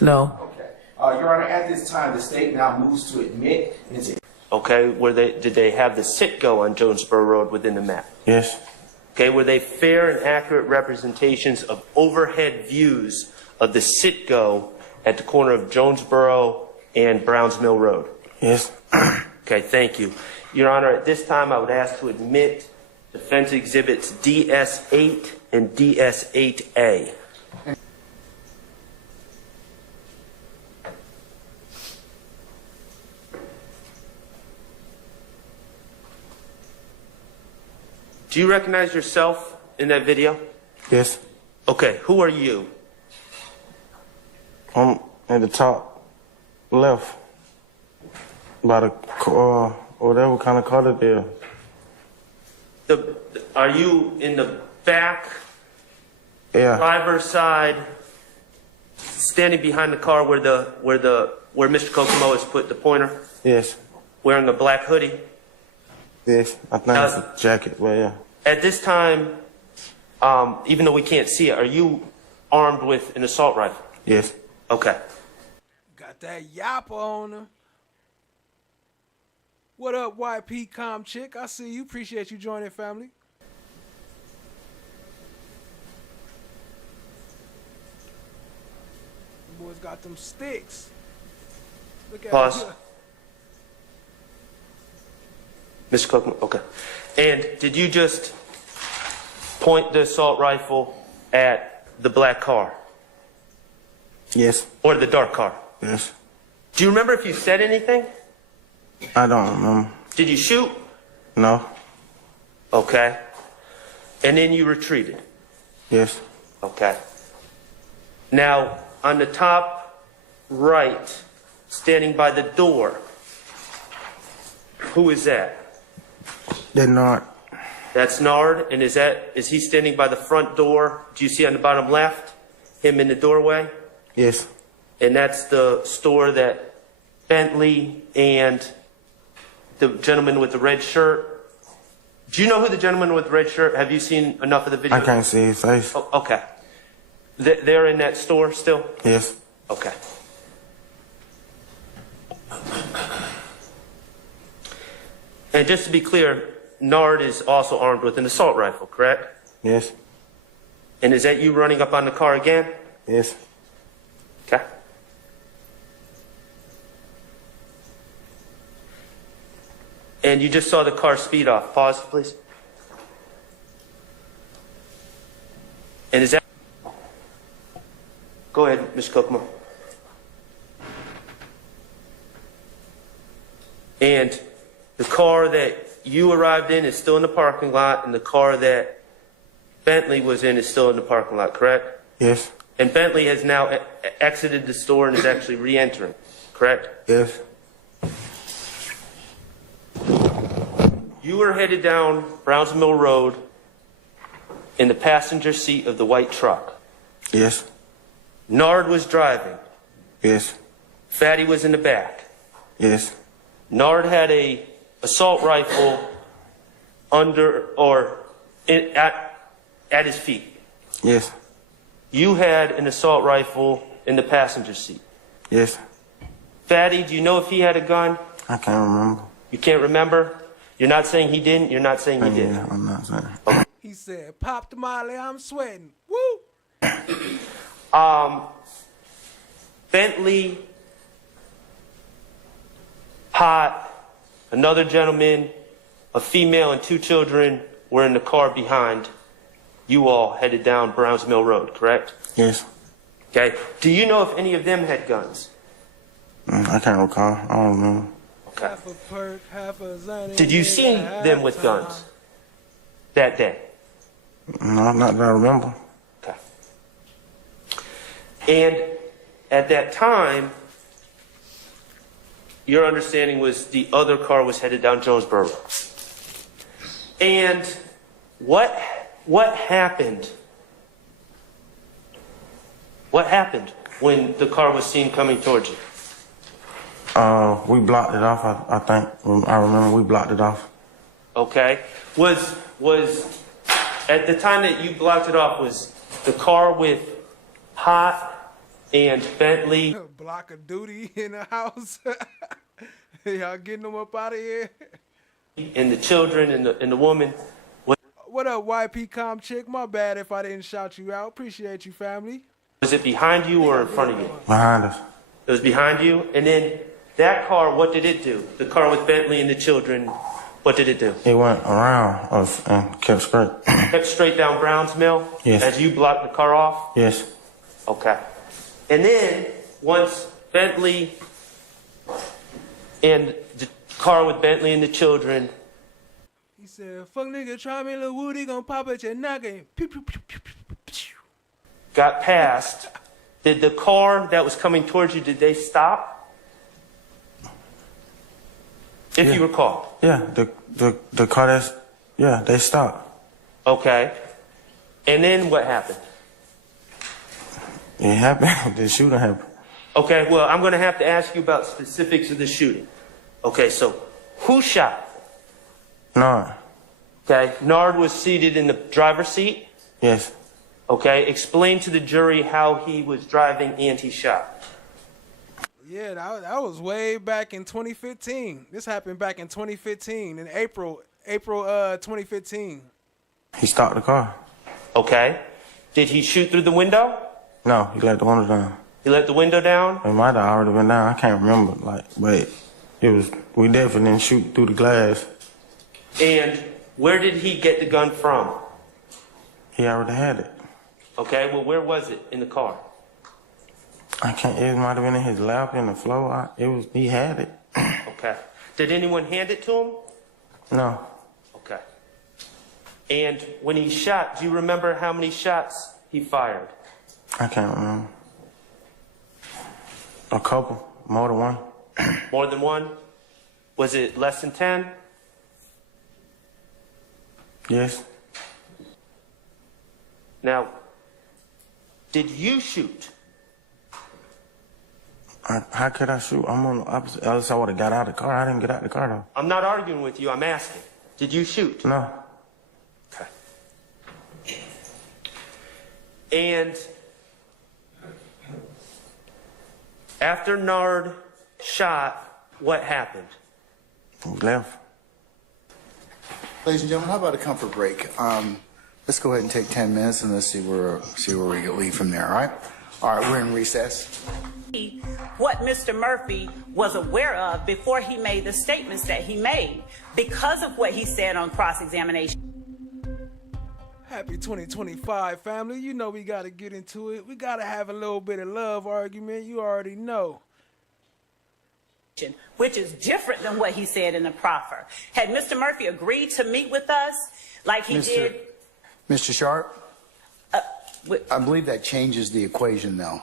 No. Okay. Your Honor, at this time, the state now moves to admit into. Okay. Did they have the Citgo on Jonesboro Road within the map? Yes. Okay. Were they fair and accurate representations of overhead views of the Citgo at the corner of Jonesboro and Browns Mill Road? Yes. Okay, thank you. Your Honor, at this time I would ask to admit defense exhibits DS8 and DS8A. Do you recognize yourself in that video? Yes. Okay, who are you? I'm at the top left. By the whatever kind of car it is. Are you in the back? Yeah. Driver's side, standing behind the car where Mr. Kokomo has put the pointer? Yes. Wearing a black hoodie? Yes. I think it's a jacket, but yeah. At this time, even though we can't see it, are you armed with an assault rifle? Yes. Okay. Got that yapper on him. What up, YP Com Chick? I see you. Appreciate you joining, family. The boys got them sticks. Look at Pause. him. Mr. Kokomo, okay. And did you just point the assault rifle at the black car? Yes. Or the dark car? Yes. Do you remember if you said anything? I don't remember. Did you shoot? No. Okay. And then you retreated? Yes. Okay. Now, on the top right, standing by the door, who is that? That Nard. That's Nard, and is he standing by the front door? Do you see on the bottom left, him in the doorway? Yes. And that's the store that Bentley and the gentleman with the red shirt. Do you know who the gentleman with the red shirt? Have you seen enough of the video? I can't see his face. Oh, okay. They're in that store still? Yes. Okay. And just to be clear, Nard is also armed with an assault rifle, correct? Yes. And is that you running up on the car again? Yes. Okay. And you just saw the car speed off. Pause, please. And is that... Go ahead, Mr. Kokomo. And the car that you arrived in is still in the parking lot, and the car that Bentley was in is still in the parking lot, correct? Yes. And Bentley has now exited the store and is actually re-entering, correct? Yes. You were headed down Browns Mill Road in the passenger seat of the white truck. Yes. Nard was driving. Yes. Fatty was in the back. Yes. Nard had a assault rifle under or at his feet. Yes. You had an assault rifle in the passenger seat. Yes. Fatty, do you know if he had a gun? I can't remember. You can't remember? You're not saying he didn't? You're not saying he did? Yeah, I'm not saying. Okay. He said, "Pop the Molly, I'm sweating." Woo! Bentley, Pot, another gentleman, a female, and 2 children were in the car behind. You all headed down Browns Mill Road, correct? Yes. Okay. Do you know if any of them had guns? I can't recall. I don't remember. Okay. Half a perk, half a Zany, Did you see them with guns that day? No, not that I remember. Okay. And at that time, your understanding was the other car was headed down Jonesboro Road. And what happened? What happened when the car was seen coming towards you? We blocked it off. I think I remember we blocked it off. Okay. Was at the time that you blocked it off, was the car with Hot and Bentley? Block of duty in the house. Y'all getting them up out of here? And the children and the woman. What up, YP Com Chick? My bad if I didn't shout you out. Appreciate you, family. Was it behind you or in front of you? Behind us. It was behind you, and then that car, what did it do? The car with Bentley and the children, what did it do? It went around us and kept straight. Kept straight down Browns Mill? Yes. As you blocked the car off? Yes. Okay. And then, once Bentley and the car with Bentley and the children said, fuck nigga, try me, Lil Woody, gonna pop at your noggin. Pew, pew, pew, pew, pew, pew. Got past. Did the car that was coming towards you, did they stop? If you recall. Yeah, the car that's, yeah, they stopped. Okay. And then what happened? It happened. The shooting happened. Okay, well, I'm going to have to ask you about specifics of the shooting. Okay, so who shot? Nard. Okay, Nard was seated in the driver's seat? Yes. Okay, explain to the jury how he was driving and he shot. Yeah, that was way back in 2015. This happened back in 2015, in April 2015. He stopped the car. Okay. Did he shoot through the window? No, he let the window down. He let the window down? It might have already been down. I can't remember, but it was. We definitely didn't shoot through the glass. And where did he get the gun from? He already had it. Okay, well, where was it in the car? I can't. It might have been in his lap, in the floor. He had it. Okay. Did anyone hand it to him? No. Okay. And when he shot, do you remember how many shots he fired? I can't remember. A couple. More than one. More than one? Was it less than 10? Yes. Now, did you shoot? How could I shoot? I'm on the opposite. Else I would have got out of the car. I didn't get out of the car, though. I'm not arguing with you. I'm asking. Did you shoot? No. Okay. And after Nard shot, what happened? He left. Ladies and gentlemen, how about a comfort break? Let's go ahead and take 10 minutes and let's see where we can leave from there, all right? All right, we're in recess. What Mr. Murphy was aware of before he made the statements that he made because of what he said on cross-examination. Happy 2025, family. You know we got to get into it. We got to have a little bit of love argument. You already know. Which is different than what he said in the proffer. Had Mr. Murphy agreed to meet with us like he did... Mr. Sharp? I believe that changes the equation, though.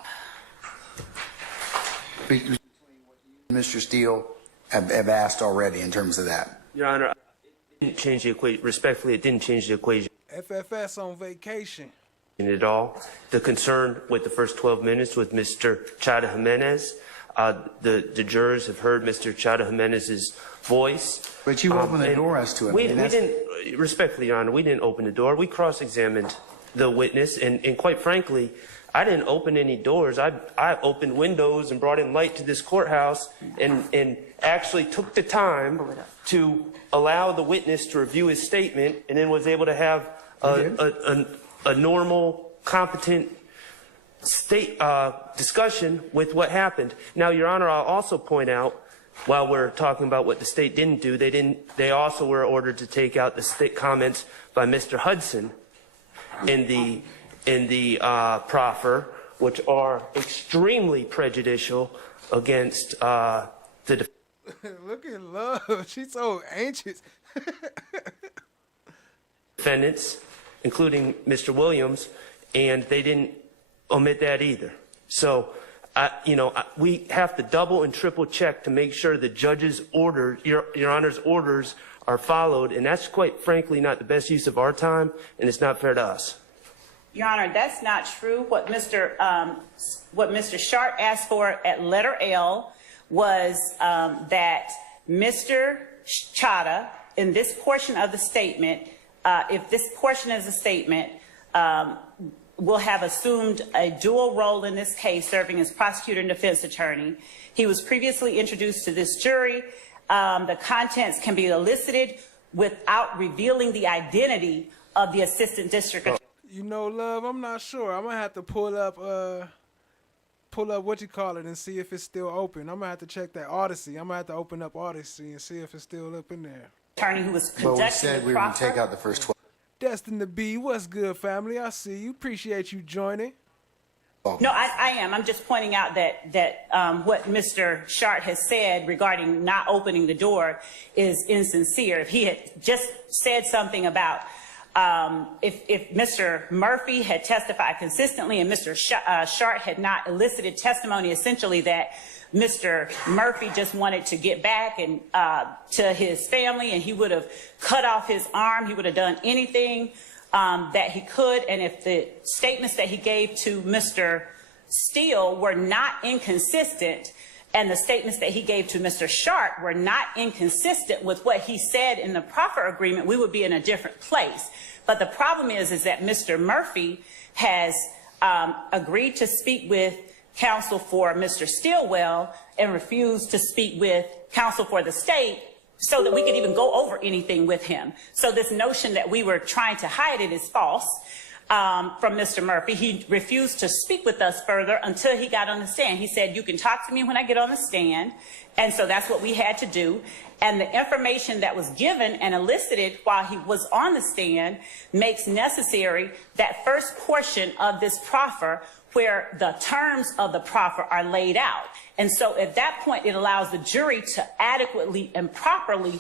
Mr. Steele have asked already in terms of that. Your Honor, it didn't change the equation. Respectfully, it didn't change the equation FFS on vacation. at all. The concern with the first 12 minutes with Mr. Chada Jimenez, the jurors have heard Mr. Chada Jimenez's voice. But you opened the door as to it. We didn't, respectfully, Your Honor, we didn't open the door. We cross-examined the witness, and quite frankly, I didn't open any doors. I opened windows and brought in light to this courthouse and actually took the time to allow the witness to review his statement and then was able to have a normal, competent discussion with what happened. Now, Your Honor, I'll also point out, while we're talking about what the state didn't do, they also were ordered to take out the state comments by Mr. Hudson in the proffer, which are extremely prejudicial against the Look at Love. She's so anxious. defendants, including Mr. Williams, and they didn't omit that either. So, we have to double and triple check to make sure the judge's orders, Your Honor's orders, are followed, and that's quite frankly not the best use of our time, and it's not fair to us. Your Honor, that's not true. What Mr. Shart asked for at letter L was that Mr. Chada, in this portion of the statement, if this portion is a statement, will have assumed a dual role in this case, serving as prosecutor and defense attorney. He was previously introduced to this jury. The contents can be elicited without revealing the identity of the assistant district attorney. You know, Love, I'm not sure. I'm going to have to pull up what you call it and see if it's still open. I'm going to have to check that Odyssey. I'm going to have to open up Odyssey and see if it's still up in there. Attorney who was But conducting we said the we would take proffer. out the first 12. Destined to be, what's good, family? I see you. Appreciate you joining. No, I am. I'm just pointing out that what Mr. Shart has said regarding not opening the door is insincere. If he had just said something about if Mr. Murphy had testified consistently and Mr. Shart had not elicited testimony essentially that Mr. Murphy just wanted to get back and to his family and he would have cut off his arm, he would have done anything that he could, and if the statements that he gave to Mr. Steele were not inconsistent and the statements that he gave to Mr. Shart were not inconsistent with what he said in the proffer agreement, we would be in a different place. But the problem is that Mr. Murphy has agreed to speak with counsel for Mr. Stillwell and refused to speak with counsel for the state so that we could even go over anything with him. So this notion that we were trying to hide it is false from Mr. Murphy. He refused to speak with us further until he got on the stand. He said, you can talk to me when I get on the stand. And so that's what we had to do. And the information that was given and elicited while he was on the stand makes necessary that first portion of this proffer where the terms of the proffer are laid out. And so at that point, it allows the jury to adequately and properly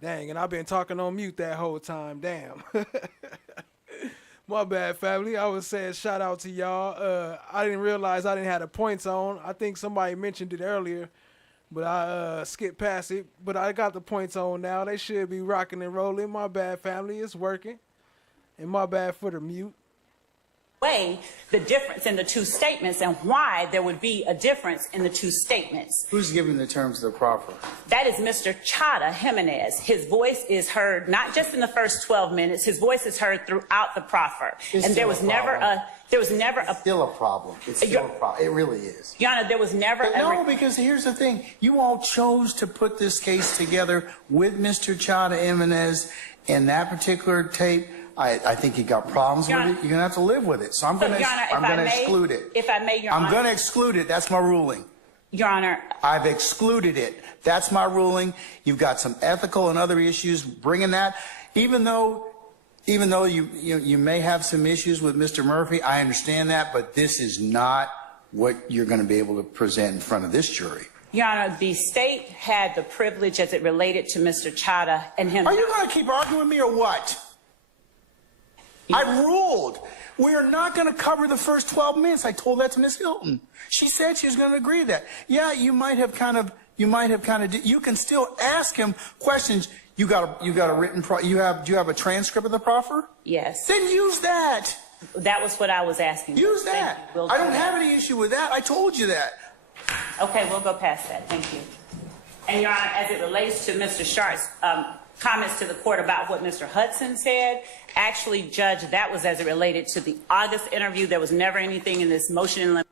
Dang, and I've been talking on mute that whole time. Damn. My bad, family. I was saying shout out to y'all. I didn't realize I didn't have the points on. I think somebody mentioned it earlier, but I skipped past it. But I got the points on now. They should be rocking and rolling. My bad, family. It's working. And my bad for the mute. weigh the difference in the two statements and why there would be a difference in the two statements. Who's giving the terms of the proffer? That is Mr. Chada Jimenez. His voice is heard not just in the first 12 minutes, his voice is heard throughout the proffer. It's and there was never a still a problem. It's still a problem. It really is. Your Honor, there was never No, because here's the thing. You all chose to put this case together with Mr. Chada Jimenez in that particular tape. I think you got problems with it. You're going to have to live with it. So I'm going to exclude it. If I may, Your Honor. I'm going to exclude it. That's my ruling. Your Honor. I've excluded it. That's my ruling. You've got some ethical and other issues bringing that. Even though you may have some issues with Mr. Murphy, I understand that, but this is not what you're going to be able to present in front of this jury. Your Honor, the state had the privilege as it related to Mr. Chada and him. Are you going to keep arguing with me or what? I ruled. We are not going to cover the first 12 minutes. I told that to Ms. Hilton. She said she was going to agree to that. Yeah, you can still ask him questions. Do you have a transcript of the proffer? Yes. Then use that. That was what I was asking. Use that. I don't have any issue with that. I told you that. Okay, we'll go past that. Thank you. And Your Honor, as it relates to Mr. Sharp's comments to the court about what Mr. Hudson said, actually, Judge, that was as it related to the August interview. There was never anything in this motion in limine.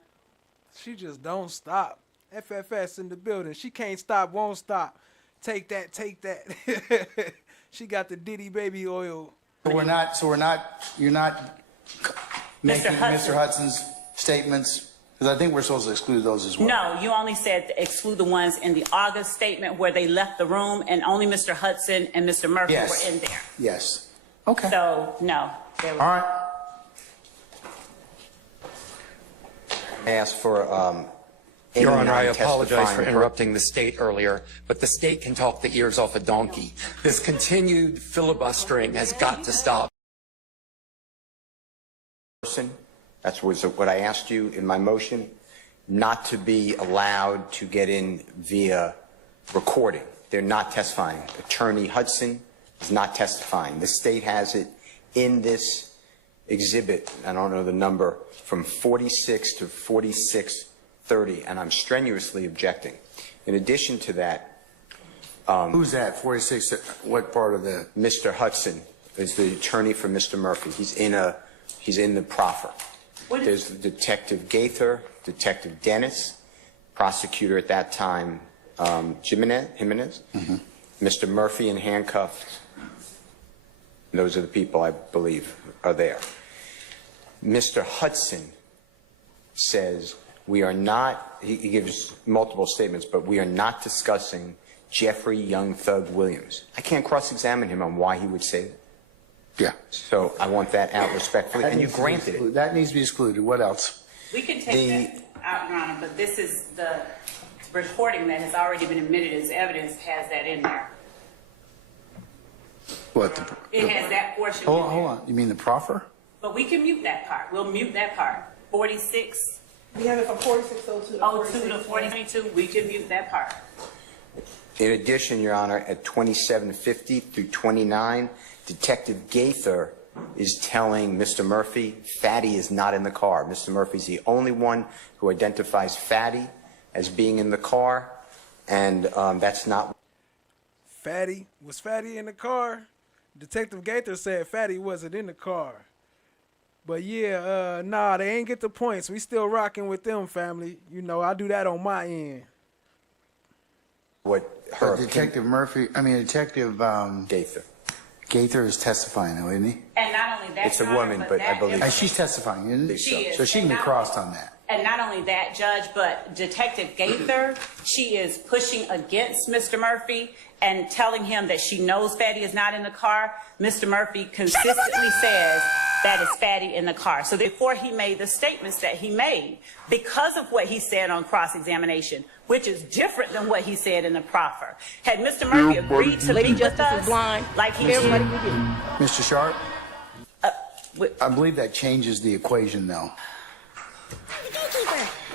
She just don't stop. FFS in the building. She can't stop, won't stop. Take that, take that. She got the Diddy baby oil. You're not making Mr. Hudson's statements. Because I think we're supposed to exclude those as well. No, you only said to exclude the ones in the August statement where they left the room and only Mr. Hudson and Mr. Murphy were in there. Yes. Okay. So, no. All right. Ask for Your Honor, I apologize for interrupting the state earlier, but the state can talk the ears off a donkey. This continued filibustering has got to stop. That's what I asked you in my motion, not to be allowed to get in via recording. They're not testifying. Attorney Hudson is not testifying. The state has it in this exhibit, I don't know the number, from 46 to 4630, and I'm strenuously objecting. In addition to that... Who's that, 46? What part of the... Mr. Hudson is the attorney for Mr. Murphy. He's in the proffer. There's Detective Gaither, Detective Dennis, prosecutor at that time, Jimenez, Mr. Murphy in handcuffs. Those are the people I believe are there. Mr. Hudson says we are not, he gives multiple statements, but we are not discussing Jeffrey Young Thug Williams. I can't cross-examine him on why he would say that. Yeah. So I want that out respectfully, and you granted it. That needs to be excluded. What else? We can take that out, Your Honor, but this is the recording that has already been admitted as evidence has that in there. What? It has that portion Hold in there. on. You mean the proffer? But we can mute that part. We'll mute that part. 46. We have it from 4602 to 02 to 4022. We can mute that part. In addition, Your Honor, at 2750 through 29, Detective Gaither is telling Mr. Murphy Fatty is not in the car. Mr. Murphy's the only one who identifies Fatty as being in the car, and that's not. Fatty? Was Fatty in the car? Detective Gaither said Fatty wasn't in the car. But yeah, nah, they ain't get the points. We still rocking with them, family. You know, I do that on my end. What her Detective Gaither. Gaither is testifying, though, isn't he? And not only that, It's a Your Honor, woman, but I believe She's testifying, isn't She is. So she can be crossed on that. And not only that, Judge, but Detective Gaither, she is pushing against Mr. Murphy and telling him that she knows Fatty is not in the car. Mr. Murphy consistently says that is Fatty in the car. So before he made the statements that he made, because of what he said on cross-examination, which is different than what he said in the proffer, had Mr. Murphy agreed to meet with us, like he did. Mr. Sharp? I believe that changes the equation, though.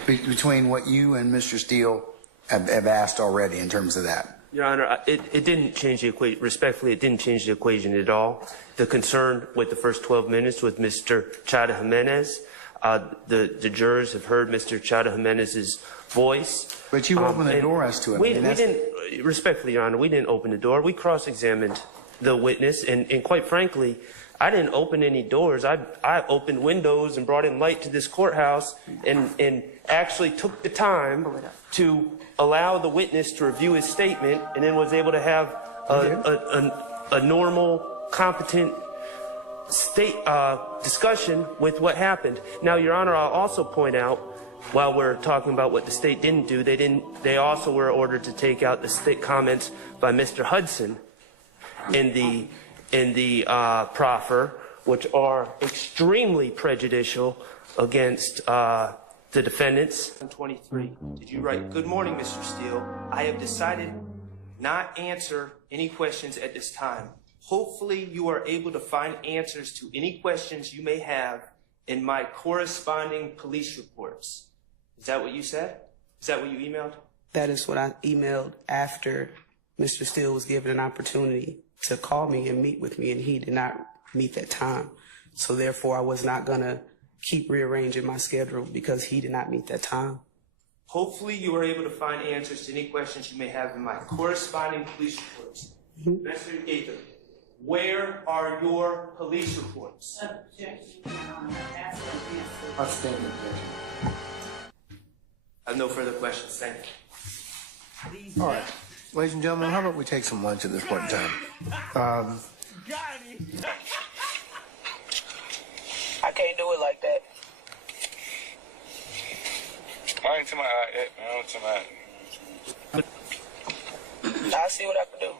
Between what you and Mr. Steele have asked already in terms of that. Your Honor, it didn't change the equation. Respectfully, it didn't change the equation at all. The concern with the first 12 minutes with Mr. Chada Jimenez, the jurors have heard Mr. Chada Jimenez's voice. But you opened the door as to it. We didn't, respectfully, Your Honor, we didn't open the door. We cross-examined the witness, and quite frankly, I didn't open any doors. I opened windows and brought in light to this courthouse and actually took the time to allow the witness to review his statement and then was able to have a normal, competent discussion with what happened. Now, Your Honor, I'll also point out, while we're talking about what the state didn't do, they also were ordered to take out the state comments by Mr. Hudson in the proffer, which are extremely prejudicial against the defendants. 23. Did you write, "Good morning, Mr. Steele. I have decided not answer any questions at this time. Hopefully you are able to find answers to any questions you may have in my corresponding police reports." Is that what you said? Is that what you emailed? That is what I emailed after Mr. Steele was given an opportunity to call me and meet with me, and he did not meet that time. So therefore, I was not going to keep rearranging my schedule because he did not meet that time. Hopefully you are able to find answers to any questions you may have in my corresponding police reports. Mr. Gaither, where are your police reports? I have no further questions. Thank you. All right. Ladies and gentlemen, how about we take some lunch at this point in time? I can't do it like that. I ain't to my eye yet. I don't to my I'll see what I can do.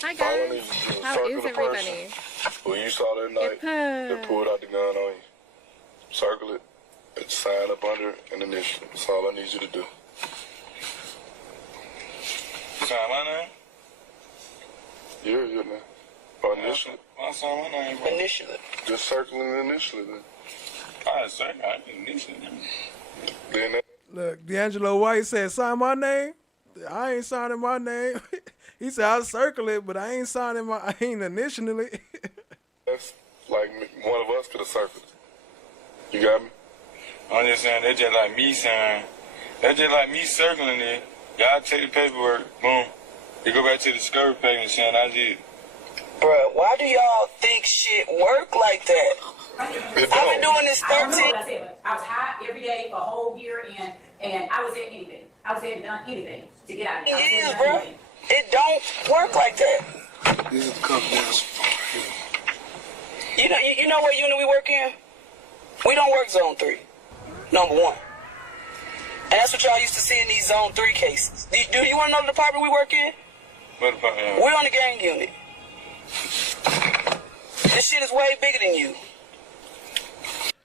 Hi guys, how is everybody? When you saw that night, they pulled out the gun on you. Circle it, and sign up under it, and initial. That's all I need you to do. Sign my name? Yeah, your name. Or initial it. I'll sign my name, bro. Initial it. Just circle it and initial it then. I circle I can initial it. Then that. Look, D'Angelo White said, "Sign my name." I ain't signing my name. He said, "I'll circle it, but I ain't initialing it." That's like one of us could have circled it. You got me? I'm just saying, that's just like me saying, that's just like me circling it. Y'all take the paperwork, boom, You go back to the discovery page and saying I did. Bruh, why do y'all think shit work like that? I've been doing this 13. I was high every day for a whole year, and I was at anything. I was at done anything to get out of it. It is, bro. It don't work like that. These are the companies. You know what unit we work in? We don't work zone 3. Number 1. And that's what y'all used to see in these zone 3 cases. Do you want to know the department we work in? What department? We're on the gang unit. This shit is way bigger than you.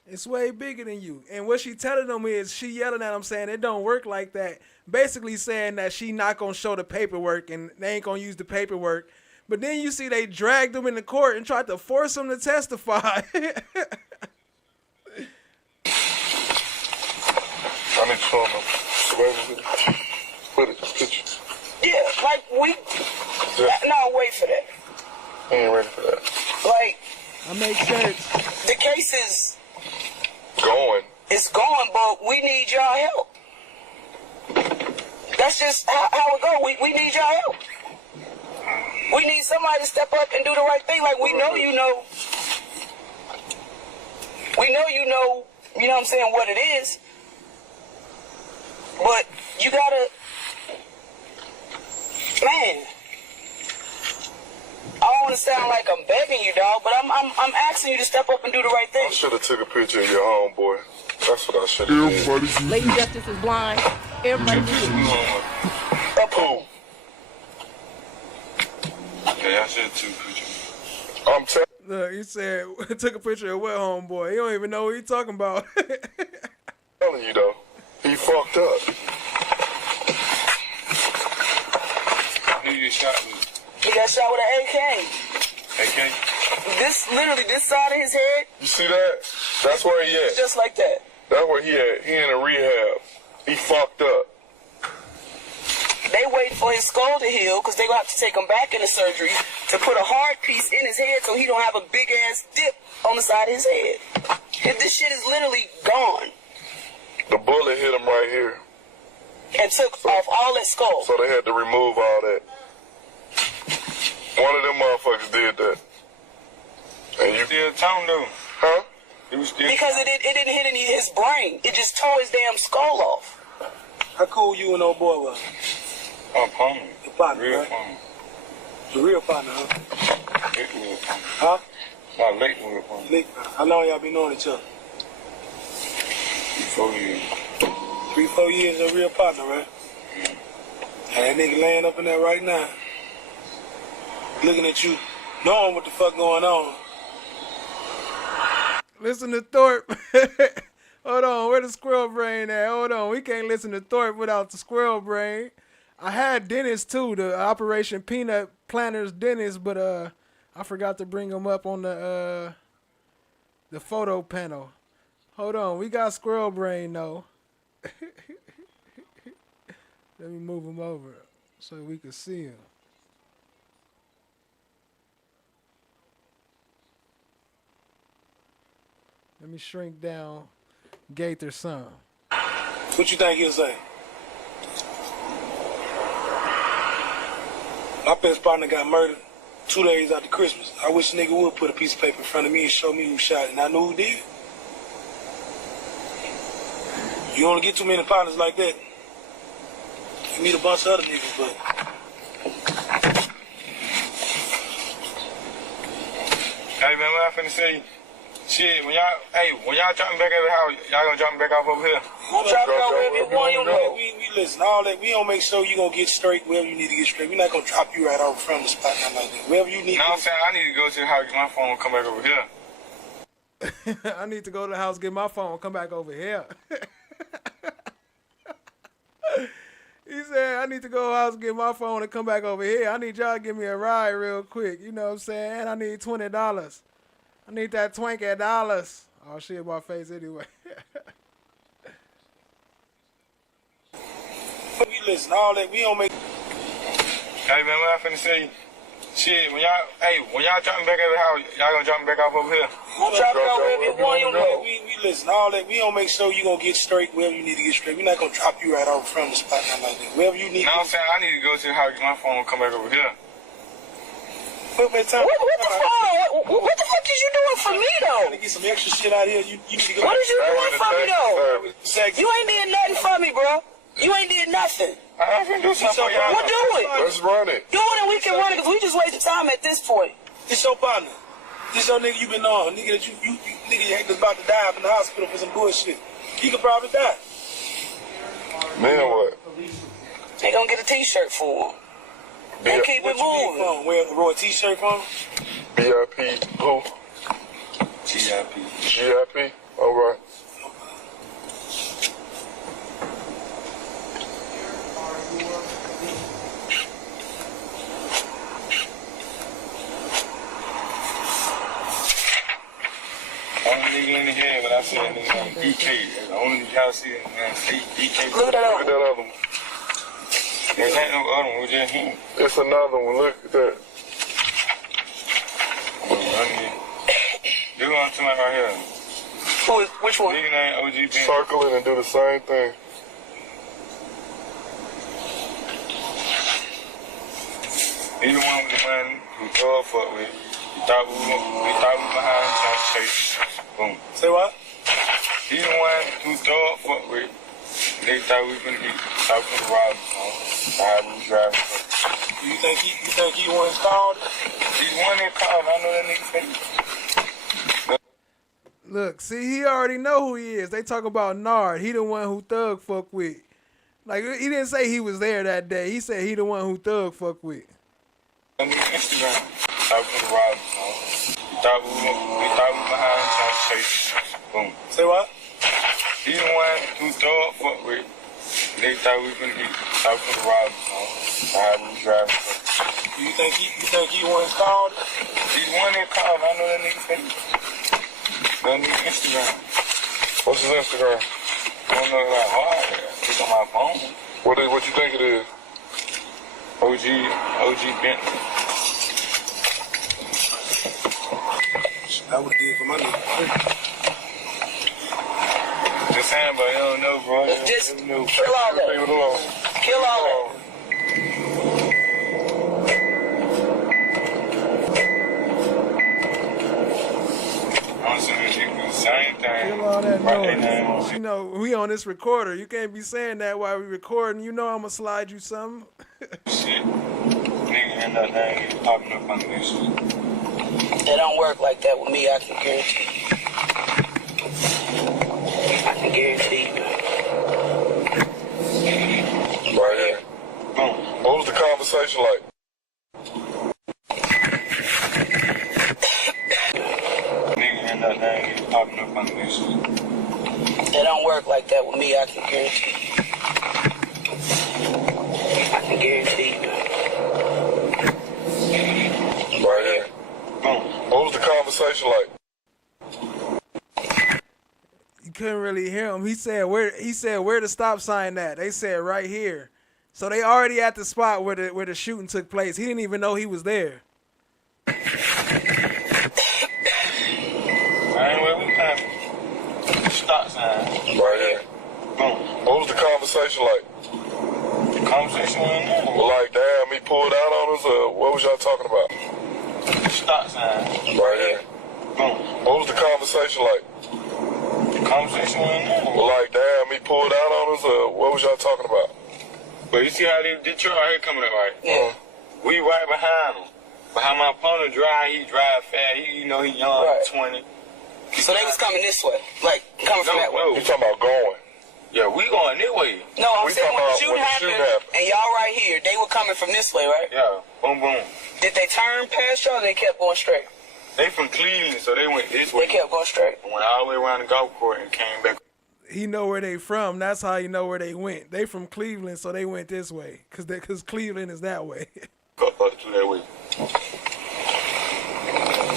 It's way bigger than you. And what she telling them is, she yelling at them saying it don't work like that. Basically saying that she not going to show the paperwork and they ain't going to use the paperwork. But then you see they dragged him into court and tried to force him to testify. I need to show them. Put it, picture. Yeah, like we... No, wait for that. I ain't ready for that. Like... I make shirts. The case is... Going. It's going, but we need y'all help. That's just how it go. We need y'all help. We need somebody to step up and do the right thing. Like, we know you know. We know you know what I'm saying, what it is. But you gotta... Man. I don't want to sound like I'm begging you, dog, but I'm asking you to step up and do the right thing. I should have took a picture of your homeboy. That's what I should have did. Lady Justice is blind. Everybody do it. Who? Yeah, I should have took a picture. I'm telling Look, he said, took a picture of what homeboy? He don't even know what he talking about. you, though. He fucked up. Who you shot with? He got shot with an AK. AK? This side of his head. You see that? That's where he at. Just like that. That's where he at. He in a rehab. He fucked up. They waiting for his skull to heal because they gonna have to take him back into surgery to put a hard piece in his head so he don't have a big ass dip on the side of his head. This shit is literally gone. The bullet hit him right here. And took off all that skull. So they had to remove all that. One of them motherfuckers did that. And you still tongue though? Huh? Because it didn't hit any of his brain. It just tore his damn skull off. How cool you and old boy was? I'm partner. The partner, Real right? partner. The real partner, huh? Late real partner. Huh? My late real partner. Late. How long y'all been knowing each other? 4 years. 3-4 years of real partner, right? Yeah. And that nigga laying up in there right now, looking at you, knowing what the fuck going on. Listen to Thorpe. Hold on, where the squirrel brain at? Hold on, we can't listen to Thorpe without the squirrel brain. I had Dennis too, the Operation Peanut Planners Dennis, but I forgot to bring him up on the photo panel. Hold on, we got squirrel brain though. Let me move him over so we can see him. Let me shrink down Gaither's son. What you think he'll say? My best partner got murdered 2 days after Christmas. I wish a nigga would put a piece of paper in front of me and show me who shot it, and I knew who did it. You only get too many partners like that. You meet a bunch of other niggas, but... Hey man, what I finna say? Shit, when y'all drop me back at the house, y'all gonna drop me back off over here? We'll drop it out wherever you want. We listen, all that, we don't make sure you gonna get straight wherever you need to get straight. We're not gonna drop you right off from the spot, nothing like that. Wherever you need No, I'm saying I need to go to the house, get my phone, and come back over here. I need to go to the house, get my phone, come back over here. He said, I need to go to the house, get my phone, and come back over here. I need y'all to give me a ride real quick. You know what I'm saying? And I need $20. I need that $20. Oh, shit, my face anyway. We listen, all that, we don't make... Hey man, what I finna say? Shit, when y'all drop me back at the house, y'all gonna drop me back off over here? I'll drop it out wherever you want. You know. We listen, all that, we don't make sure you gonna get straight wherever you need to get straight. We're not gonna drop you right off from the spot, nothing like that. Wherever you need. Now I'm saying I need to go to the house, get my phone, and come back over here. What the phone? What the fuck is you doing for me though? Trying to get some extra shit out of here. You need to go. What is you doing for me though? You ain't did nothing for me, bro. You ain't did nothing. I can do something for y'all. Well, do it. Let's run it. Do it and we can run it because we just wasting time at this point. This your partner. This your nigga you been on. Nigga that you nigga you that's about to die up in the hospital for some bullshit. He could probably die. Man, what? They gonna get a t-shirt for him. And keep it moving. Wear a t-shirt for him? BIP who? GIP. GIP? All right. Only nigga in the head when I see that nigga DK. The only nigga y'all see it, man. See DK. Look at that other one. There's ain't no other one, we just him. It's another one. Look at that. You want somebody right here? Which one? Nigga named OG Ben. Circle it and do the same thing. He the one with the money who drove fuck with. We thought we was behind him trying to chase. Boom. Say what? He the one who drove fuck with. They thought we was gonna get out from the rob. How we was driving. You think he the one that's called? He's the one that called. I know that nigga face. Look, see, he already know who he is. They talk about Nard. He the one who Thug fuck with. Like, he didn't say he was there that day. He said he the one who Thug fuck with. On Instagram, out from the rob. We thought we was behind him trying to chase. Boom. Say what? He the one who Thug fuck with. They thought we was gonna get out from the rob. How we was driving. You think he the one that's called? He's the one that called. I know that nigga face. On Instagram. What's his Instagram? I don't know that hard. It's on my phone. What you think it is? OG Bentley. I would do it for my nigga. Just saying, but you don't know, bro. Just kill all that. Kill all that. Same thing. Feel all that Right noise. now. You know, we on this recorder. You can't be saying that while we recording. You know I'm gonna slide you something. Shit. Nigga end up there and popping up on this shit. It don't work like that with me, I can guarantee you. I can guarantee you. Right here. Boom. What was the conversation like? Nigga end up there and popping up on this shit. It don't work like that with me, I can guarantee you. I can guarantee you. Right here. Boom. What was the conversation like? You couldn't really hear him. He said where the stop sign at. They said right here. So they already at the spot where the shooting took place. He didn't even know he was there. We passing. Stop sign. Right here. Boom. What was the conversation like? The conversation went in. Well, like, damn, he pulled out on us, or what was y'all talking about? Stop sign. Right here. Boom. What was the conversation like? The conversation went in. Well, like, damn, he pulled out on us, or what was y'all talking about? But you see how they truck right here coming up, right? Yeah. We right behind him. Behind my opponent drive, he drive fast. He young, Right. 20. So they was coming this way, like coming from that way. You talking about going? Yeah, we going this way. No, I'm We saying talking when the about shooting when the shooting happened, happened. and y'all right here, they were coming from this way, right? Yeah, boom, boom. Did they turn past y'all or they kept going straight? They from Cleveland, so they went this way. They kept going straight. Went all the way around the golf course and came back. He know where they from. That's how you know where they went. They from Cleveland, so they went this way. Cause Cleveland is that way. Go to that way.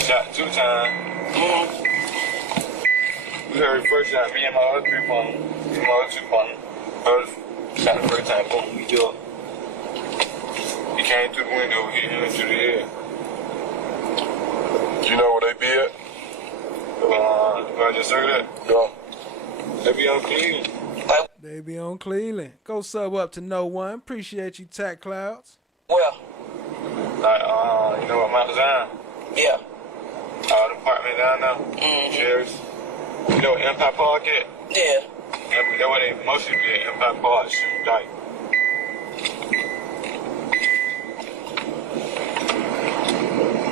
Shot 2 times. We heard the first shot. Me and my other 3 partners. Me and my other 2 partners. Shot the first time. Boom. We killed. He came through the window. He hit him through the air. You know where they be at? I just heard that. Go. They be on Cleveland. They be on Cleveland. Go sub up to No One. Appreciate you, Tack Clouds. Well. Like, you know what, Mount Zion? Yeah. The apartment down there. Mm-hmm. Chairs. You know what Empire Park at? Yeah. That's where they mostly be at, Empire Park, like.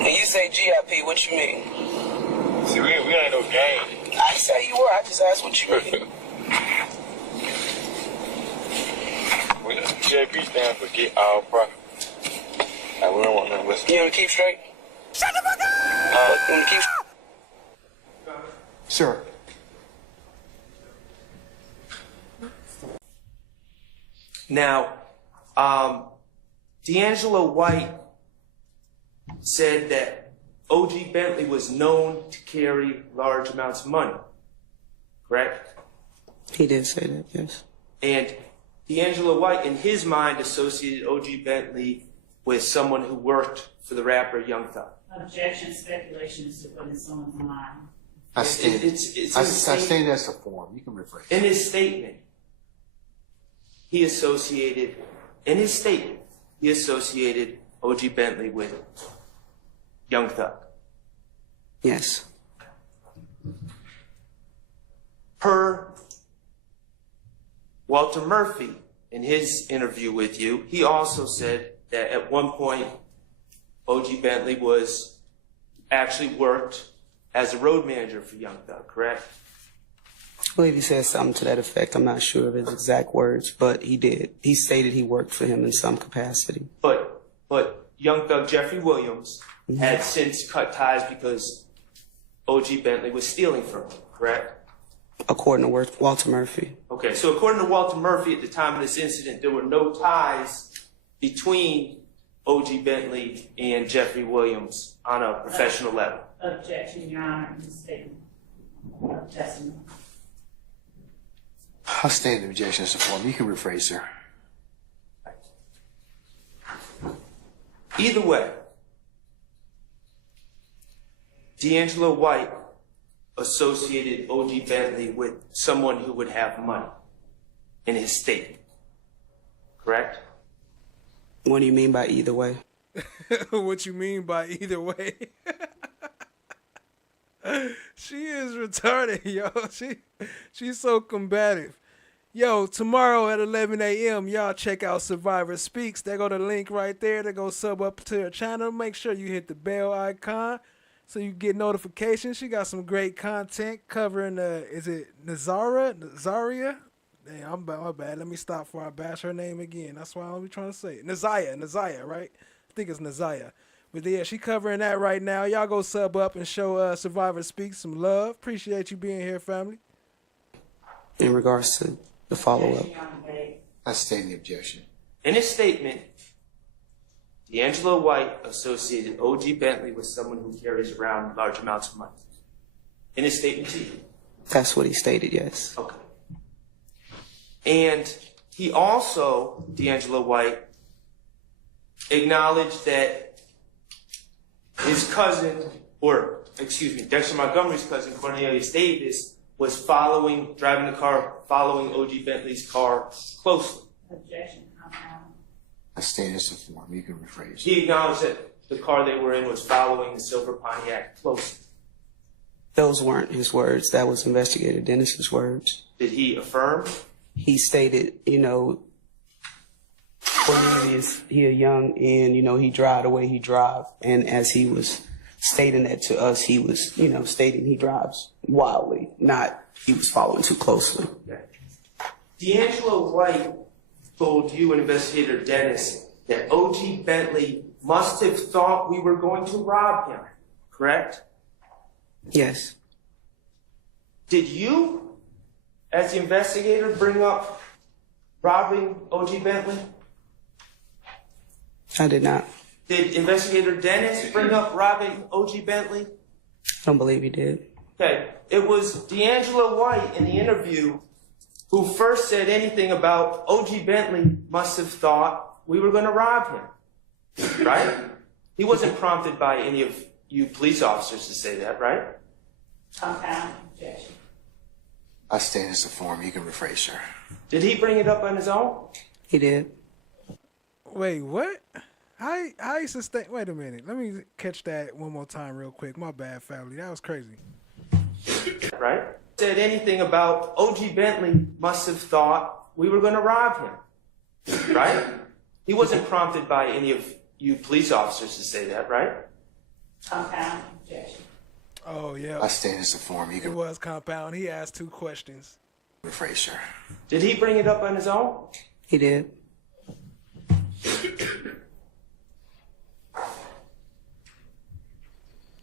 When you say GIP, what you mean? See, we ain't no game. I say you were. I just asked what you mean. GIP stands for Get Our Profit. Like, we don't want nothing less. You want to keep straight? Shut the fuck up! You want to keep Sir. Now, D'Angelo White said that O.G. Bentley was known to carry large amounts of money, correct? He did say that, yes. And D'Angelo White, in his mind, associated O.G. Bentley with someone who worked for the rapper Young Thug. Objection, speculation is to put in someone's mind. I stated as a form. You can rephrase. In his statement, he associated O.G. Bentley with Young Thug. Yes. Per Walter Murphy, in his interview with you, he also said that at one point, O.G. Bentley actually worked as a road manager for Young Thug, correct? I believe he said something to that effect. I'm not sure of his exact words, but he did. He stated he worked for him in some capacity. But Young Thug Jeffrey Williams had since cut ties because O.G. Bentley was stealing from him, correct? According to Walter Murphy. Okay, so according to Walter Murphy, at the time of this incident, there were no ties between O.G. Bentley and Jeffrey Williams on a professional level. Objection, Your Honor, to statement of testimony. I'll state the objection as a form. You can rephrase, sir. Either way, D'Angelo White associated O.G. Bentley with someone who would have money in his statement, correct? What do you mean by either way? What you mean by either way? She is retarded, yo. She's so combative. Yo, tomorrow at 11 a.m., y'all check out Survivor Speaks. They go to the link right there. They go sub up to her channel. Make sure you hit the bell icon so you get notifications. She got some great content covering, is it Nazaria? Damn, my bad. Let me stop before I bash her name again. That's why I'm trying to say it. Naziah, right? I think it's Naziah. But yeah, she covering that right now. Y'all go sub up and show Survivor Speaks some love. Appreciate you being here, family. In regards to the follow-up. I state the objection. In his statement, D'Angelo White associated O.G. Bentley with someone who carries around large amounts of money. In his statement to you. That's what he stated, yes. Okay. And he also, D'Angelo White, acknowledged that his cousin, Dexter Montgomery's cousin, Cornelius Davis, was driving the car, following O.G. Bentley's car closely. Objection. I state as a form. You can rephrase. He acknowledged that the car they were in was following the silver Pontiac closely. Those weren't his words. That was Investigator Dennis's words. Did he affirm? He stated, Cornelius, he a young and, he drive the way he drive. And as he was stating that to us, he was, stating he drives wildly, not he was following too closely. Okay. D'Angelo White told you and Investigator Dennis that O.G. Bentley must have thought we were going to rob him, correct? Yes. Did you, as the investigator, bring up robbing O.G. Bentley? I did not. Did Investigator Dennis bring up robbing O.G. Bentley? I don't believe he did. Okay. It was D'Angelo White in the interview who first said anything about O.G. Bentley must have thought we were going to rob him, right? He wasn't prompted by any of you police officers to say that, right? Compound. Objection. I stand as a form. You can rephrase, sir. Did he bring it up on his own? He did. Wait, what? How he sustain? Wait a minute. Let me catch that one more time real quick. My bad, family. That was crazy. Right? Said anything about OG Bentley must have thought we were going to rob him. Right? He wasn't prompted by any of you police officers to say that, right? Compound. Objection. Oh yeah. I stand as a form. You It can was compound. He asked 2 questions. rephrase, sir. Did he bring it up on his own? He did.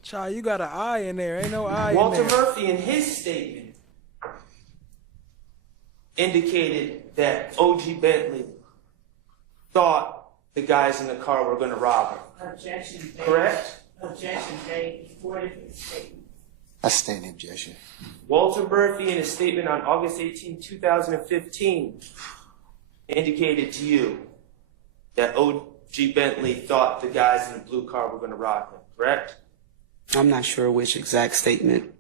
Child, you got an I in there. Ain't no I Walter in there. Murphy, in his statement, indicated that OG Bentley thought the guys in the car were going to rob him. Objection. Correct? Objection made before the statement. I stand the objection. Walter Murphy, in a statement on August 18, 2015, indicated to you that OG Bentley thought the guys in the blue car were going to rob him. Correct? I'm not sure which exact statement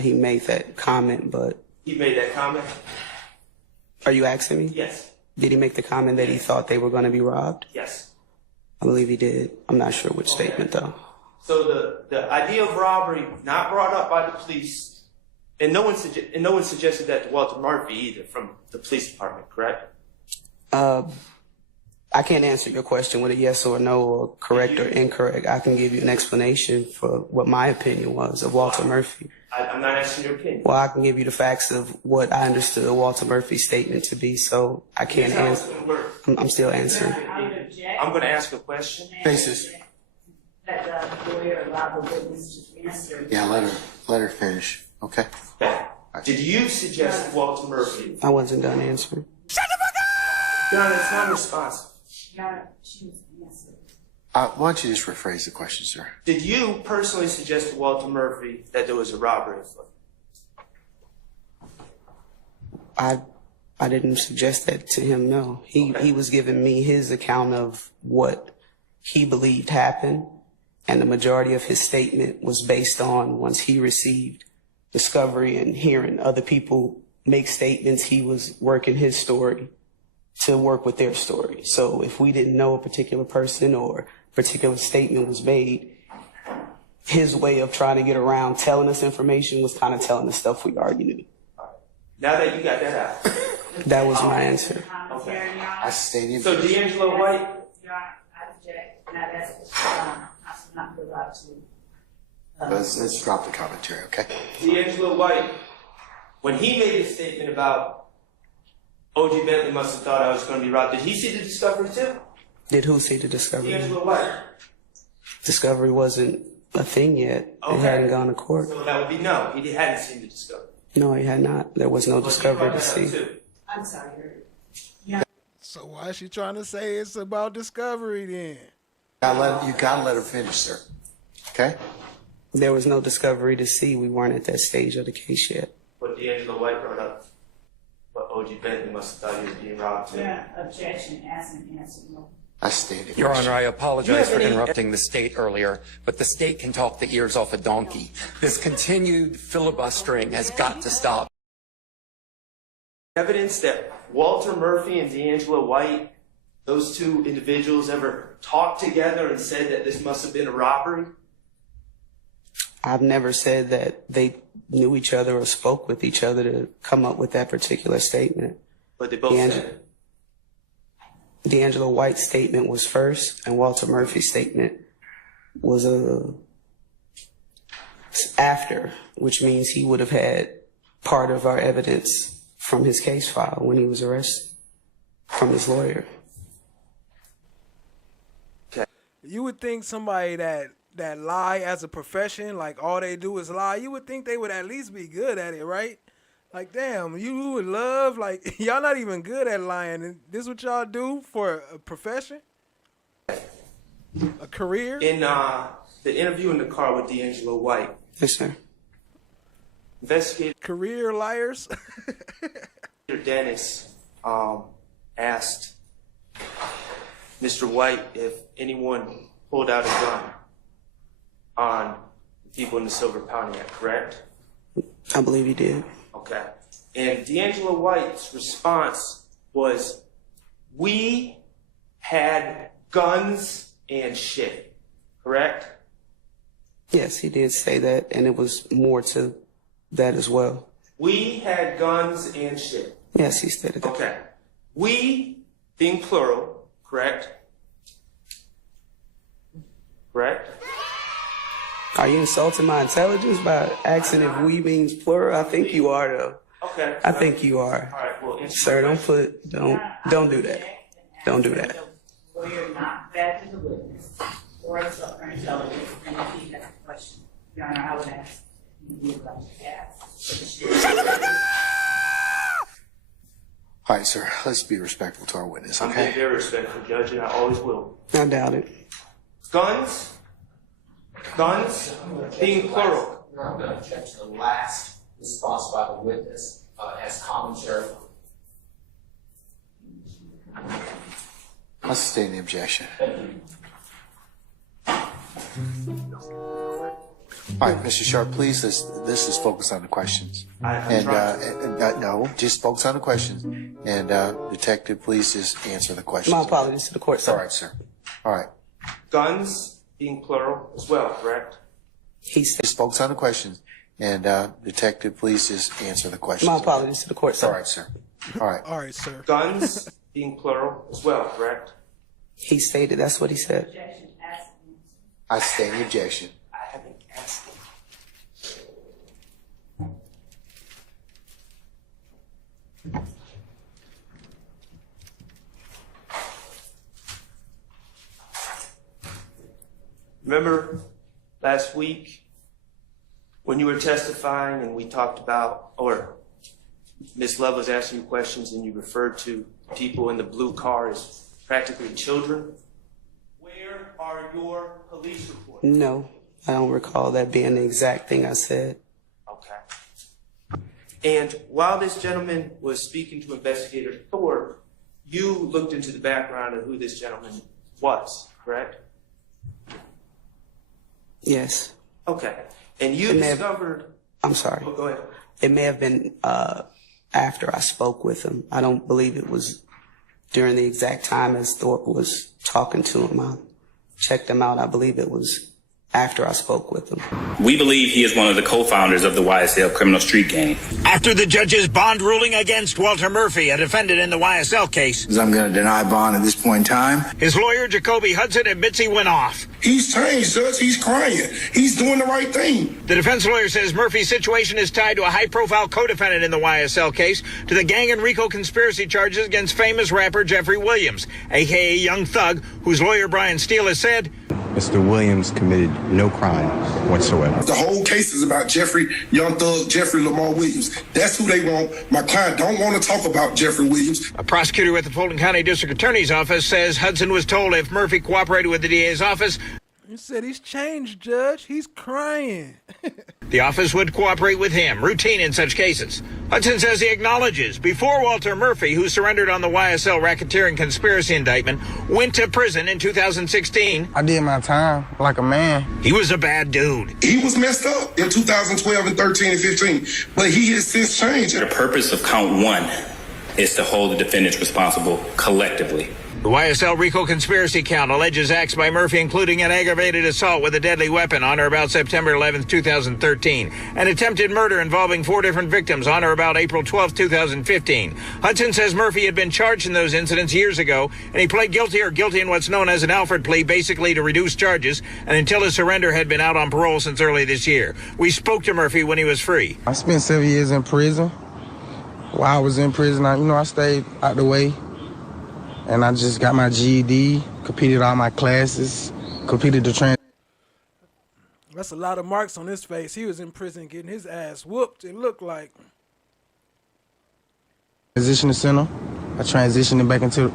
he made that comment, but He made that comment? are you asking me? Yes. Did he make the comment that he thought they were going to be robbed? Yes. I believe he did. I'm not sure which statement, though. So the idea of robbery not brought up by the police, and no one suggested that to Walter Murphy either from the police department, correct? I can't answer your question with a yes or no or correct or incorrect. I can give you an explanation for what my opinion was of Walter Murphy. I'm not asking your opinion. Well, I can give you the facts of what I understood Walter Murphy's statement to be, so I can't answer. I'm still answering. I'm going to ask a question. Faces. That the lawyer allowed the witness to answer. Yeah, let her finish. Okay. Okay. Did you suggest to Walter Murphy? I wasn't done answering. Your Honor, it's not responsive. Why don't you just rephrase the question, sir? Did you personally suggest to Walter Murphy that there was a robbery afoot? I didn't suggest that to him, no. He was giving me his account of what he believed happened, and the majority of his statement was based on once he received discovery and hearing other people make statements, he was working his story to work with their story. So if we didn't know a particular person or a particular statement was made, his way of trying to get around telling us information was kind of telling us stuff we already knew. Now that you got that out. That was my answer. Okay. I stated. So D'Angelo White. Your Honor, I object. Now that's I should not be allowed to. Let's drop the commentary, okay? D'Angelo White, when he made his statement about OG Bentley must have thought I was going to be robbed, did he see the discovery too? Did who see the discovery? D'Angelo White. Discovery wasn't a thing yet. It hadn't gone to court. So that would be no. He hadn't seen the discovery. No, he had not. There was no discovery to see. I'm sorry. So why is she trying to say it's about discovery then? You gotta let her finish, sir. Okay? There was no discovery to see. We weren't at that stage of the case yet. But D'Angelo White brought up what OG Bentley must have thought he was being robbed too. Yeah, objection, ask and answer. No. I stated. Your Honor, I apologize for any- interrupting the state earlier, but the state can talk the ears off a donkey. This continued filibustering has got to stop. Evidence that Walter Murphy and D'Angelo White, those two individuals, ever talked together and said that this must have been a robbery? I've never said that they knew each other or spoke with each other to come up with that particular statement. But they both said it. D'Angelo White's statement was first, and Walter Murphy's statement was after, which means he would have had part of our evidence from his case file when he was arrested from his lawyer. You would think somebody that lie as a profession, like all they do is lie, you would think they would at least be good at it, right? Like, damn, you would love, like, y'all not even good at lying. And this what y'all do for a profession? A career? In the interview in the car with D'Angelo White, Yes, sir. investigator Career liars? Dennis asked Mr. White if anyone pulled out a gun on the people in the Silver Pontiac, correct? I believe he did. Okay. And D'Angelo White's response was, we had guns and shit, correct? Yes, he did say that, and it was more to that as well. We had guns and shit. Yes, he stated that. Okay. We, being plural, correct? Correct? Are you insulting my intelligence by asking if we means plural? I think you are, though. Okay. I think you are. All right, well, Sir, don't do that. Don't do that. Lawyer not bad to the witness or intelligence, and if he has a question, Your Honor, I would ask you to ask. All right, sir. Let's be respectful to our witness, I'm okay? being very respectful, Judge, and I always will. I doubt it. Guns, being plural. I'm going to object to the last response by the witness as commentary. Let's sustain the objection. All right, Mr. Sharp, please, this is focused on the questions. No, just focus on the questions. And Detective, please just answer the questions. My apologies to the court, sir. All right, sir. All right. Guns, being plural as well, correct? Just focus on the questions. And Detective, please just answer the questions. My apologies to the court, sir. All right, sir. All right. All right, sir. Guns, being plural as well, correct? He stated that's what he said. I sustain the objection. I haven't asked him. Remember last week when you were testifying and we talked about, or Ms. Love was asking you questions and you referred to people in the blue car as practically children? Where are your police reports? No, I don't recall that being the exact thing I said. Okay. And while this gentleman was speaking to Investigator Thorpe, you looked into the background of who this gentleman was, correct? Yes. Okay. And you discovered... I'm sorry. Oh, go ahead. It may have been after I spoke with him. I don't believe it was during the exact time as Thorpe was talking to him. I checked him out. I believe it was after I spoke with him. We believe he is one of the co-founders of the YSL criminal street gang. After the judge's bond ruling against Walter Murphy, a defendant in the YSL case, I'm going to deny bond at this point in time. his lawyer, Jacoby Hudson, admits he went off. He's changed, Judge. He's crying. He's doing the right thing. The defense lawyer says Murphy's situation is tied to a high-profile co-defendant in the YSL case, to the gang and RICO conspiracy charges against famous rapper Jeffrey Williams, a.k.a. Young Thug, whose lawyer Brian Steele has said, Mr. Williams committed no crime whatsoever. The whole case is about Jeffrey, Young Thug, Jeffrey Lamar Williams. That's who they want. My client don't want to talk about Jeffrey Williams. A prosecutor at the Fulton County District Attorney's Office says Hudson was told if Murphy cooperated with the DA's office, You said he's changed, Judge. He's crying. the office would cooperate with him, routine in such cases. Hudson says he acknowledges before Walter Murphy, who surrendered on the YSL racketeering conspiracy indictment, went to prison in 2016. I did my time like a man. He was a bad dude. He was messed up in 2012 and 13 and 15, but he has since changed. The purpose of count one is to hold the defendants responsible collectively. The YSL RICO conspiracy count alleges acts by Murphy, including an aggravated assault with a deadly weapon on or about September 11, 2013, an attempted murder involving 4 different victims on or about April 12, 2015. Hudson says Murphy had been charged in those incidents years ago, and he pled guilty in what's known as an Alford plea, basically to reduce charges, and until his surrender had been out on parole since early this year. We spoke to Murphy when he was free. I spent 7 years in prison. While I was in prison, I stayed out the way. And I just got my GED, completed all my classes, completed the training. That's a lot of marks on his face. He was in prison getting his ass whooped, it looked like. Transition center. I transitioned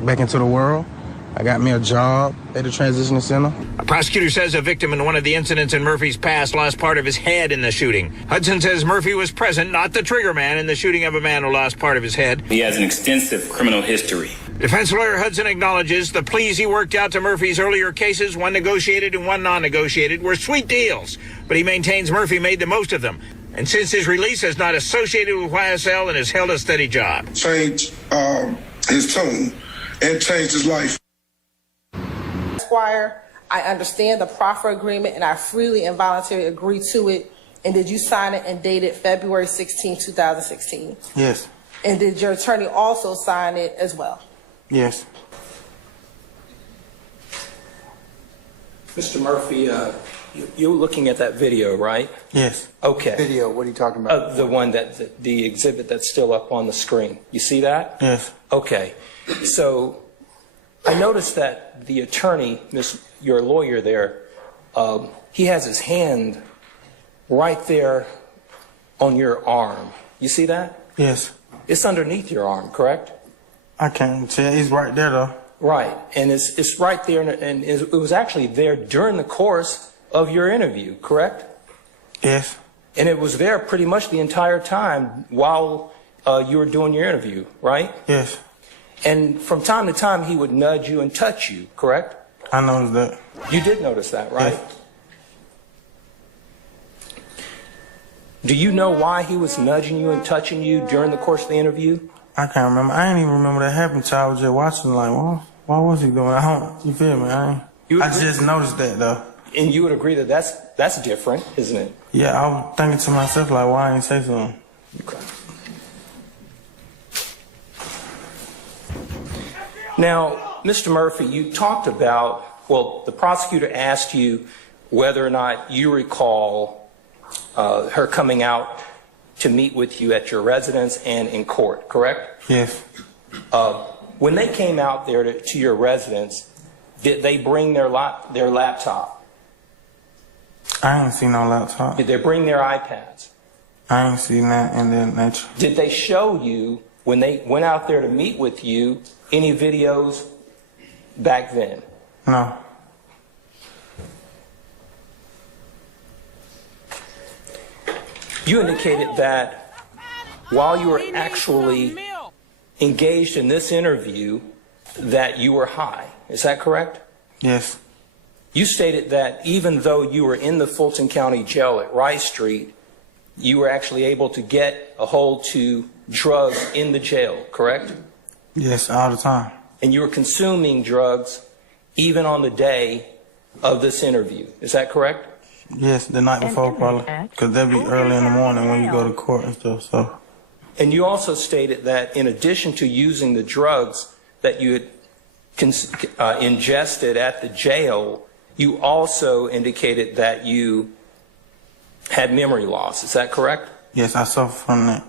back into the world. I got me a job at the transition center. A prosecutor says a victim in one of the incidents in Murphy's past lost part of his head in the shooting. Hudson says Murphy was present, not the trigger man, in the shooting of a man who lost part of his head. He has an extensive criminal history. Defense lawyer Hudson acknowledges the pleas he worked out to Murphy's earlier cases, one negotiated and one non-negotiated, were sweet deals, but he maintains Murphy made the most of them. And since his release has not associated with YSL and has held a steady job. Changed his tone and changed his life. Esquire, I understand the proffer agreement and I freely and voluntarily agree to it. And did you sign it and date it February 16, 2016? Yes. And did your attorney also sign it as well? Yes. Mr. Murphy, you're looking at that video, right? Yes. Okay. Video, what are you talking about? The one the exhibit that's still up on the screen. You see that? Yes. Okay. So I noticed that the attorney, your lawyer there, he has his hand right there on your arm. You see that? Yes. It's underneath your arm, correct? I can't tell. He's right there, though. Right. And it's right there, and it was actually there during the course of your interview, correct? Yes. And it was there pretty much the entire time while you were doing your interview, right? Yes. And from time to time, he would nudge you and touch you, correct? I noticed that. You did notice that, right? Yes. Do you know why he was nudging you and touching you during the course of the interview? I can't remember. I ain't even remember that happened till I was just watching, like, well, why was he doing that? You feel me? I just noticed that, though. And you would agree that that's different, isn't it? Yeah, I was thinking to myself, like, why I ain't say something? Okay. Now, Mr. Murphy, you talked about, well, the prosecutor asked you whether or not you recall her coming out to meet with you at your residence and in court, correct? Yes. When they came out there to your residence, did they bring their laptop? I ain't seen no laptop. Did they bring their iPads? I ain't seen that in that nature. Did they show you, when they went out there to meet with you, any videos back then? No. You indicated that while you were actually engaged in this interview, that you were high. Is that correct? Yes. You stated that even though you were in the Fulton County Jail at Rice Street, you were actually able to get a hold to drugs in the jail, correct? Yes, all the time. And you were consuming drugs even on the day of this interview. Is that correct? Yes, the night before probably, because that'd be early in the morning when you go to court and stuff. So. And you also stated that in addition to using the drugs that you had ingested at the jail, you also indicated that you had memory loss. Is that correct? Yes, I suffer from that.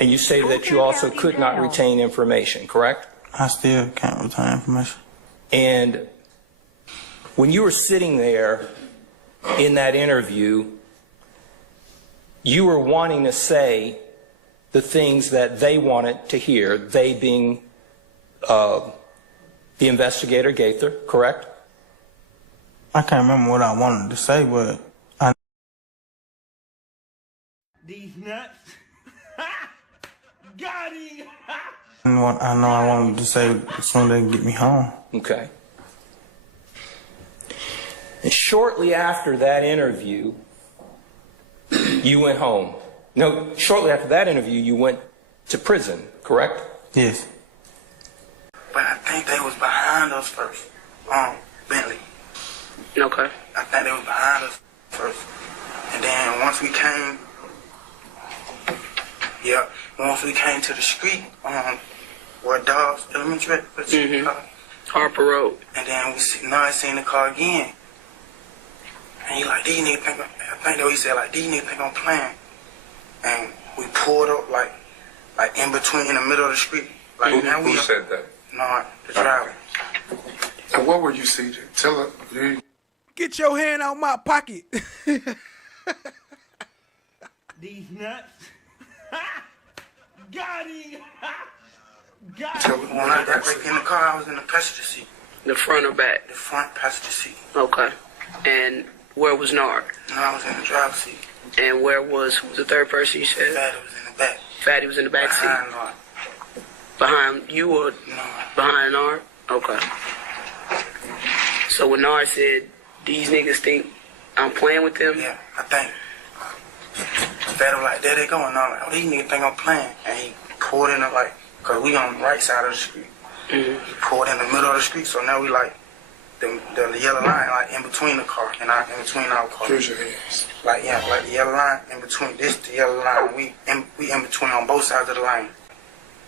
And you stated that you also could not retain information, correct? I still can't retain information. And when you were sitting there in that interview, you were wanting to say the things that they wanted to hear, they being the investigator, Gaither, correct? I can't remember what I wanted to say, but These nuts. Got him. I know I wanted to say as soon as they can get me home. Okay. And shortly after that interview, you went home. No, shortly after that interview, you went to prison, correct? Yes. But I think they was behind us first. Bentley. Okay. I think they was behind us first. And then once we came to the street, where Dobbs Elementary, Harper Road. And then I seen the car again. And he like, these niggas think, I think that he said, like, these niggas think I'm playing. And we pulled up, like in between, in the middle of the street. Like, Who said that? No, the driver. And what were you, CJ? Tell her. Get your hand out my pocket. These nuts. Got him. When I got back in the car, I was in the passenger seat. The front or back? The front passenger seat. Okay. And where was Nard? No, I was in the driver's seat. And where was the third person you said? Fatty was in the back. Fatty was in the back Behind seat? Nard. Behind you or behind Nard? Okay. So when Nard said, these niggas think I'm playing with them? Yeah, I think. Fed was like, there they go. And I'm like, oh, these niggas think I'm playing. And he pulled in the, like, because we on the right side of the street. He pulled in the middle of the street, so now we like, the yellow line, like in between the car, and in between our car. Like, yeah, like the yellow line, in between the yellow line, we in between on both sides of the lane.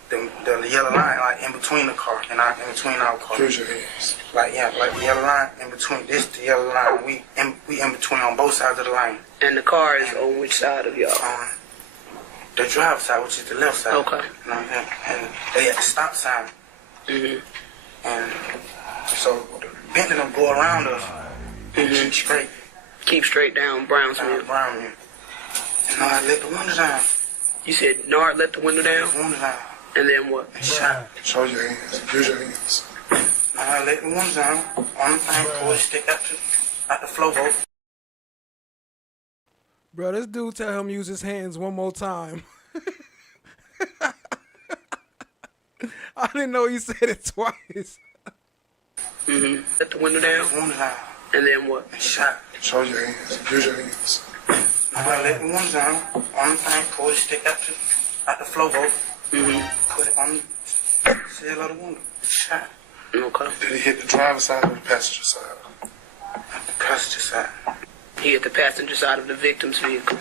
The yellow line, like in between the car, and in between our car. Like, yeah, like the yellow line, in between the yellow line, we in between on both sides of the lane. And the car is on which side of y'all? The driver's side, which is the left side. Okay. You know what I'm saying? And they at the stop sign. And so Bentley don't go around us. Keep straight. Keep straight down Brownsville. Brownsville. And Nard let the window down. You said Nard let the window down? The window down. And then what? And shot. Show your hands. Use your hands. Nard let the window down. On the thing, pull the stick out the floor boat. Bro, this dude tell him use his hands one more time. I didn't know he said it twice. Let the window down. And then what? And shot. Show your hands. Use your hands. Nard let the window down. On the thing, pull the stick out the floor boat. Put it on the sill of the window. Shot. Okay. Did he hit the driver's side or the passenger side? The passenger side. He hit the passenger side of the victim's vehicle.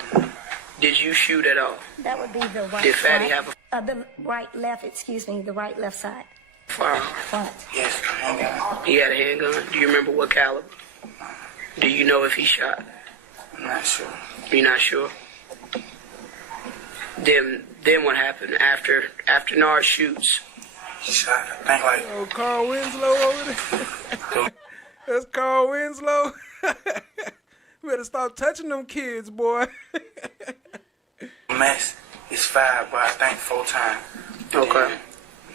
Did you shoot at all? That would be the right Did Fatty front. have The right left, excuse me, the right left side. firearm? Front. Yes, handgun. He had a handgun? Do you remember what caliber? Do you know if he shot? I'm not sure. You're not sure? Then what happened after Nard shoots? He shot, I think, like... Oh, Carl Winslow over there. That's Carl Winslow. Better stop touching them kids, boy. Max is 5, but I think 4 times. Okay.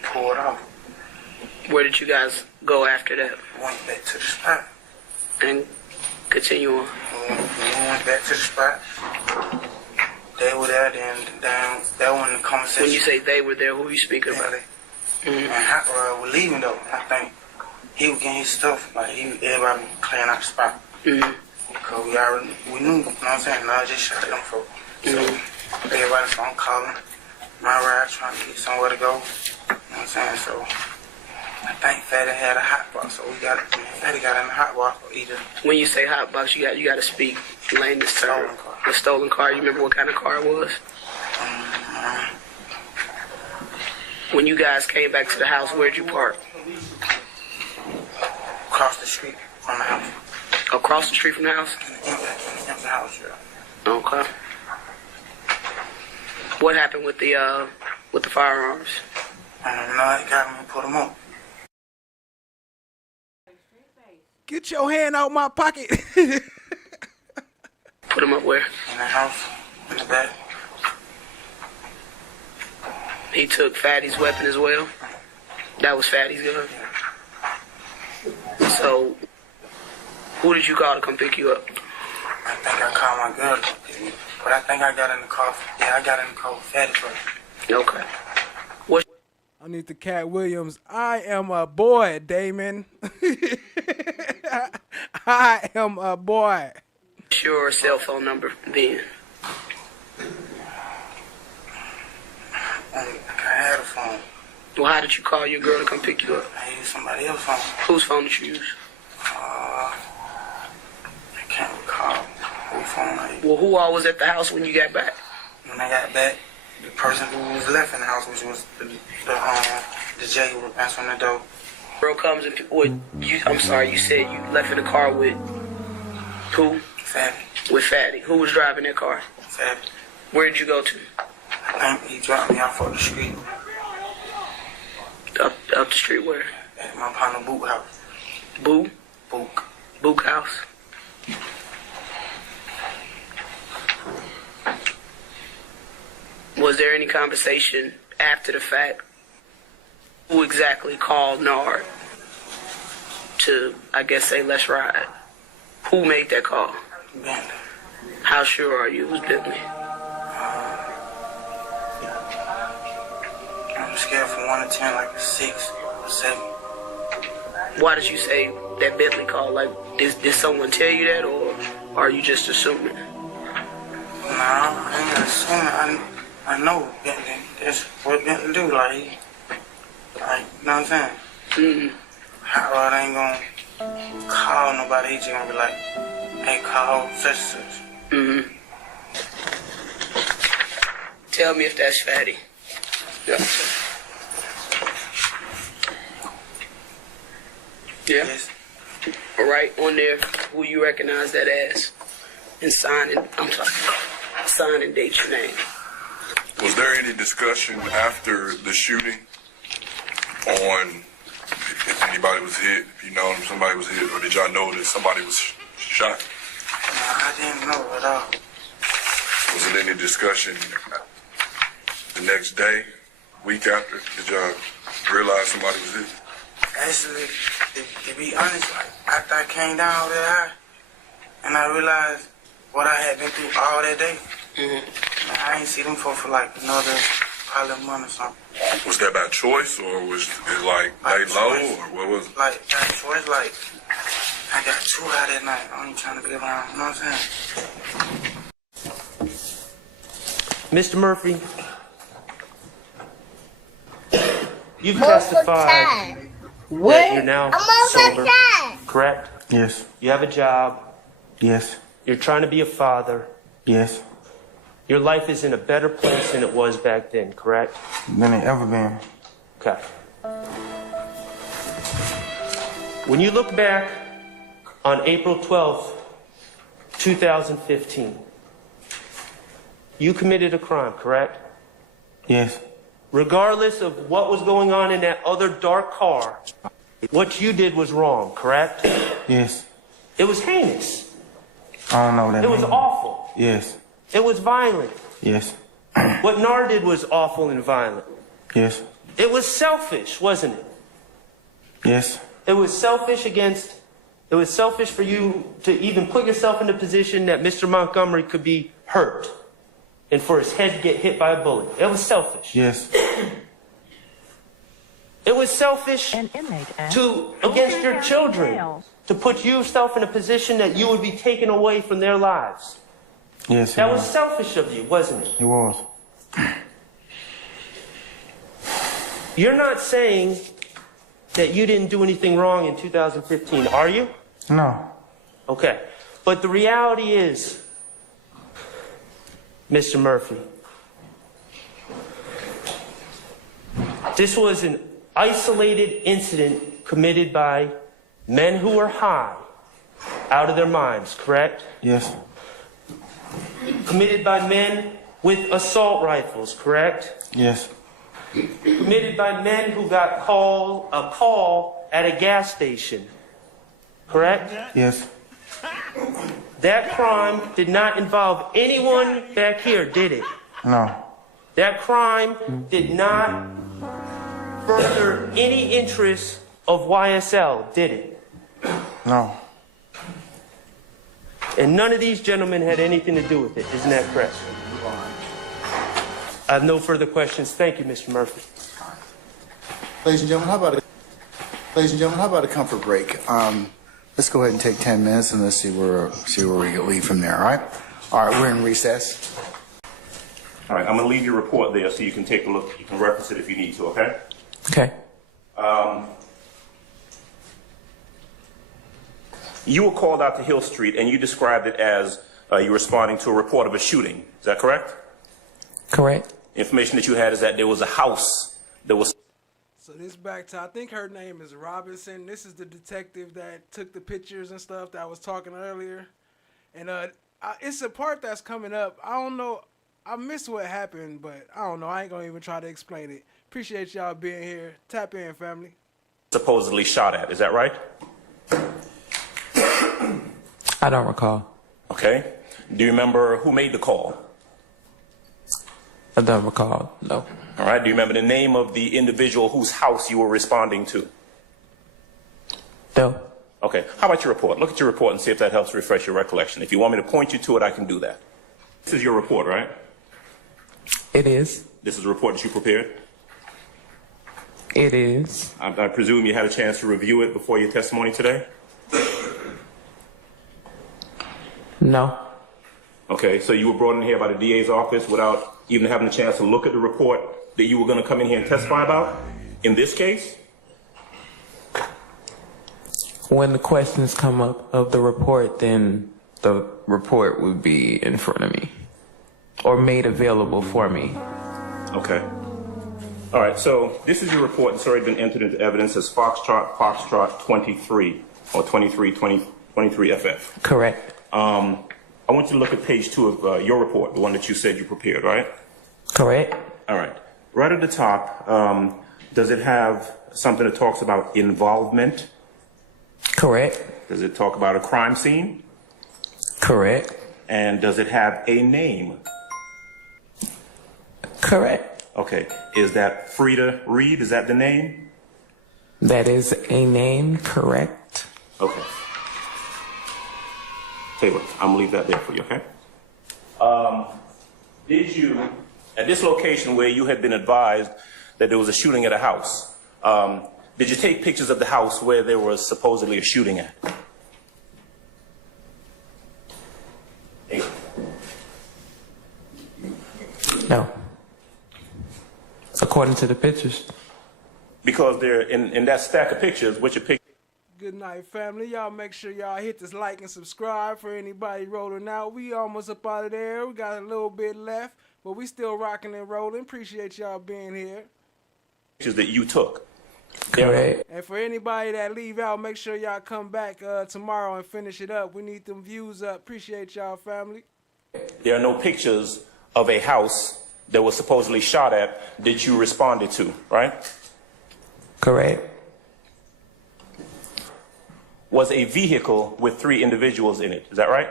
Pulled off. Where did you guys go after that? Went back to the spot. And continue on. We went back to the spot. They were there, then down. That was in the conversation. When you say they were there, who are you speaking about? And Hot Rod was leaving though. I think he was getting his stuff. Like everybody was clearing out the spot. Because we knew, you know what I'm saying? I just shot them folks. So everybody's phone calling. My ride trying to get somewhere to go. You know what I'm saying? So I think Fatty had a hot box, so Fatty got in the hot box for either. When you say hot box, you got to speak layman's term. A stolen car. You remember what kind of car it was? When you guys came back to the house, where'd you park? Across the street from the house. Across the street from the house? In the house, yeah. Okay. What happened with the firearms? I don't know. They got me and put them up. Get your hand out my pocket. Put them up where? In the house, in the back. He took Fatty's weapon as well? That was Fatty's gun? So, who did you call to come pick you up? I think I called my girl to come pick me up. But I think I got in the car. Yeah, I got in the car with Fatty first. Okay. I need the Cat Williams. I am a boy, Damon. I am a boy. What's your cell phone number then? I had a phone. Well, how did you call your girl to come pick you up? I used somebody else's phone. Whose phone did you use? I can't recall whose phone I used. Well, who all was at the house when you got back? When I got back, the person who was left in the house, which was the J who was answering the door. Girl comes and I'm sorry, you said you left in the car with who? Fatty. With Fatty. Who was driving that car? Fatty. Where did you go to? I think he dropped me off on the street. Up the street where? At my partner Book house. Boo? Book house. Was there any conversation after the fact? Who exactly called Nard to, I guess, say, let's ride? Who made that call? Bentley. How sure are you it was Bentley? I'm scared from 1 to 10, like a 6 or 7. Why did you say that Bentley called? Like, did someone tell you that, or are you just assuming? I'm not I ain't assuming. I know Bentley. That's what Bentley do. Like, you know what I'm saying? Mm-hmm. Howard ain't gonna call nobody. He just gonna be like, hey, call such and such. Mm-hmm. Tell me if that's fatty. Yeah. Yeah. Yes. Right on there, who you recognize that as, and sign and date your name. Was there any discussion after the shooting on if anybody was hit, if you know somebody was hit, or did y'all know that somebody was shot? Nah, I didn't know at all. Was there any discussion the next day, week after? Did y'all realize somebody was hit? Actually, to be honest, like, after I came down there and I realized what I had been through all that day, I ain't see them for like another probably a month or something. Was that by choice, or was it like laid low, or what was it? Like, by choice, like, I got too high that night. I ain't trying to be around, you know what I'm saying? Mr. Murphy, you've testified that you're now sober, correct? Yes. You have a job. Yes. You're trying to be a father. Yes. Your life is in a better place than it was back then, correct? Than it ever been. Okay. When you look back on April 12th, 2015, you committed a crime, correct? Yes. Regardless of what was going on in that other dark car, what you did was wrong, correct? Yes. It was heinous. I don't know what that It was means. awful. Yes. It was violent. Yes. What Nar did was awful and violent. Yes. It was selfish, wasn't it? Yes. It was selfish for you to even put yourself in the position that Mr. Montgomery could be hurt and for his head to get hit by a bullet. It was selfish. Yes. It was selfish against your children to put yourself in a position that you would be taken away from their lives. Yes. That was selfish of you, wasn't it? It was. You're not saying that you didn't do anything wrong in 2015, are you? No. Okay. But the reality is, Mr. Murphy, this was an isolated incident committed by men who were high, out of their minds, correct? Yes. Committed by men with assault rifles, correct? Yes. Committed by men who got a call at a gas station, correct? Yes. That crime did not involve anyone back here, did it? No. That crime did not further any interest of YSL, did it? No. And none of these gentlemen had anything to do with it, isn't that correct? I have no further questions. Thank you, Mr. Murphy. Ladies and gentlemen, how about a comfort break? Let's go ahead and take 10 minutes and let's see where we lead from there, all right? All right, we're in recess. All right, I'm going to leave your report there so you can take a look. You can reference it if you need to, okay? Okay. You were called out to Hill Street and you described it as you responding to a report of a shooting. Is that correct? Correct. Information that you had is that there was a house that was... So this back to, I think her name is Robinson. This is the detective that took the pictures and stuff that I was talking earlier. And it's a part that's coming up. I don't know. I missed what happened, but I don't know. I ain't going to even try to explain it. Appreciate y'all being here. Tap in, family. supposedly shot at. Is that right? I don't recall. Okay. Do you remember who made the call? I don't recall, no. All right. Do you remember the name of the individual whose house you were responding to? No. Okay. How about your report? Look at your report and see if that helps refresh your recollection. If you want me to point you to it, I can do that. This is your report, right? It is. This is a report that you prepared? It is. I presume you had a chance to review it before your testimony today? No. Okay, so you were brought in here by the DA's office without even having a chance to look at the report that you were going to come in here and testify about? In this case? When the questions come up of the report, then the report would be in front of me or made available for me. Okay. All right, so this is your report. It's already been entered into evidence as Foxtrot 23 or 23FF. Correct. I want you to look at page 2 of your report, the one that you said you prepared, right? Correct. All right. Right at the top, does it have something that talks about involvement? Correct. Does it talk about a crime scene? Correct. And does it have a name? Correct. Okay. Is that Frida Reed? Is that the name? That is a name, correct. Okay. Tell you what, I'm gonna leave that there for you, okay? Did you, at this location where you had been advised that there was a shooting at a house, did you take pictures of the house where there was supposedly a shooting at? No. According to the pictures. Because they're in that stack of pictures, which are pictures. Good night, family. Y'all make sure y'all hit this like and subscribe for anybody rolling out. We almost up out of there. We got a little bit left, but we still rocking and rolling. Appreciate y'all being here. Pictures that you took. Correct. And for anybody that leave out, make sure y'all come back tomorrow and finish it up. We need them views up. Appreciate y'all, family. There are no pictures of a house that was supposedly shot at that you responded to, right? Correct. Was a vehicle with 3 individuals in it. Is that right?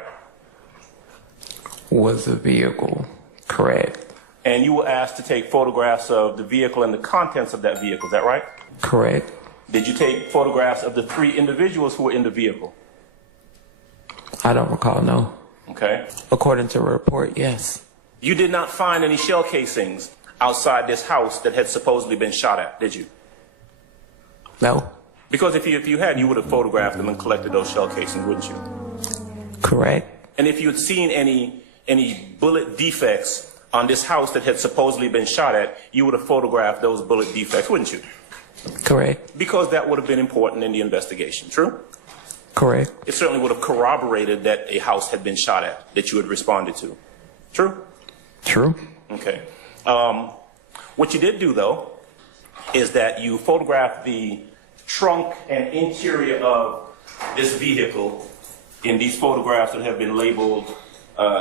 Was a vehicle. Correct. And you were asked to take photographs of the vehicle and the contents of that vehicle. Is that right? Correct. Did you take photographs of the 3 individuals who were in the vehicle? I don't recall, no. Okay. According to a report, yes. You did not find any shell casings outside this house that had supposedly been shot at, did you? No. Because if you had, you would have photographed them and collected those shell casings, wouldn't you? Correct. And if you had seen any bullet defects on this house that had supposedly been shot at, you would have photographed those bullet defects, wouldn't you? Correct. Because that would have been important in the investigation, true? Correct. It certainly would have corroborated that a house had been shot at that you had responded to. True? True. Okay. What you did do, though, is that you photographed the trunk and interior of this vehicle in these photographs that have been labeled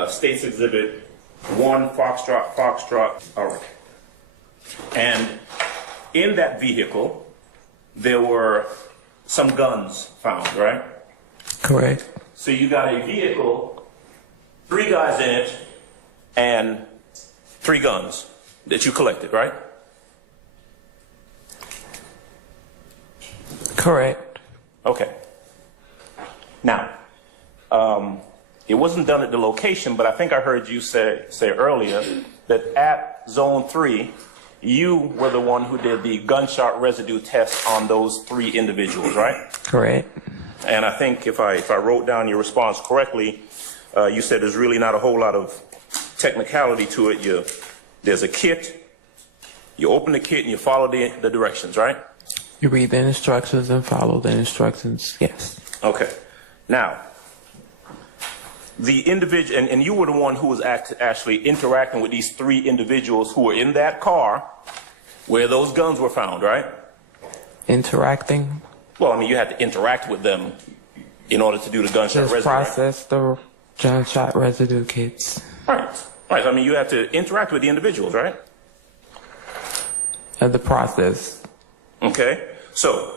States Exhibit 1, Foxtrot. All right. And in that vehicle, there were some guns found, right? Correct. So you got a vehicle, 3 guys in it, and 3 guns that you collected, right? Correct. Okay. Now, it wasn't done at the location, but I think I heard you say earlier that at Zone 3, you were the one who did the gunshot residue test on those 3 individuals, right? Correct. And I think if I wrote down your response correctly, you said there's really not a whole lot of technicality to it. There's a kit, you open the kit and you follow the directions, right? You read the instructions and follow the instructions, yes. Okay. Now, the individual, and you were the one who was actually interacting with these 3 individuals who were in that car where those guns were found, right? Interacting? Well, I mean, you had to interact with them in order to do the gunshot residue. Process the gunshot residue kits. Right. Right. I mean, you have to interact with the individuals, right? The process. Okay. So,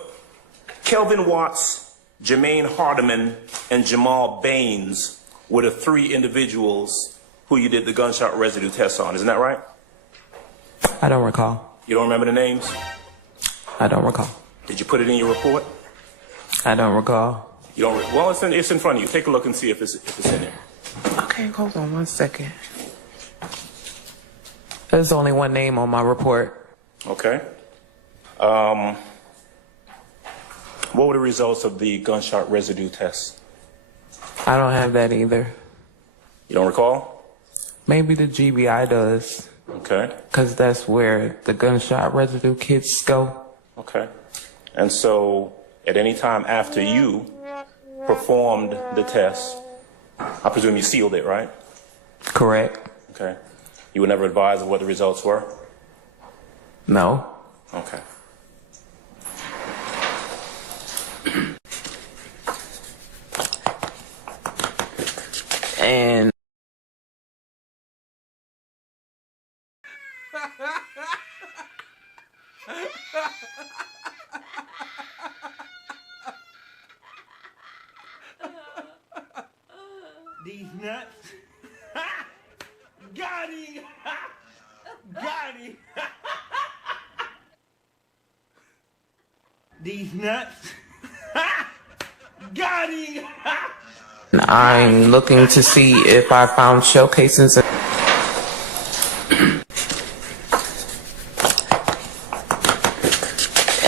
Kelvin Watts, Jermaine Hardiman, and Jamal Baines were the 3 individuals who you did the gunshot residue test on. Isn't that right? I don't recall. You don't remember the names? I don't recall. Did you put it in your report? I don't recall. You don't. Well, it's in front of you. Take a look and see if it's in there. Okay, hold on 1 second. There's only one name on my report. Okay. What were the results of the gunshot residue test? I don't have that either. You don't recall? Maybe the GBI does. Okay. Because that's where the gunshot residue kits go. Okay. And so, at any time after you performed the test, I presume you sealed it, right? Correct. Okay. You were never advised of what the results were? No. Okay. And These nuts. Got him. Got him. These nuts. Got him. I'm looking to see if I found shell casings.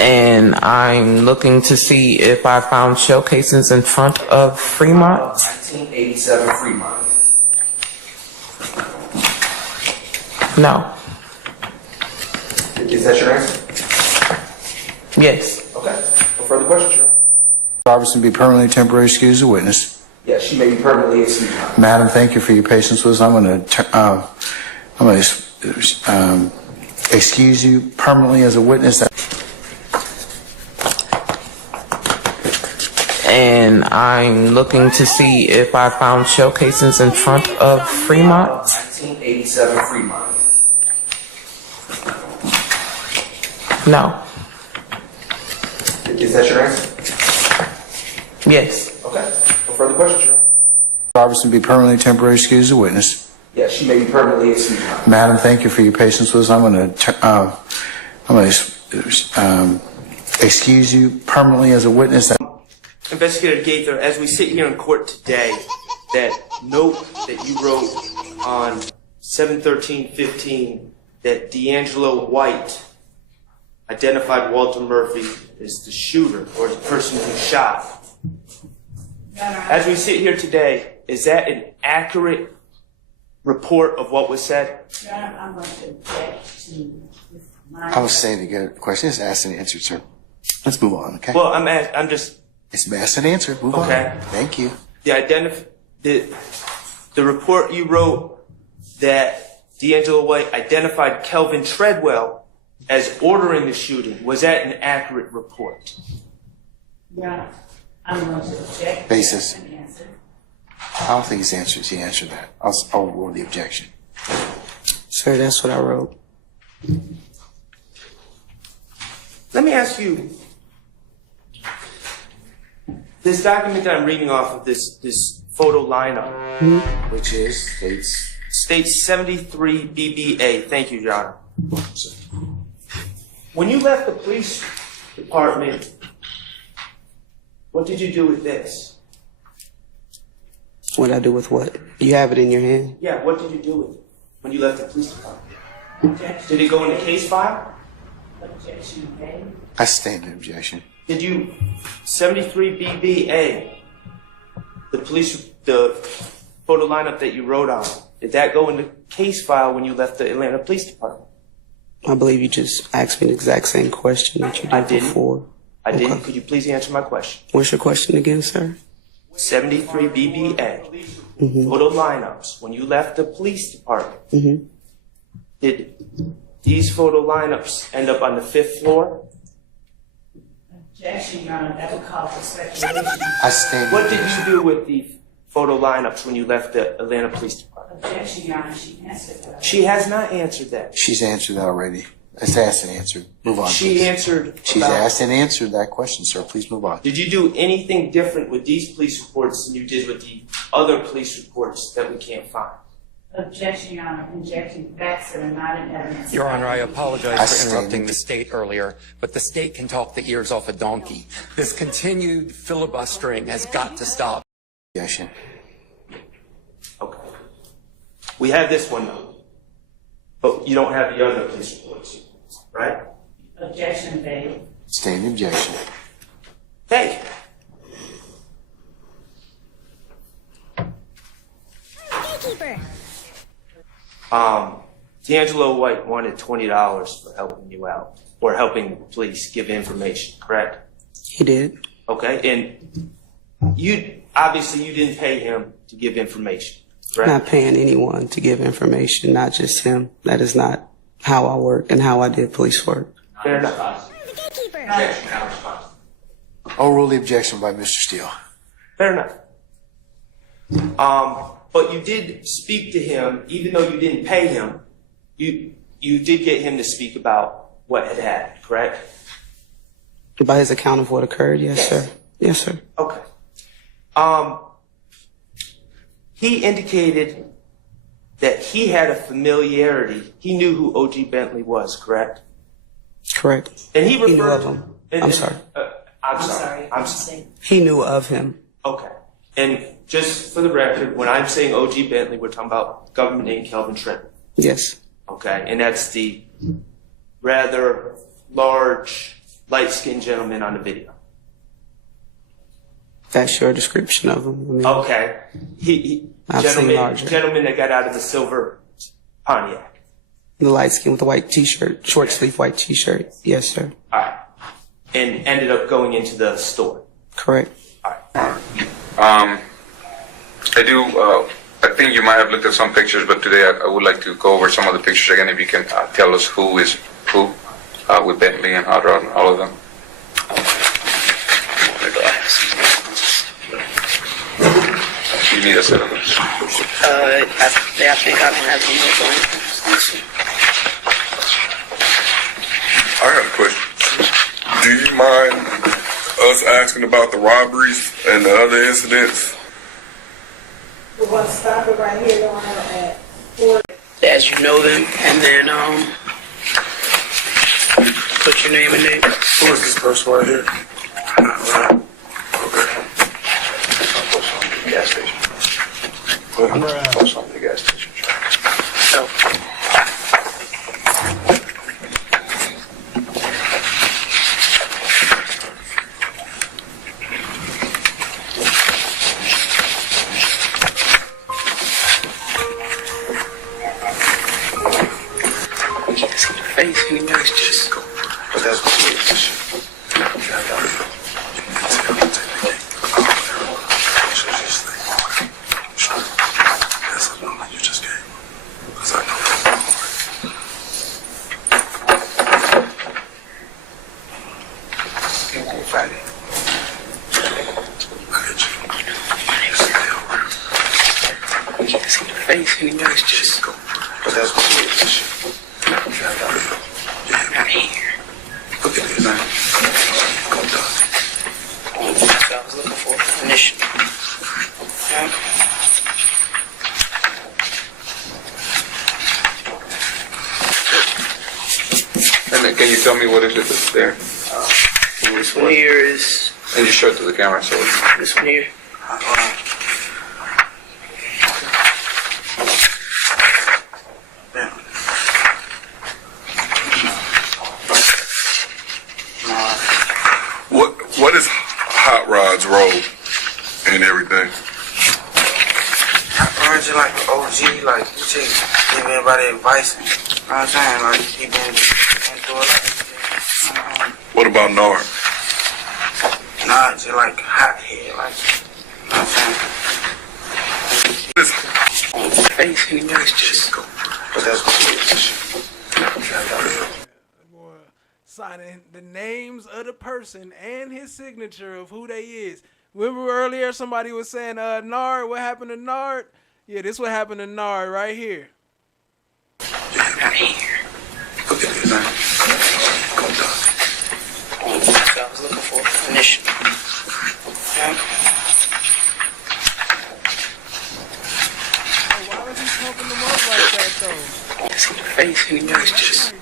And I'm looking to see if I found shell casings in front of Fremont. 1987 Fremont. No. Is that your answer? Yes. Okay. No further questions, Your Honor? Robertson be permanently temporary excused as a witness. Yes, she may be permanently excused. Madam, thank you for your patience with us. I'm going to excuse you permanently as a witness. And I'm looking to see if I found shell casings in front of Fremont. 1987 Fremont. No. Is that your answer? Yes. Okay. No further questions, Your Honor? Robertson be permanently temporary excused as a witness. Yes, she may be permanently excused. Madam, thank you for your patience with us. I'm going to excuse you permanently as a witness. Investigator Gaither, as we sit here in court today, that note that you wrote on 7/13/15 that D'Angelo White identified Walter Murphy as the shooter or the person who shot. As we sit here today, is that an accurate report of what was said? I'm going to object to this. I was saying to get a question. It's asked and answered, sir. Let's move on, okay? Well, I'm just. It's asked and answered. Move on. Thank you. The report you wrote that D'Angelo White identified Kelvin Treadwell as ordering the shooting, was that an accurate report? Yeah, I'm going to object. Basis. I don't think he answered that. I'll overrule the objection. Sir, that's what I wrote. Let me ask you, this document that I'm reading off of, this photo lineup, which is states 73 BBA. Thank you, John. When you left the police department, what did you do with this? What I do with what? You have it in your hand? Yeah, what did you do with it when you left the police department? Did it go in the case file? Objection made. I stand in objection. Did you 73 BBA, the photo lineup that you wrote on, did that go in the case file when you left the Atlanta Police Department? I believe you just asked me the exact same question that you did before. I didn't. Could you please answer my question? What's your question again, sir? 73 BBA, photo lineups. When you left the police department, did these photo lineups end up on the 5th floor? Objection, Your Honor, that would call for speculation. I stand. What did you do with the photo lineups when you left the Atlanta Police Department? Objection, Your Honor, she answered that. She has not answered that. She's answered that already. It's asked and answered. Move on. She answered. She's asked and answered that question, sir. Please move on. Did you do anything different with these police reports than you did with the other police reports that we can't find? Objection, Your Honor, injecting facts that are not in evidence. Your Honor, I apologize for interrupting the state earlier, but the state can talk the ears off a donkey. This continued filibustering has got to stop. Objection. Okay. We have this one though, but you don't have the other police reports, right? Objection made. Stand in objection. Hey. D'Angelo White wanted $20 for helping you out, or helping the police give information, correct? He did. Okay, and you didn't pay him to give information, correct? Not paying anyone to give information, not just him. That is not how I work and how I did police work. Fair enough. Overrule the objection by Mr. Steele. Fair enough. But you did speak to him, even though you didn't pay him. You did get him to speak about what had happened, correct? By his account of what occurred, yes, sir. Yes, sir. Okay. He indicated that he had a familiarity. He knew who O.G. Bentley was, correct? Correct. And he knew referred of to him. I'm sorry. I'm sorry. He knew of him. Okay. And just for the record, when I'm saying O.G. Bentley, we're talking about government name Kelvin Trent. Yes. Okay. And that's the rather large, light-skinned gentleman on the video. That's your description of him. I mean, Okay. I've seen larger. Gentleman that got out of the silver Pontiac. The light skin with the white t-shirt, short sleeve white t-shirt. Yes, sir. All right. And ended up going into the store. Correct. I think you might have looked at some pictures, but today I would like to go over some of the pictures again. If you can tell us who is who with Bentley and Hot Rod and all of them. You need a set of those. I think I don't have them on. I got a question. Do you mind us asking about the robberies and the other incidents? We're going to stop it right here. Don't have As you know them, and then put your name and name. Who is this person right here? Gas station. Post on the gas station. Face anyways, just go. But that's what it is. Face anyways, just go. But that's what it is. Not here. Look at this. That's what I was looking for initially. And then can you tell me what is it that's there? This one here is. And you show it to the camera, so. This one here. What is Hot Rod's role in everything? Hot Rod's like the OG, like he take give everybody advice. You know what I'm saying? Like he been through a lot. What about Nard? Nah, just like hot head, like you know what I'm saying? Face anyways, just go. But that's what it is. Signing the names of the person and his signature of who they is. Remember earlier somebody was saying, Nard, what happened to Nard? Yeah, this what happened to Nard right here. Not here. Look at this. That's what I was looking for initially. Why was he pumping them up like that though? See the face anyways, just.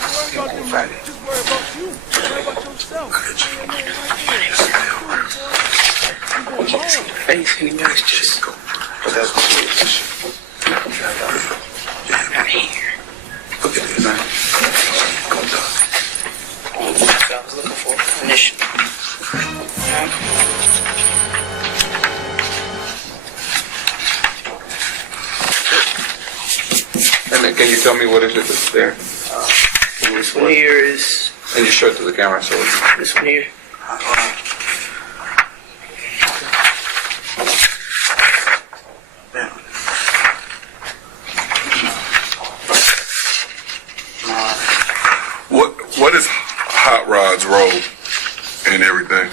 Just worry about you. Worry about yourself. See the face anyways, just. But that's what it is. Not here. Look at this. That's what I was looking for initially. can you tell me what is it that's there? This one here is. And you show it to the camera, so. This one here. What is Hot Rod's role in everything?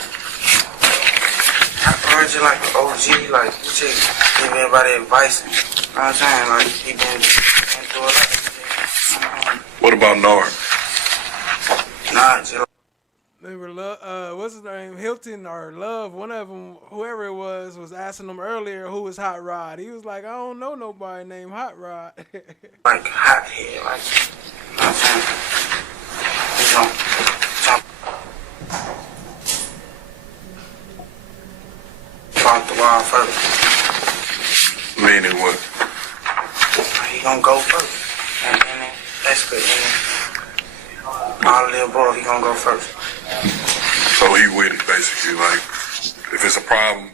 Hot Rod's just like OG, like just give everybody advice. You know what I'm saying? Like he been through a lot. What about Nard? Nah, just They were what's his name, Hilton or Love, one of them, whoever it was asking him earlier who was Hot Rod. He was like, I don't know nobody named Hot Rod. like hot head, like you know what I'm saying? He gon' jump off the wall first. Meaning what? He gonna go first, and then basically, all of the above, he gonna go first. So he with it, basically. Like, if it's a problem,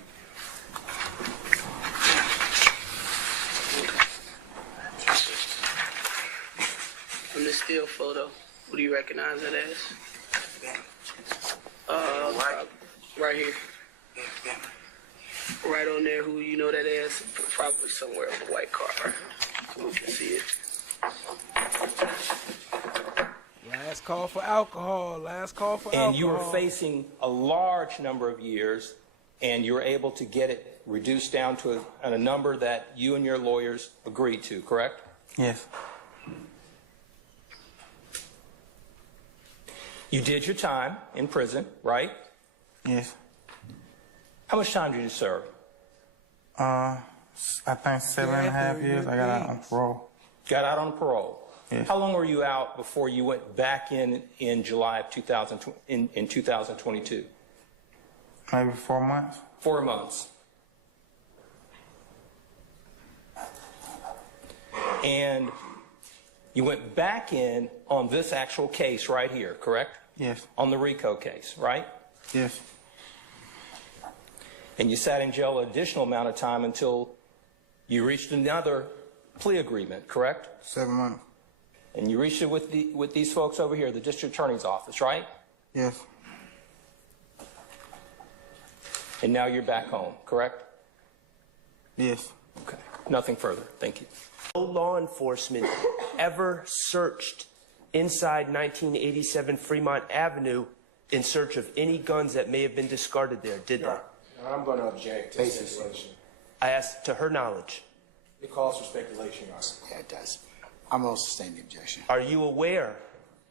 From this still photo, what do you recognize it as? Right here. Right on there, who you know that as? Probably somewhere on the white car. So we can see it. Last call for alcohol. Last call for alcohol. And you were facing a large number of years, and you were able to get it reduced down to a number that you and your lawyers agreed to, correct? Yes. You did your time in prison, right? Yes. How much time did you serve? I think 7.5 years. I got out on parole. Got out on parole. Yes. How long were you out before you went back in July of 2022? Maybe 4 months. 4 months. And you went back in on this actual case right here, correct? Yes. On the RICO case, right? Yes. And you sat in jail an additional amount of time until you reached another plea agreement, correct? 7 months. And you reached it with these folks over here, the district attorney's office, right? Yes. And now you're back home, correct? Yes. Okay. Nothing further. Thank you. No law enforcement ever searched inside 1987 Fremont Avenue in search of any guns that may have been discarded there, did they? I'm going to object to speculation. I asked to her knowledge. It calls for speculation, Your Honor. Yeah, it does. I'm going to sustain the objection. Are you aware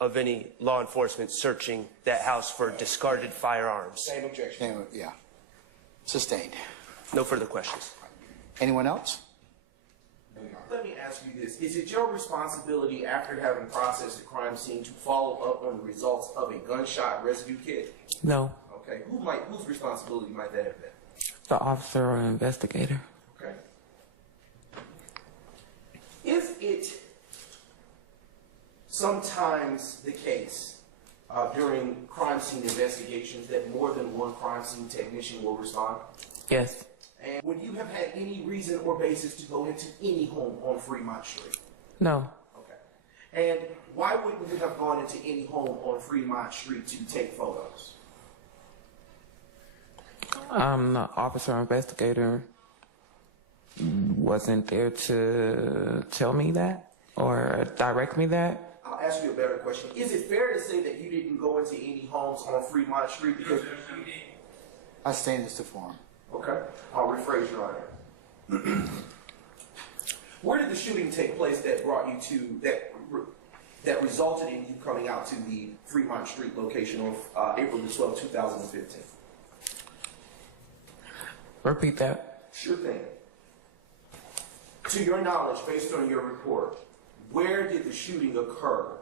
of any law enforcement searching that house for discarded firearms? Same objection. Yeah. Sustained. No further questions. Anyone else? Let me ask you this. Is it your responsibility after having processed the crime scene to follow up on the results of a gunshot residue kit? No. Okay. Whose responsibility might that have been? The officer or investigator. Okay. Is it sometimes the case during crime scene investigations that more than one crime scene technician will respond? Yes. And would you have had any reason or basis to go into any home on Fremont Street? No. Okay. And why wouldn't you have gone into any home on Fremont Street to take photos? The officer or investigator wasn't there to tell me that or direct me that. I'll ask you a better question. Is it fair to say that you didn't go into any homes on Fremont Street because you didn't? I stand as to form. Okay. I'll rephrase, Your Honor. Where did the shooting take place that brought you to that resulted in you coming out to the Fremont Street location of April the 12th, 2015? Repeat that. Sure thing. To your knowledge, based on your report, where did the shooting occur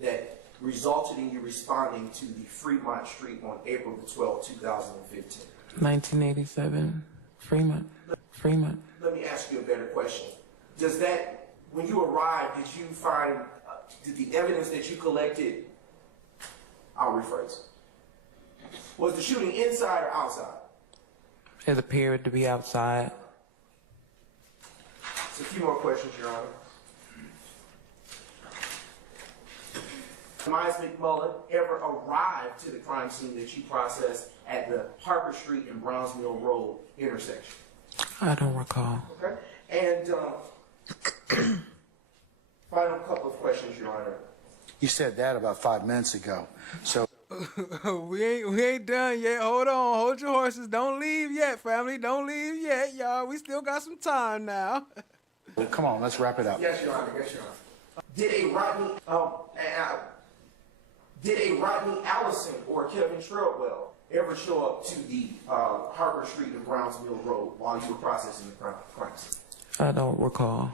that resulted in you responding to the Fremont Street on April the 12th, 2015? 1987, Fremont. Let me ask you a better question. Does that, when you arrived, did you find, did the evidence that you collected, I'll rephrase, was the shooting inside or outside? It appeared to be outside. So a few more questions, Your Honor. Ms. McMullen ever arrived to the crime scene that you processed at the Harper Street and Browns Mill Road intersection? I don't recall. Okay. And final couple of questions, Your Honor. You said that about 5 minutes ago. So we ain't done yet. Hold on. Hold your horses. Don't leave yet, family. Don't leave yet, y'all. We still got some time now. come on, let's wrap it up. Yes, Your Honor. Yes, Your Honor. Did a Rodney Allison or Kevin Treadwell ever show up to the Harper Street and Browns Mill Road while you were processing the crime scene? I don't recall.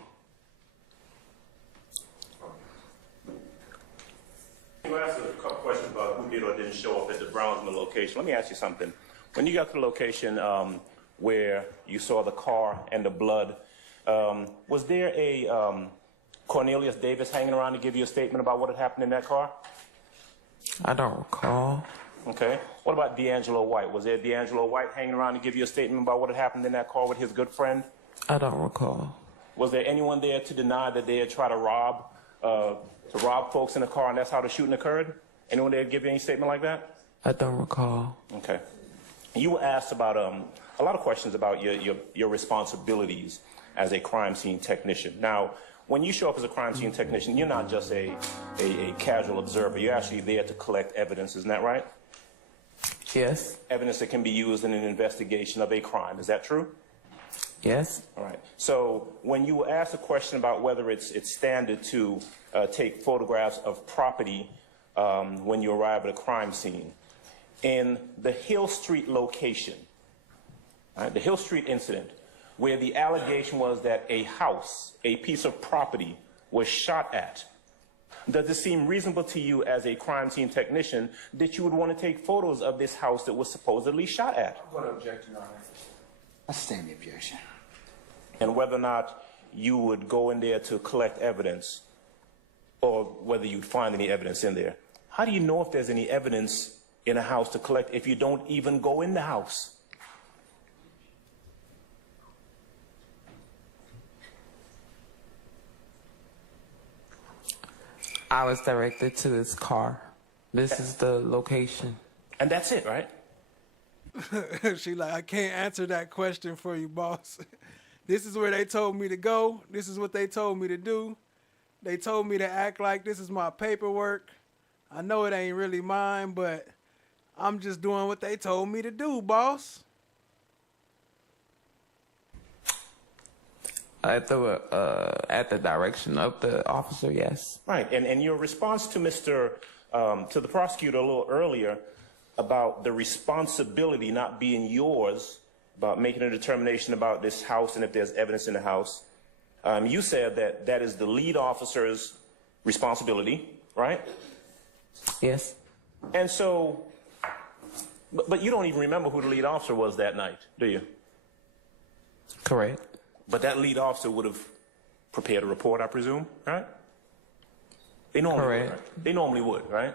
You asked a couple questions about who did or didn't show up at the Brownsville location. Let me ask you something. When you got to the location where you saw the car and the blood, was there a Cornelius Davis hanging around to give you a statement about what had happened in that car? I don't recall. Okay. What about D'Angelo White? Was there D'Angelo White hanging around to give you a statement about what had happened in that car with his good friend? I don't recall. Was there anyone there to deny that they had tried to rob folks in the car and that's how the shooting occurred? Anyone there give you any statement like that? I don't recall. Okay. You were asked about a lot of questions about your responsibilities as a crime scene technician. Now, when you show up as a crime scene technician, you're not just a casual observer. You're actually there to collect evidence. Isn't that right? Yes. Evidence that can be used in an investigation of a crime. Is that true? Yes. All right. So when you were asked a question about whether it's standard to take photographs of property when you arrive at a crime scene, in the Hill Street location, the Hill Street incident, where the allegation was that a house, a piece of property, was shot at, does it seem reasonable to you as a crime scene technician that you would want to take photos of this house that was supposedly shot at? I'm going to object, Your Honor. I stand the objection. And whether or not you would go in there to collect evidence, or whether you'd find any evidence in there. How do you know if there's any evidence in a house to collect if you don't even go in the house? I was directed to this car. This is the location. And that's it, right? She like, I can't answer that question for you, boss. This is where they told me to go. This is what they told me to do. They told me to act like this is my paperwork. I know it ain't really mine, but I'm just doing what they told me to do, boss. At the direction of the officer, yes. Right, and your response to to the prosecutor a little earlier about the responsibility not being yours, about making a determination about this house and if there's evidence in the house, you said that that is the lead officer's responsibility, right? Yes. And so, but you don't even remember who the lead officer was that night, do you? Correct. But that lead officer would have prepared a report, I presume, right? They normally Correct. would, right? They normally would, right?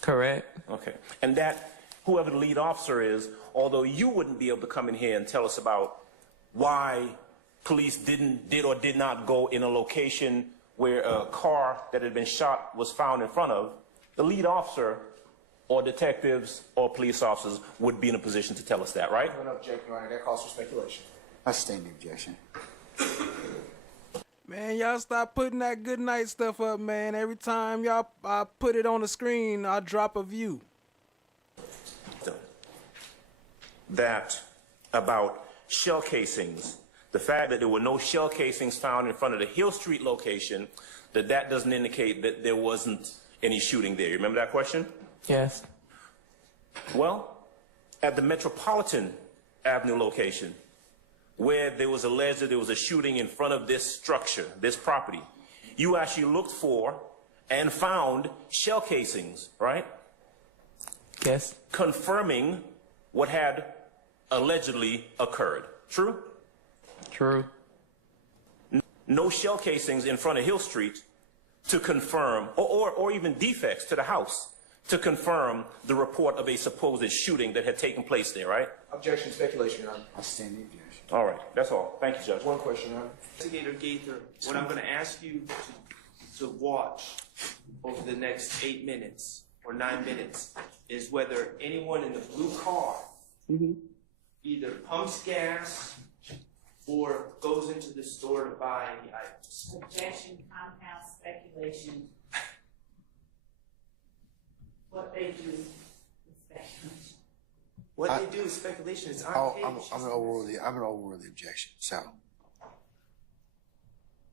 Correct. Okay. And that, whoever the lead officer is, although you wouldn't be able to come in here and tell us about why police did or did not go in a location where a car that had been shot was found in front of, the lead officer or detectives or police officers would be in a position to tell us that, right? I'm going to object, Your Honor. That calls for speculation. I stand the objection. Man, y'all stop putting that good night stuff up, man. Every time I put it on the screen, I drop a view. That about shell casings, the fact that there were no shell casings found in front of the Hill Street location, that doesn't indicate that there wasn't any shooting there. You remember that question? Yes. Well, at the Metropolitan Avenue location, where there was alleged that there was a shooting in front of this structure, this property, you actually looked for and found shell casings, right? Yes. Confirming what had allegedly occurred. True? True. No shell casings in front of Hill Street to confirm, or even defects to the house to confirm the report of a supposed shooting that had taken place there, right? Objection, speculation, Your Honor. I stand the objection. All right, that's all. Thank you, Judge. One question, Your Honor. Investigator Gaither, what I'm going to ask you to to watch over the next 8 minutes or 9 minutes is whether anyone in the blue car either pumps gas or goes into the store to buy any items. Objection, compound speculation. What they do is speculation. What they do is speculation. It's on page. I'm gonna overrule the objection. So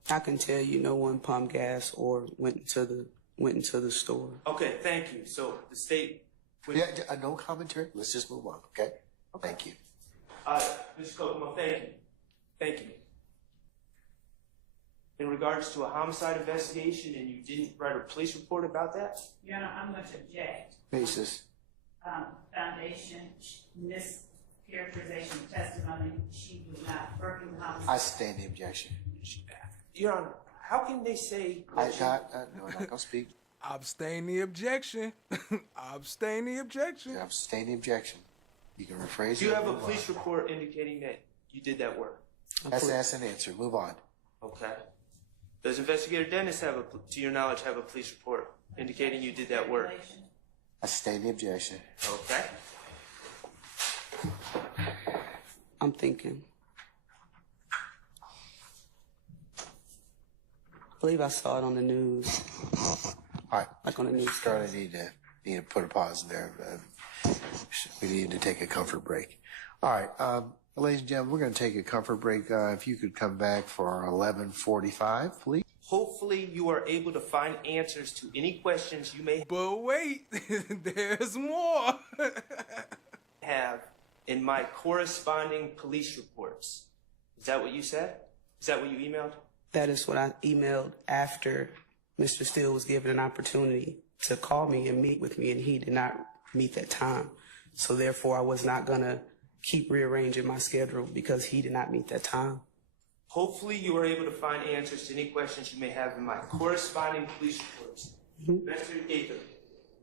I can tell you no one pumped gas or went into the store. Okay, thank you. So the state. No commentary. Let's just move on. Okay. Thank you. Mr. Kokomo, thank you. Thank you. In regards to a homicide investigation, and you didn't write a police report about that? Your Honor, I'm going to object. Basis. Foundation, mischaracterization of testimony. She was not working the homicide. I stand the objection. Your Honor, how can they say? No, I'm not gonna speak. Abstain the objection. Abstain the objection. Abstain the objection. You can rephrase it. Do you have a police report indicating that you did that work? That's an answer. Move on. Okay. Does Investigator Dennis to your knowledge, have a police report indicating you did that work? I state the objection. Okay. I'm thinking. I believe I saw it on the news. All right. Like on the news. Scarlett, need to put a pause there. We need to take a comfort break. All right. Ladies and gentlemen, we're going to take a comfort break. If you could come back for 11:45, please. Hopefully you are able to find answers to any questions you may But wait, there's more. have in my corresponding police reports. Is that what you said? Is that what you emailed? That is what I emailed after Mr. Steele was given an opportunity to call me and meet with me, and he did not meet that time. So therefore, I was not going to keep rearranging my schedule because he did not meet that time. Hopefully you are able to find answers to any questions you may have in my corresponding police reports. Mr. Gaither,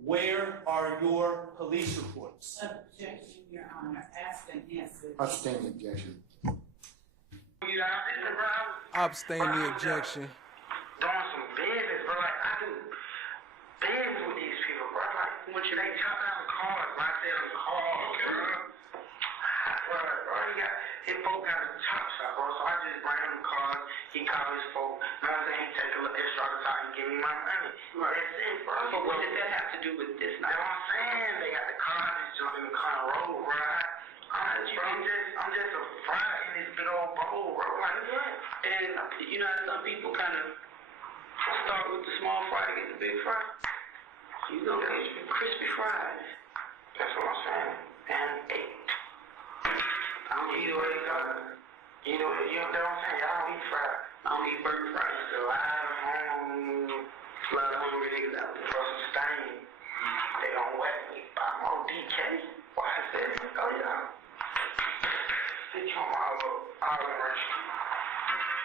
where are your police reports? Objection, Your Honor. Asked and answered. I stand the objection. Abstain the objection. Doing some business, bro. Like, I do business with these people, bro. Like, when they chop down cars, bro, I sell them cars, bro. Bro, his folk got a chop shop, bro. So I just bring him cars. He call his folk. You know what I'm saying? He take a little extra all the time and give me my money. Right. That's it, bro. But what does that have to do with this now? That's what I'm saying. They got the car, just jump in the car and roll, bro. I'm just a fry in this big old bowl, bro. Like, and you know, some people kind of start with the small fry to get the big fry. You gonna get crispy fries. That's what I'm saying. And I'm either way, you know what I'm saying? I don't eat fries. I don't eat burger fries. So a lot of hungry niggas out there. For some stain, they don't wet me. I'm on DK. Why I said, oh yeah. They come all over Russia.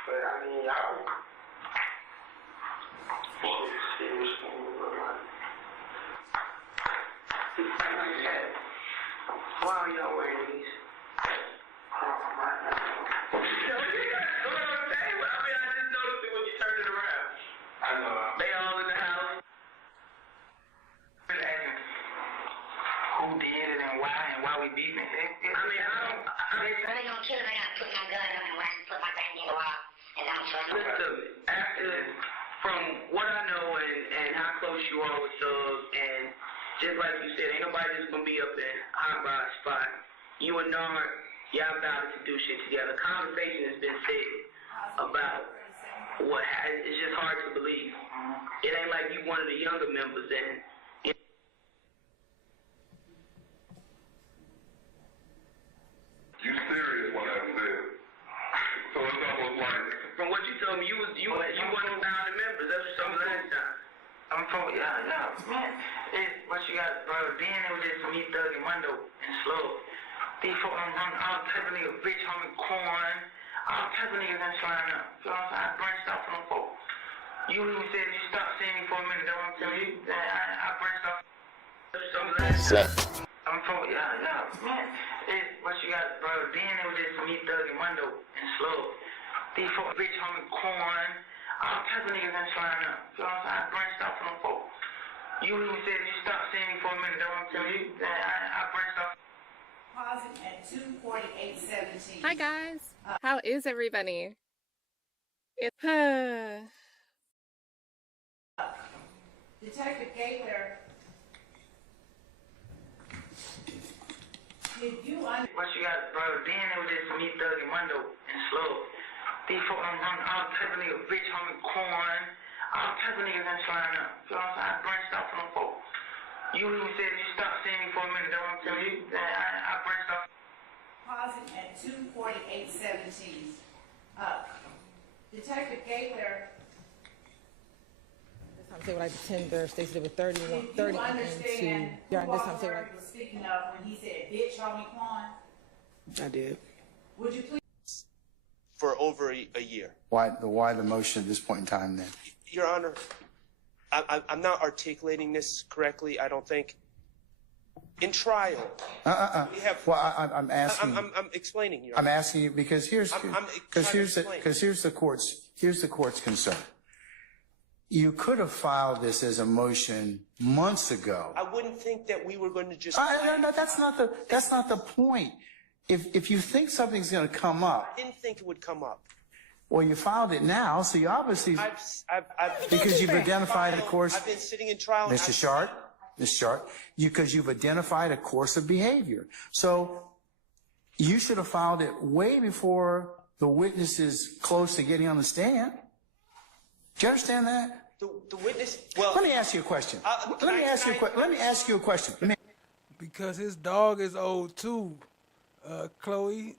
But I mean, y'all. Why are y'all wearing these? From what I know and how close you are with Doug, and just like you said, ain't nobody just gonna be up in hot by a spot. You and Nard, y'all about to do shit together. Conversation has been said about what it's just hard to believe. It ain't like you one of the younger members, and You serious when I said? So it's almost like. from what you told me, you one of the founding members. That's what some last time. I'm from man. What you got, bro? Then it was just me, Thug, and Mundo, and Slow. These folk, I'm running all type of niggas, bitch, homie, corn, all type of niggas that flying up. You know what I'm saying? I branched off from them folk. You even said you stopped seeing me for a minute. That's what I'm telling you. I branched off. Some last time. I'm from man. What you got, bro? Then it was just me, Thug, and Mundo, and Slow. These folk, bitch, homie, corn, all type of niggas ain't flying up. You know what I'm saying? I branched out from them folks. You even said you stopped seeing me for a minute. That's what I'm telling you. I branched out. Pausing at 2:48:17. Hi guys, how is everybody? Detective Gaither, did you What you got, bro? Then it was just me, Doug, and Mundo, and Slow. These folks, all type of niggas, bitch, homie, corn, all type of niggas ain't flying up. You know what I'm saying? I branched out from them folks. You even said you stopped seeing me for a minute. That's what I'm telling you. I branched out. pausing at 2:48:17? Detective Gaither, This time say what I pretend states it with 31, did 30 you understand into. who Yeah, this time say Walker what was speaking of when he said, bitch, homie, Quan? I did. Would you please? For over a year. Why the motion at this point in time then? Your Honor, I'm not articulating this correctly, I don't think. In trial, we have. Well, I'm asking. I'm explaining. Your I'm Honor. asking you because here's the court's concern. You could have filed this as a motion months ago. I wouldn't think that we were going to just. No, that's not the point. If you think something's going to come up, I didn't think it would come up. well, you filed it now, so you obviously because you've identified a course. I've been sitting in trial. Mr. Sharp, because you've identified a course of behavior. So you should have filed it way before the witness is close to getting on the stand. Do you understand that? The witness. Well, let me ask you a question. Let me ask you a question. Because his dog is old too, Chloe.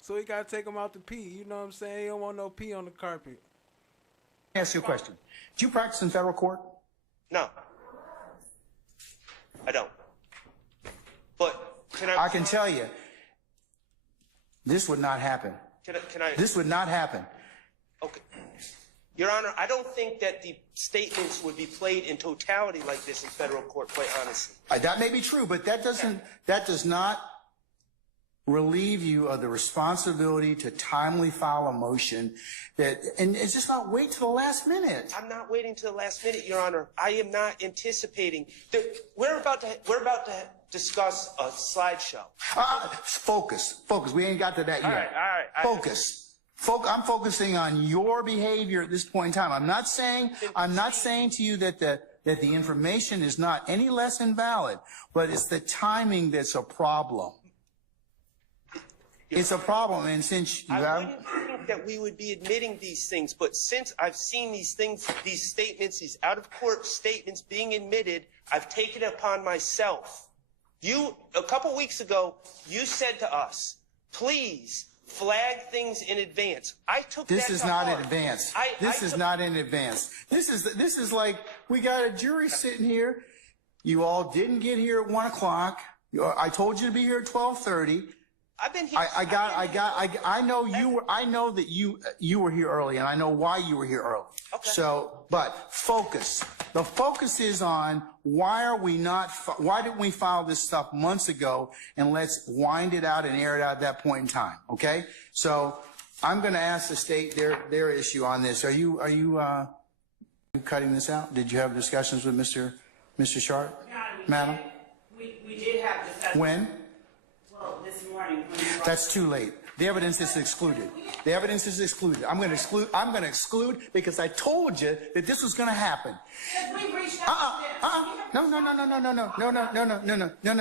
So he gotta take him out to pee. You know what I'm saying? He don't want no pee on the carpet. Let me ask you a question. Do you practice in federal court? No, I don't. But I can tell you, this would not happen. Can I? This would not happen. Okay. Your Honor, I don't think that the statements would be played in totality like this in federal court, quite honestly. That may be true, but that does not relieve you of the responsibility to timely file a motion and it's just not wait till the last minute. I'm not waiting till the last minute, Your Honor. I am not anticipating that we're about to discuss a slideshow. Focus. We ain't got to that yet. All right. Focus. I'm focusing on your behavior at this point in time. I'm not saying to you that the information is not any less invalid, but it's the timing that's a problem. It's a problem, and since you I wouldn't think that we would be admitting these things, but since I've seen these things, these statements, these out-of-court statements being admitted, I've taken it upon myself. A couple weeks ago, you said to us, please flag things in advance. I took This that is to not heart. in advance. This is not in advance. This is like we got a jury sitting here. You all didn't get here at 1 o'clock. I told you to be here at 12:30. I've been here. I know that you were here early, and I know why you were here early. Okay. So, but focus. The focus is on why didn't we file this stuff months ago, and let's wind it out and air it out at that point in time. Okay. So I'm going to ask the state their issue on this. Are you cutting this out? Did you have discussions with Mr. Sharp, Madam? We did have discussions. When? Well, this morning. That's too late. The evidence is excluded. The evidence is excluded. I'm going to exclude because I told you that this was going to happen. We reached out to them.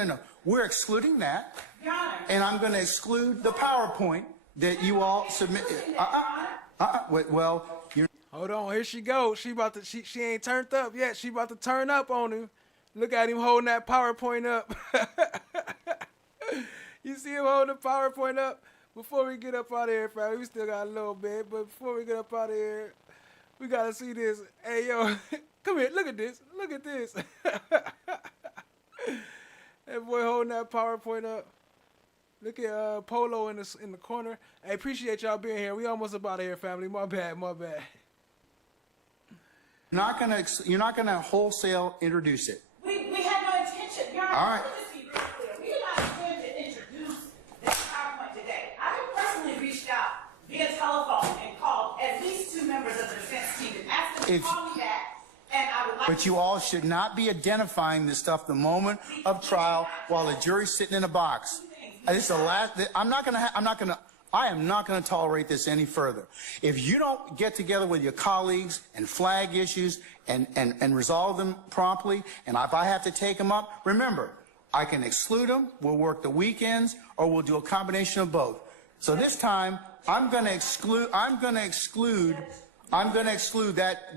No. We're excluding that, Your Honor. and I'm going to exclude the PowerPoint that you all submitted. Well, you're. Hold on, here she goes. She ain't turned up yet. She about to turn up on him. Look at him holding that PowerPoint up. You see him holding the PowerPoint up? Before we get up out of here, fam, we still got a little bit, but before we get up out of here, we gotta see this. Hey, yo, come here, look at this. Look at this. That boy holding that PowerPoint up. Look at Polo in the corner. Hey, appreciate y'all being here. We almost up out of here, family. My bad. You're not gonna wholesale introduce it. We had no intention. Your Honor, All right. let me just be real clear. We did not intend to introduce this PowerPoint today. I have personally reached out via telephone and called at least 2 members of If, call me back, and I would like but you all should not be identifying this stuff the moment of trial while the jury's sitting in a box. This is the last. I am not going to tolerate this any further. If you don't get together with your colleagues and flag issues and resolve them promptly, and if I have to take them up, remember, I can exclude them, we'll work the weekends, or we'll do a combination of both. So this time, I'm going to exclude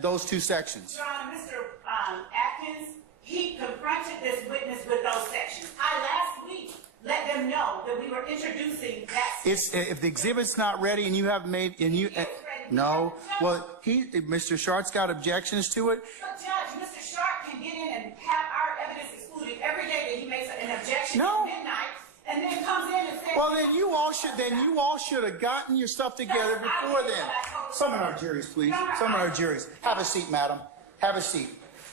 those two sections. Your Honor, Mr. Atkins, he confronted this witness with those sections. I last week let them know that we were introducing that. If the exhibit's not ready and you haven't made, no, well, Mr. Shart's got objections to it. But Judge, Mr. Sharp can get in and have our evidence excluded every day that he makes an objection at midnight, and then comes in and says. Well, then you all should have gotten your stuff together before then. Some of our juries, please. Some of our juries. Have a seat, madam. Have a seat.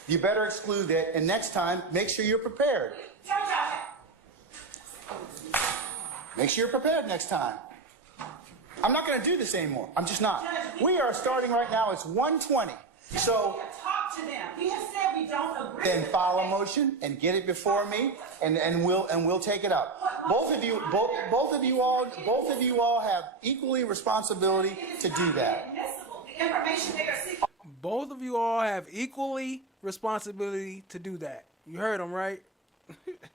You better exclude that, and next time, make sure you're prepared. Make sure you're prepared next time. I'm not going to do this anymore. I'm just not. We are starting right now. It's 1:20. So. We have talked to them. We have said we don't agree. Then file a motion and get it before me, and we'll take it up. Both of you all have equally responsibility to do that. The information they are seeking. Both of you all have equally responsibility to do that. You heard them, right?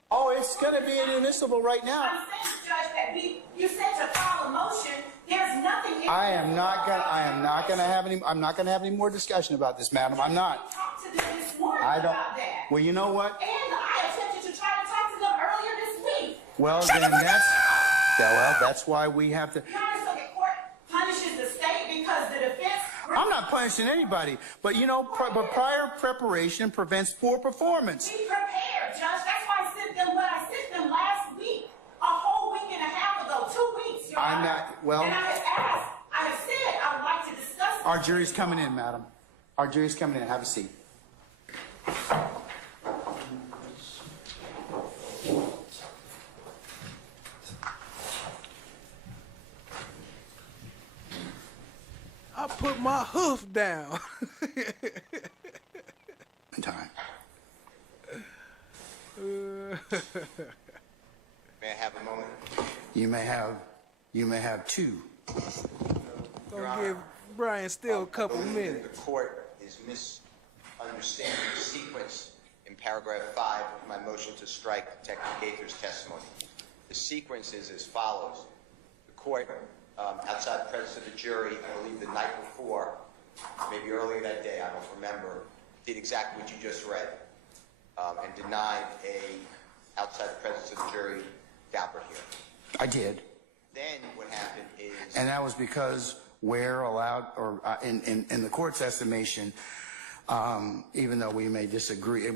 Oh, it's going to be inadmissible right now. I'm saying, Judge, that you said to file a motion. There's nothing. I'm not going to have any more discussion about this, madam. I'm not. Talked to them this morning I don't. about that. Well, you know what? And I attempted to try to talk to them earlier this week. Well, then that's why we have to. Your Honor, so the court punishes the state because the defense. I'm not punishing anybody, but but prior preparation prevents poor performance. Be prepared, Judge. That's why I sent them last week, a whole week and a half ago, 2 weeks, Your Honor. I'm not, well. And I have asked, I have said I would like to discuss this. Our jury's coming in, madam. Our jury's coming in. Have a seat. I put my hoof down. Time. May I have a moment? You may have two. Gonna give Brian still a couple minutes. The court is misunderstanding the sequence in paragraph 5 of my motion to strike Detective Gaither's testimony. The sequence is as follows. The court, outside the presence of the jury, I believe the night before, maybe earlier that day, I don't remember, did exactly what you just read, and denied outside the presence of the jury, Daubert hearing. I did. Then what happened is... And that was because Ware allowed, or in the court's estimation, even though we may disagree,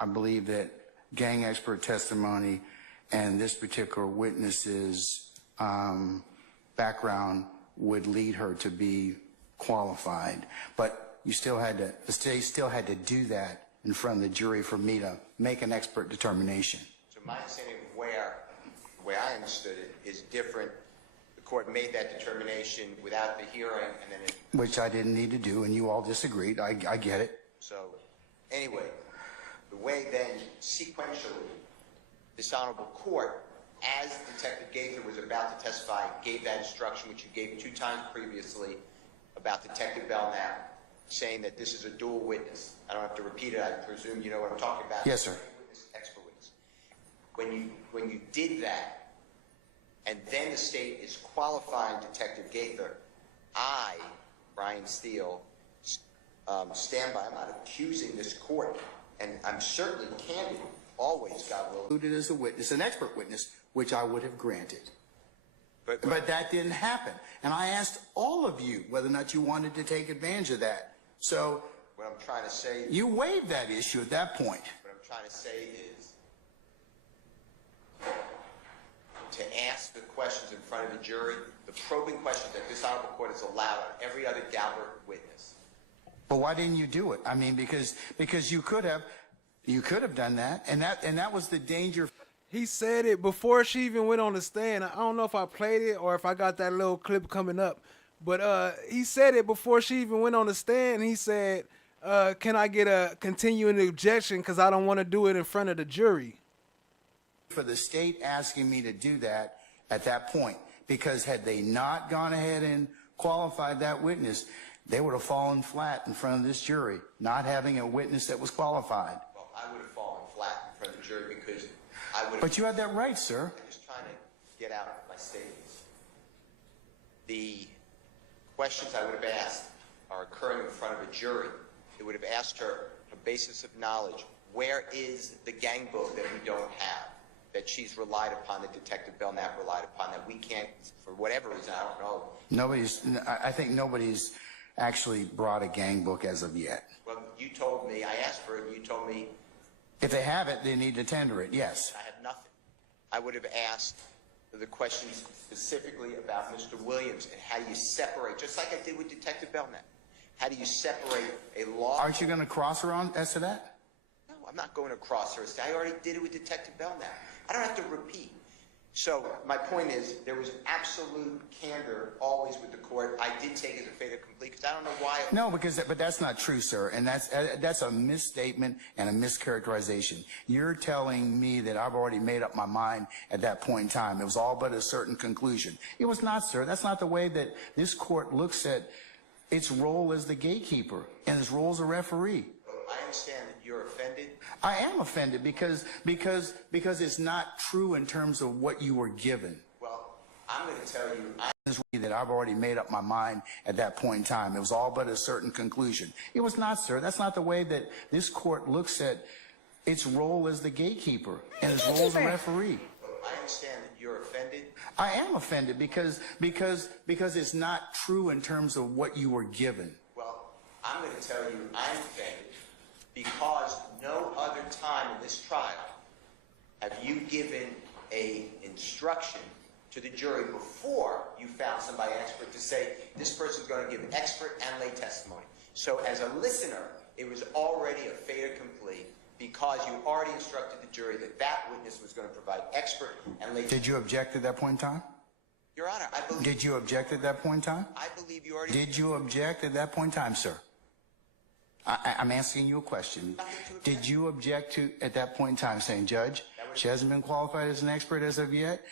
I believe that gang expert testimony and this particular witness's background would lead her to be qualified. But the state still had to do that in front of the jury for me to make an expert determination. So my understanding of Ware, the way I understood it, is different. The court made that determination without the hearing, and then Which I didn't need to do, and you all disagreed. I get it. So, anyway, the way then, sequentially, this honorable court, as Detective Gaither was about to testify, gave that instruction, which you gave 2 times previously, about Detective Belknap, saying that this is a dual witness. I don't have to repeat it. I presume you know what I'm talking about. Yes, sir. Expert witness. When you did that, and then the state is qualifying Detective Gaither, I, Brian Steele, stand by. I'm not accusing this court, and I'm certainly candid, always, God willing. Included as a witness, an expert witness, which I would have granted. But that didn't happen. And I asked all of you whether or not you wanted to take advantage of that. So what I'm trying to say, you waived that issue at that point. What I'm trying to say is to ask the questions in front of the jury, the probing questions that this honorable court has allowed on every other Daubert witness. But why didn't you do it? I mean, because you could have done that, and that was the danger. He said it before she even went on the stand. I don't know if I played it or if I got that little clip coming up, But he said it before she even went on the stand. He said, can I get a continuing objection because I don't want to do it in front of the jury? For the state asking me to do that at that point, because had they not gone ahead and qualified that witness, they would have fallen flat in front of this jury, not having a witness that was qualified. Well, I would have fallen flat in front of the jury because I would have... But you had that right, sir. I'm just trying to get out my statements. The questions I would have asked are occurring in front of a jury. It would have asked her a basis of knowledge. Where is the gang book that we don't have, that she's relied upon, that Detective Belknap relied upon, that we can't, for whatever reason, I don't know. I think nobody's actually brought a gang book as of yet. Well, you told me, I asked for it, and you told me... If they have it, they need to tender it, yes. I have nothing. I would have asked the questions specifically about Mr. Williams and how do you separate, just like I did with Detective Belknap, how do you separate a law... Aren't you going to cross her on as to that? No, I'm not going to cross her. I already did it with Detective Belknap. I don't have to repeat. So my point is, there was absolute candor always with the court. I did take it as a fait accompli because I don't know why. No, but that's not true, sir. And that's a misstatement and a mischaracterization. You're telling me that I've already made up my mind at that point in time. It was all but a certain conclusion. It was not, sir. That's not the way that this court looks at its role as the gatekeeper and its role as a referee. I understand that you're offended. I am offended because it's not true in terms of what you were given. Well, I'm going to tell you, that I've already made up my mind at that point in time. It was all but a certain conclusion. It was not, sir. That's not the way that this court looks at its role as the gatekeeper and its role as a referee. I understand that you're offended. I am offended because it's not true in terms of what you were given. Well, I'm going to tell you I'm offended because no other time in this trial have you given a instruction to the jury before you found somebody expert to say this person's going to give expert and lay testimony. So as a listener, it was already a fait accompli because you already instructed the jury that that witness was going to provide expert and lay testimony. Did you object at that point in time? Your Honor, I believe... Did you object at that point in time? I believe you already... Did you object at that point in time, sir? I'm asking you a question. Did you object to, at that point in time, saying, Judge, she hasn't been qualified as an expert as of yet?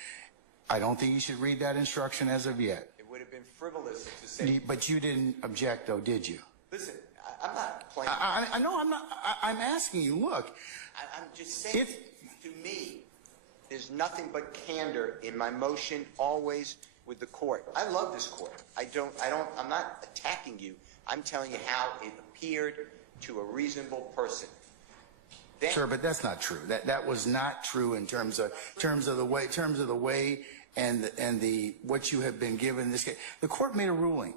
I don't think you should read that instruction as of yet. It would have been frivolous to say... But you didn't object, though, did you? Listen, I'm not playing... I know I'm not... I'm asking you, look... I'm just saying, to me, there's nothing but candor in my motion always with the court. I love this court. I'm not attacking you. I'm telling you how it appeared to a reasonable person. Sure, but that's not true. That was not true in terms of the way and the what you have been given in this case. The court made a ruling.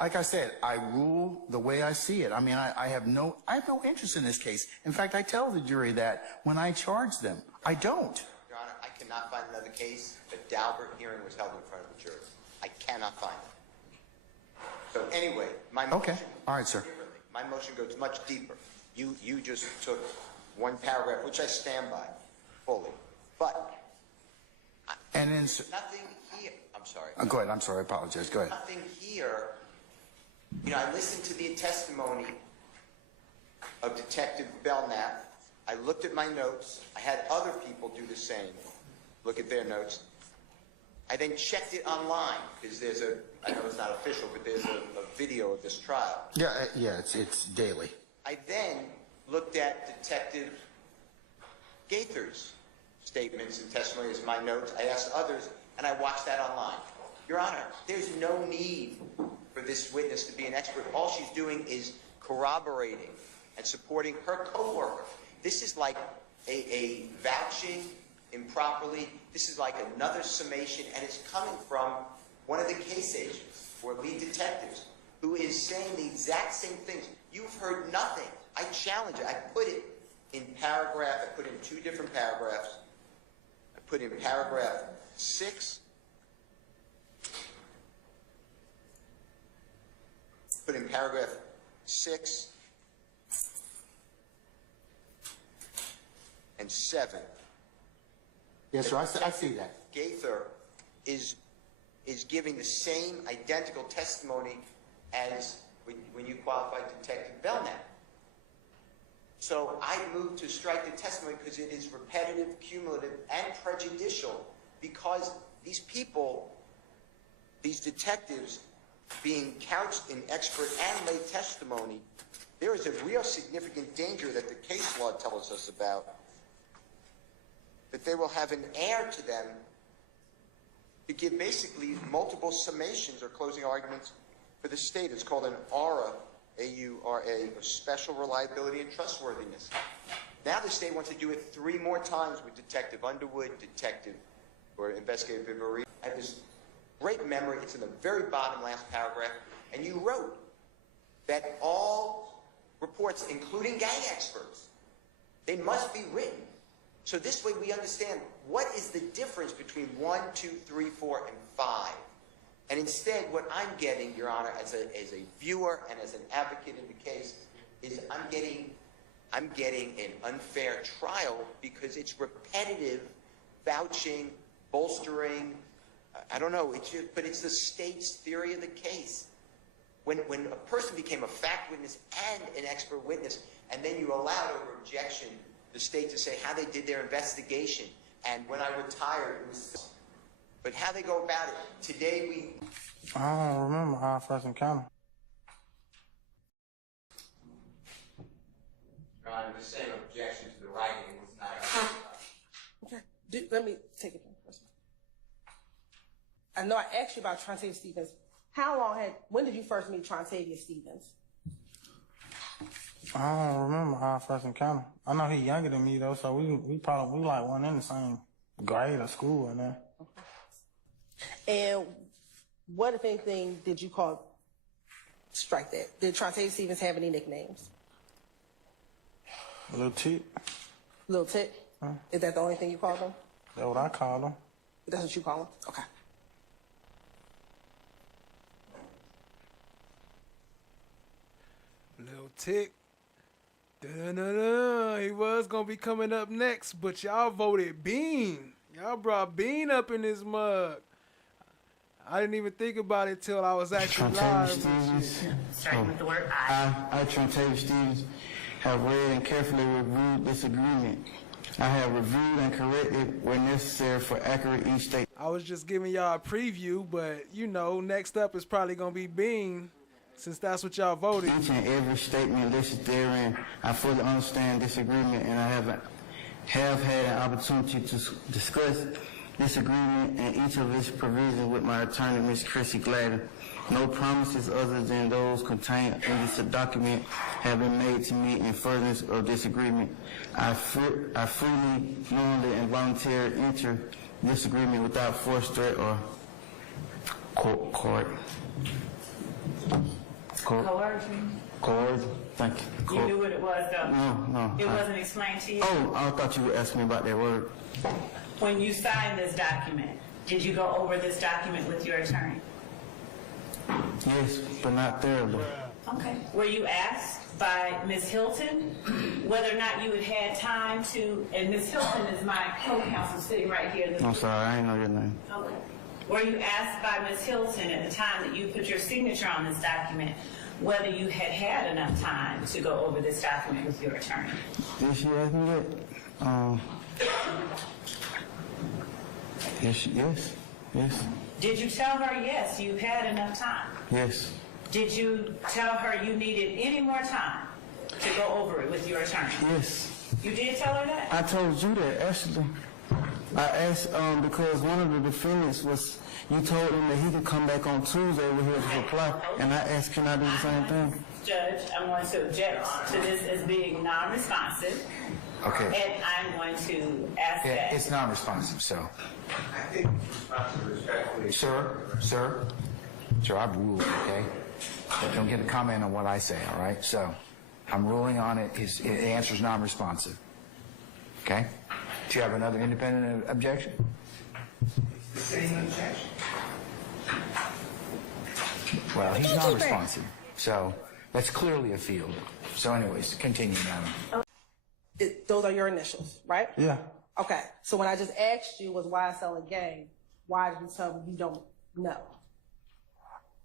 Like I said, I rule the way I see it. I mean, I have no interest in this case. In fact, I tell the jury that when I charge them. I don't. Your Honor, I cannot find another case that Daubert hearing was held in front of the jury. I cannot find it. So anyway, my motion... Okay. All right, sir. My motion goes much deeper. You just took one paragraph, which I stand by fully. But... And then... Nothing here... I'm sorry. Go ahead. I'm sorry. I apologize. Go ahead. Nothing here... You know, I listened to the testimony of Detective Belknap. I looked at my notes. I had other people do the same. Look at their notes. I then checked it online because there's I know it's not official, but there's a video of this trial. Yeah, it's daily. I then looked at Detective Gaither's statements and testimonies, my notes. I asked others, and I watched that online. Your Honor, there's no need for this witness to be an expert. All she's doing is corroborating and supporting her coworker. This is like a vouching improperly. This is like another summation, and it's coming from one of the case agents or lead detectives who is saying the exact same things. You've heard nothing. I challenge it. I put it in paragraph. I put in two different paragraphs. I put in paragraph 6. Put in paragraph 6 and 7. Yes, sir. I see that. Gaither is is giving the same identical testimony as when you qualified Detective Belknap. So I moved to strike the testimony because it is repetitive, cumulative, and prejudicial, because these people, these detectives, being couched in expert and lay testimony, there is a real significant danger that the case law tells us about, that they will have an heir to them to give basically multiple summations or closing arguments for the state. It's called an AURA, A-U-R-A, of special reliability and trustworthiness. Now the state wants to do it 3 more times with Detective Underwood, or Investigator Vivari. I have this great memory. It's in the very bottom last paragraph. And you wrote that all reports, including gang experts, they must be written. So this way we understand what is the difference between 1, 2, 3, 4, and 5. And instead, what I'm getting, Your Honor, as a viewer and as an advocate in the case, is I'm getting an unfair trial because it's repetitive vouching, bolstering. I don't know, but it's the state's theory of the case. When a person became a fact witness and an expert witness, and then you allowed over objection the state to say how they did their investigation, and when I retired, it was. But how they go about it today, I don't remember how I first encountered. Your Honor, the same objection to the writing was not. Okay, let me take it first. I know I asked you about Trontavia Stevens. When did you first meet Trontavia Stevens? I don't remember how I first encountered. I know he's younger than me though, so we probably like one in the same grade or school and that. And what, if anything, did you call strike that? Did Trontavia Stevens have any nicknames? Little Tick. Little Tick? Huh? Is that the only thing you called him? That's what I call him. That's what you call him? Okay. Little Tick. Da-da-da-da. He was gonna be coming up next, but y'all voted Bean. Y'all brought Bean up in this mug. I didn't even think about it till I was actually live. Starting with the word I, Trontavia Stevens, have read and carefully reviewed this agreement. I have reviewed and corrected where necessary for accurate each statement. I was just giving y'all a preview, but you know, next up is probably gonna be Bean, since that's what y'all voted. Each and every statement listed therein, I fully understand this agreement, and I have had an opportunity to discuss this agreement and each of its provisions with my attorney, Ms. Chrissy Gladden. No promises other than those contained in this document have been made to me in furtherance of this agreement. I freely, knowingly, and voluntarily enter this agreement without force, threat, or coercion. Thank you. You knew what it was, though. No. It wasn't explained to you? Oh, I thought you were asking me about that word. When you signed this document, did you go over this document with your attorney? Yes, but not thoroughly. Okay. Were you asked by Ms. Hilton whether or not you had had time to, and Ms. Hilton is my co-counsel sitting right here. I'm sorry, I didn't know your name. Okay. Were you asked by Ms. Hilton at the time that you put your signature on this document whether you had had enough time to go over this document with your attorney? Did she ask me that? Yes. Did you tell her, yes, you had enough time? Yes. Did you tell her you needed any more time to go over it with your attorney? Yes. You did tell her that? I told you that, actually. I asked, because one of the defendants you told him that he could come back on Tuesday with his reply, and I asked, can I do the same thing? Judge, I'm going to object to this as being non-responsive. Okay. And I'm going to ask that. It's non-responsive, so. I think respectfully. Sir, I've ruled, okay? But don't get a comment on what I say, all right? So, I'm ruling on it. The answer's non-responsive. Okay? Do you have another independent objection? The same objection. Well, he's non-responsive. So, that's clearly a field. So anyways, continue, madam. Those are your initials, right? Yeah. Okay. So when I just asked you was YSL a gang, why did you tell me you don't No.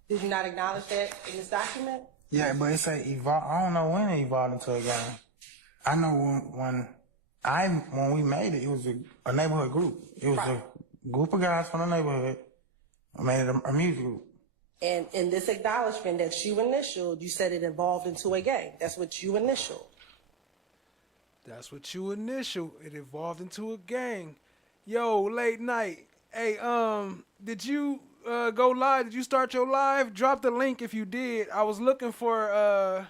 Did you not acknowledge that in this document? Yeah, but it say evolve. I don't know when it evolved into a gang. I know when we made it, it was a neighborhood group. It was a group of guys from the neighborhood. I made it a music group. And in this acknowledgement that you initialed, you said it evolved into a gang. That's what you initialed. That's what you initial. It evolved into a gang. Yo, late night. Hey, did you go live? Did you start your live? Drop the link if you did. I was looking for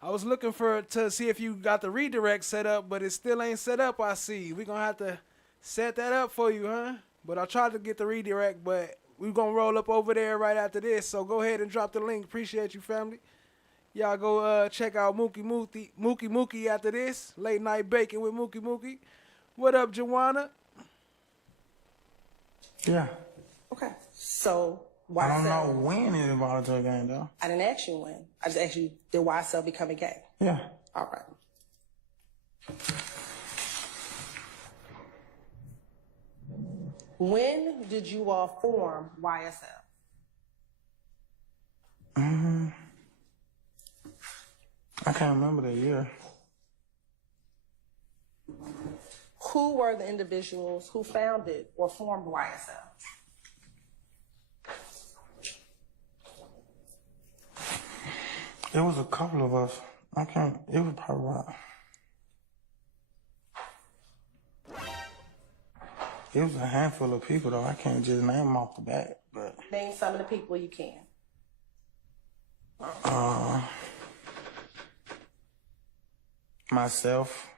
to see if you got the redirect set up, but it still ain't set up. I see. We're gonna have to set that up for you, huh? But I tried to get the redirect, but we're gonna roll up over there right after this. So go ahead and drop the link. Appreciate you, family. Y'all go check out Mookie after this. Late night baking with Mookie. What up, Joanna? Yeah. Okay. So I don't know when it evolved into a gang, though. I didn't ask you when. I just asked you, did YSL become a gang? Yeah. All right. When did you all form YSL? I can't remember the year. Who were the individuals who founded or formed YSL? It was a couple of us. It was probably about. It was a handful of people, though. I can't just name them off the bat, but. Name some of the people you can. Myself.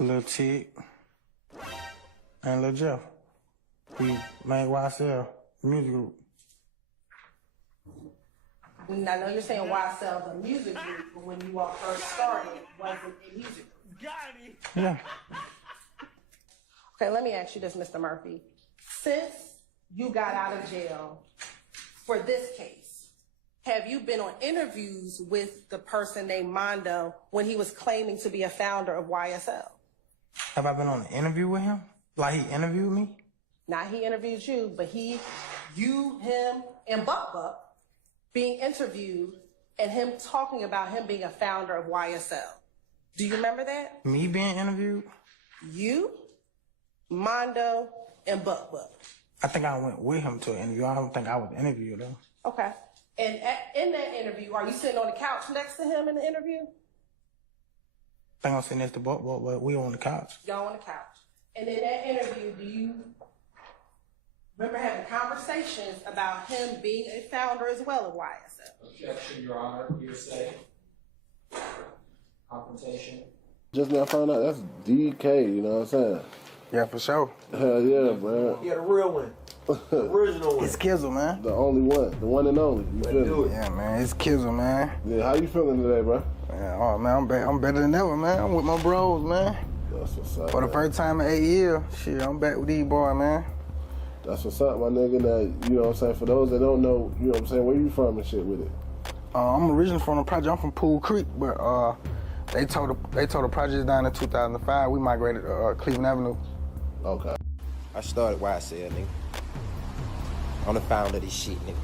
Lil Tig. And Lil Jeff. We made YSL music group. I know you're saying YSL, the music group, but when you all first started, was it a music group? Got it. Yeah. Okay, let me ask you this, Mr. Murphy. Since you got out of jail for this case, have you been on interviews with the person named Mondo when he was claiming to be a founder of YSL? Have I been on an interview with him? Like he interviewed me? Not he interviewed you, but you, him, and Buck being interviewed and him talking about him being a founder of YSL. Do you remember that? Me being interviewed? You, Mondo, and Buck. I think I went with him to an interview. I don't think I was interviewed, though. Okay. And in that interview, are you sitting on the couch next to him in the interview? I think I'm sitting next to Buck, but we on the couch. Y'all on the couch. And in that interview, do you remember having conversations about him being a founder as well of YSL? Objection, Your Honor. Hearsay. Confrontation. Just now found out that's DK, you know what I'm saying? Yeah, for sure. Hell yeah, man. Yeah, the real one. The original one. It's Kizzle, man. The only one. The one and only. You feel me? Yeah, man. It's Kizzle, man. Yeah, how you feeling today, bro? Yeah, oh, man, I'm better than ever, man. I'm with my bros, man. That's what's up, For the first time in 8 years, shit, I'm back with these boys, man. That's what's up, my nigga. That, you know what I'm saying? For those that don't know, you know what I'm saying, where you from and shit with it? I'm originally from the project. I'm from Pool Creek, but they tore the project down in 2005. We migrated to Cleveland Avenue. Okay. I started YSL, nigga. I'm the founder of this shit, nigga.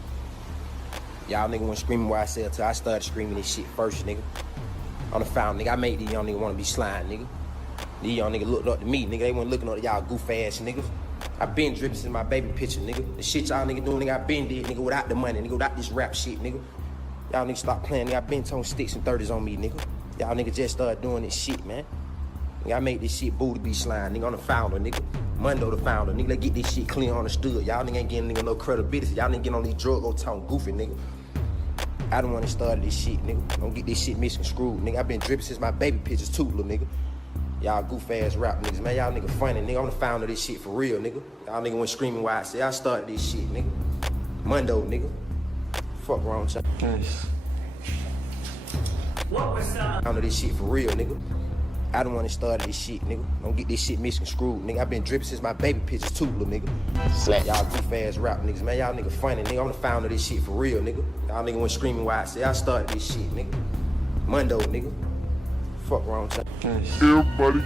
Y'all nigga went screaming YSL till I started screaming this shit first, nigga. I'm the founder, nigga. I made these young niggas wanna be slime, nigga. These young niggas looked up to me, nigga. They wasn't looking up to y'all goof ass niggas. I been dripping since my baby picture, nigga. The shit y'all nigga doing, nigga, I been did, nigga, without the money, nigga, without this rap shit, nigga. Y'all niggas stop playing, nigga. I been throwing sticks and 30s on me, nigga. Y'all niggas just started doing this shit, man. Nigga, I made this shit booty be slime, nigga. I'm the founder, nigga. Mondo the founder, nigga. Let's get this shit clear understood. Y'all nigga ain't getting nigga no credibility. Y'all nigga get on these drugs, go talking goofy, nigga. I don't wanna start this shit, nigga. Don't get this shit misconstrued, nigga. I been dripping since my baby pictures too, little nigga. Y'all goof ass rap niggas, man. Y'all nigga funny, nigga. I'm the founder of this shit for real, nigga. Y'all nigga went screaming why I said I started this shit, nigga. Mondo, nigga. Fuck wrong, child. Nice. What was Founder this shit for real, nigga. I don't wanna start this shit, nigga. Don't get this shit misconstrued, nigga. I been dripping since my baby pictures too, little nigga. Slap. Y'all goof ass rap niggas, man. Y'all nigga funny, nigga. I'm the founder of this shit for real, nigga. Y'all nigga went screaming why I said I started this shit, nigga. Mondo, nigga. Fuck wrong, child. Yes.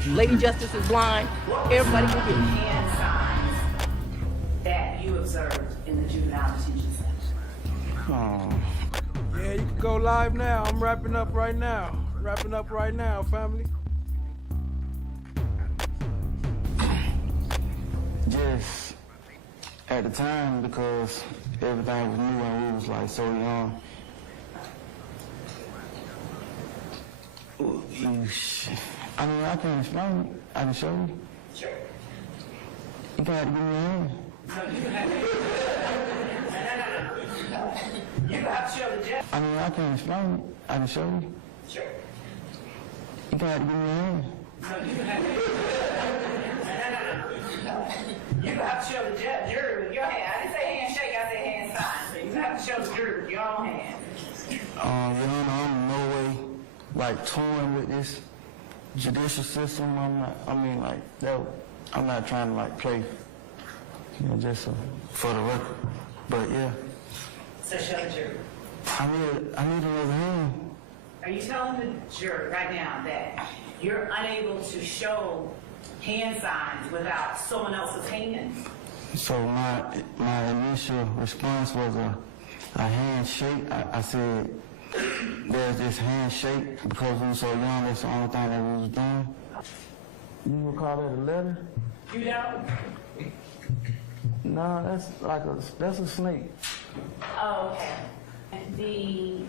Lady Justice is blind. Everybody can hear hand signs that you observed in the juvenile detention center. Oh. Yeah, you can go live now. I'm wrapping up right now. Wrapping up right now, family. Just at the time, because everything was new and we was like so young. I mean, I can explain it. I can show you. Sure. You gotta give me a hand. You have to show the judge. I mean, I can explain it. I can show you. Sure. You gotta give me a hand. You have to show the jury with your hand. I didn't say handshake, I said hand sign. So you have to show the jury with your own hand. Your Honor, I'm no way like toying with this judicial system. I'm not trying to like play, just for the record. But yeah. So show the jury. I need another hand. Are you telling the jury right now that you're unable to show hand signs without someone else's hand? So my initial response was a handshake. I said, there's this handshake because we were so young, that's the only thing that we was doing. You would call that a letter? You don't? No, that's a snake. Oh, okay. The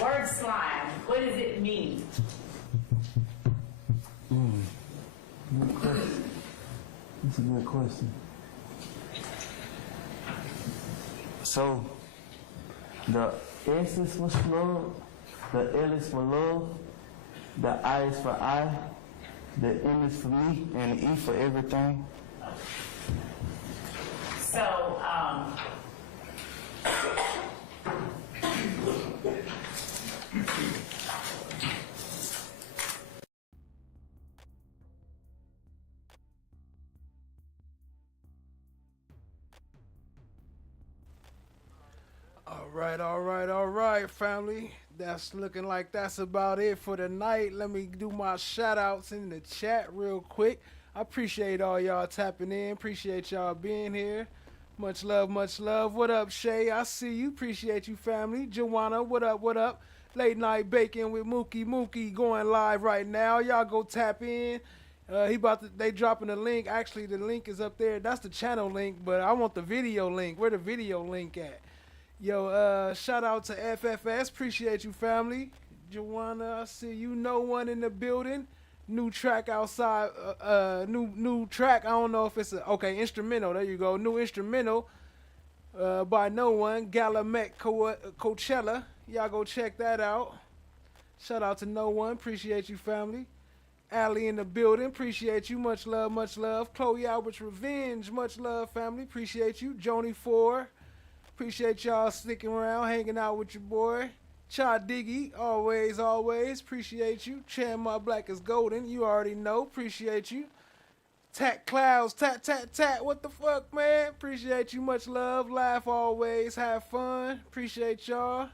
word slime, what does it mean? Good question. That's a good question. So, the S is for slug, the L is for love, the I is for I, the M is for me, and the E for everything. So, All right, family. That's looking like that's about it for tonight. Let me do my shout outs in the chat real quick. I appreciate all y'all tapping in. Appreciate y'all being here. Much love, much love. What up, Shay? I see you. Appreciate you, family. Joanna, what up, what up? Late Night Bacon with Mookie going live right now. Y'all go tap in. They dropping the link. Actually, the link is up there. That's the channel link, but I want the video link. Where the video link at? Yo, shout out to FFS. Appreciate you, family. Joanna, I see you. No one in the building. New track outside. New track. I don't know if it's instrumental. There you go. New instrumental by No One. Galamet Coachella. Y'all go check that out. Shout out to No One. Appreciate you, family. Allie in the building. Appreciate you. Much love, much love. Chloe Albert's Revenge. Much love, family. Appreciate you. Joni 4. Appreciate y'all sticking around, hanging out with your boy. Cha Diggy, always. Appreciate you. Chan My Black is Golden, you already know. Appreciate you. Tat Clouds, tat. What the fuck, man? Appreciate you. Much love. Laugh always. Have fun. Appreciate y'all.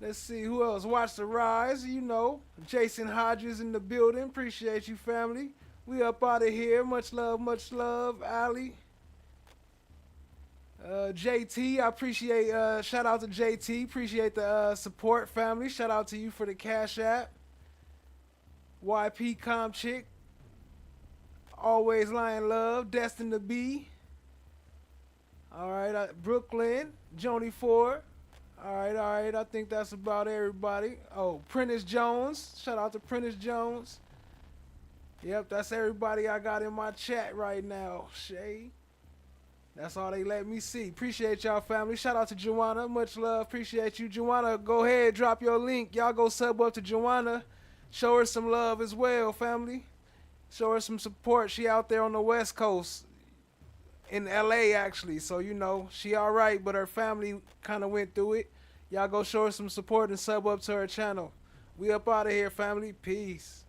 Let's see who else. Watch the Rise, you know. Jason Hodges in the building. Appreciate you, family. We up out of here. Much love, Allie. JT, I appreciate, shout out to JT, appreciate the support, family. Shout out to you for the Cash App. YP Com Chick, always lying love, destined to be. All right, Brooklyn, Joni 4. All right, I think that's about everybody. Oh, Prentice Jones, shout out to Prentice Jones. Yep, that's everybody I got in my chat right now, Shay. That's all they let me see. Appreciate y'all, family. Shout out to Joanna. Much love. Appreciate you. Joanna, go ahead. Drop your link. Y'all go sub up to Joanna. Show her some love as well, family. Show her some support. She out there on the West Coast. In L.A., actually. So, you know, she all right, but her family kind of went through it. Y'all go show her some support and sub up to her channel. We up out of here, family. Peace.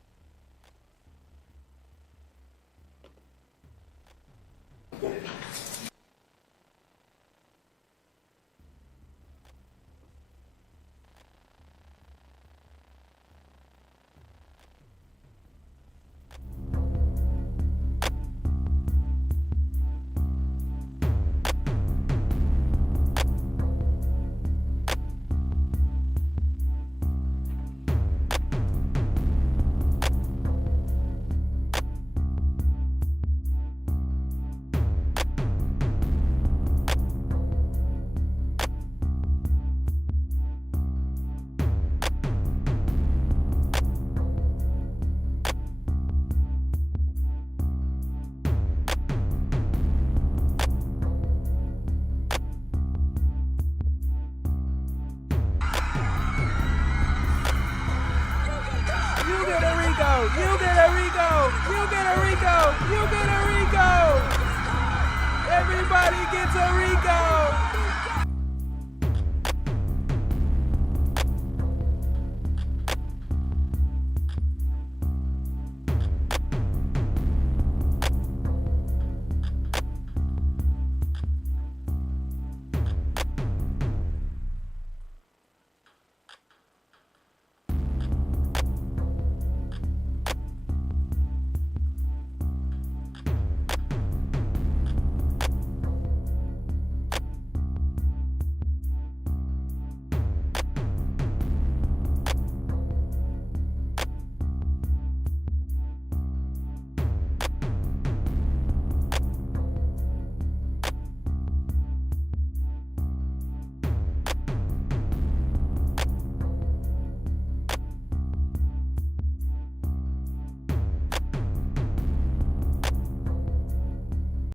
You get a Rico. You get a Rico. You get a Rico. Everybody gets a Rico.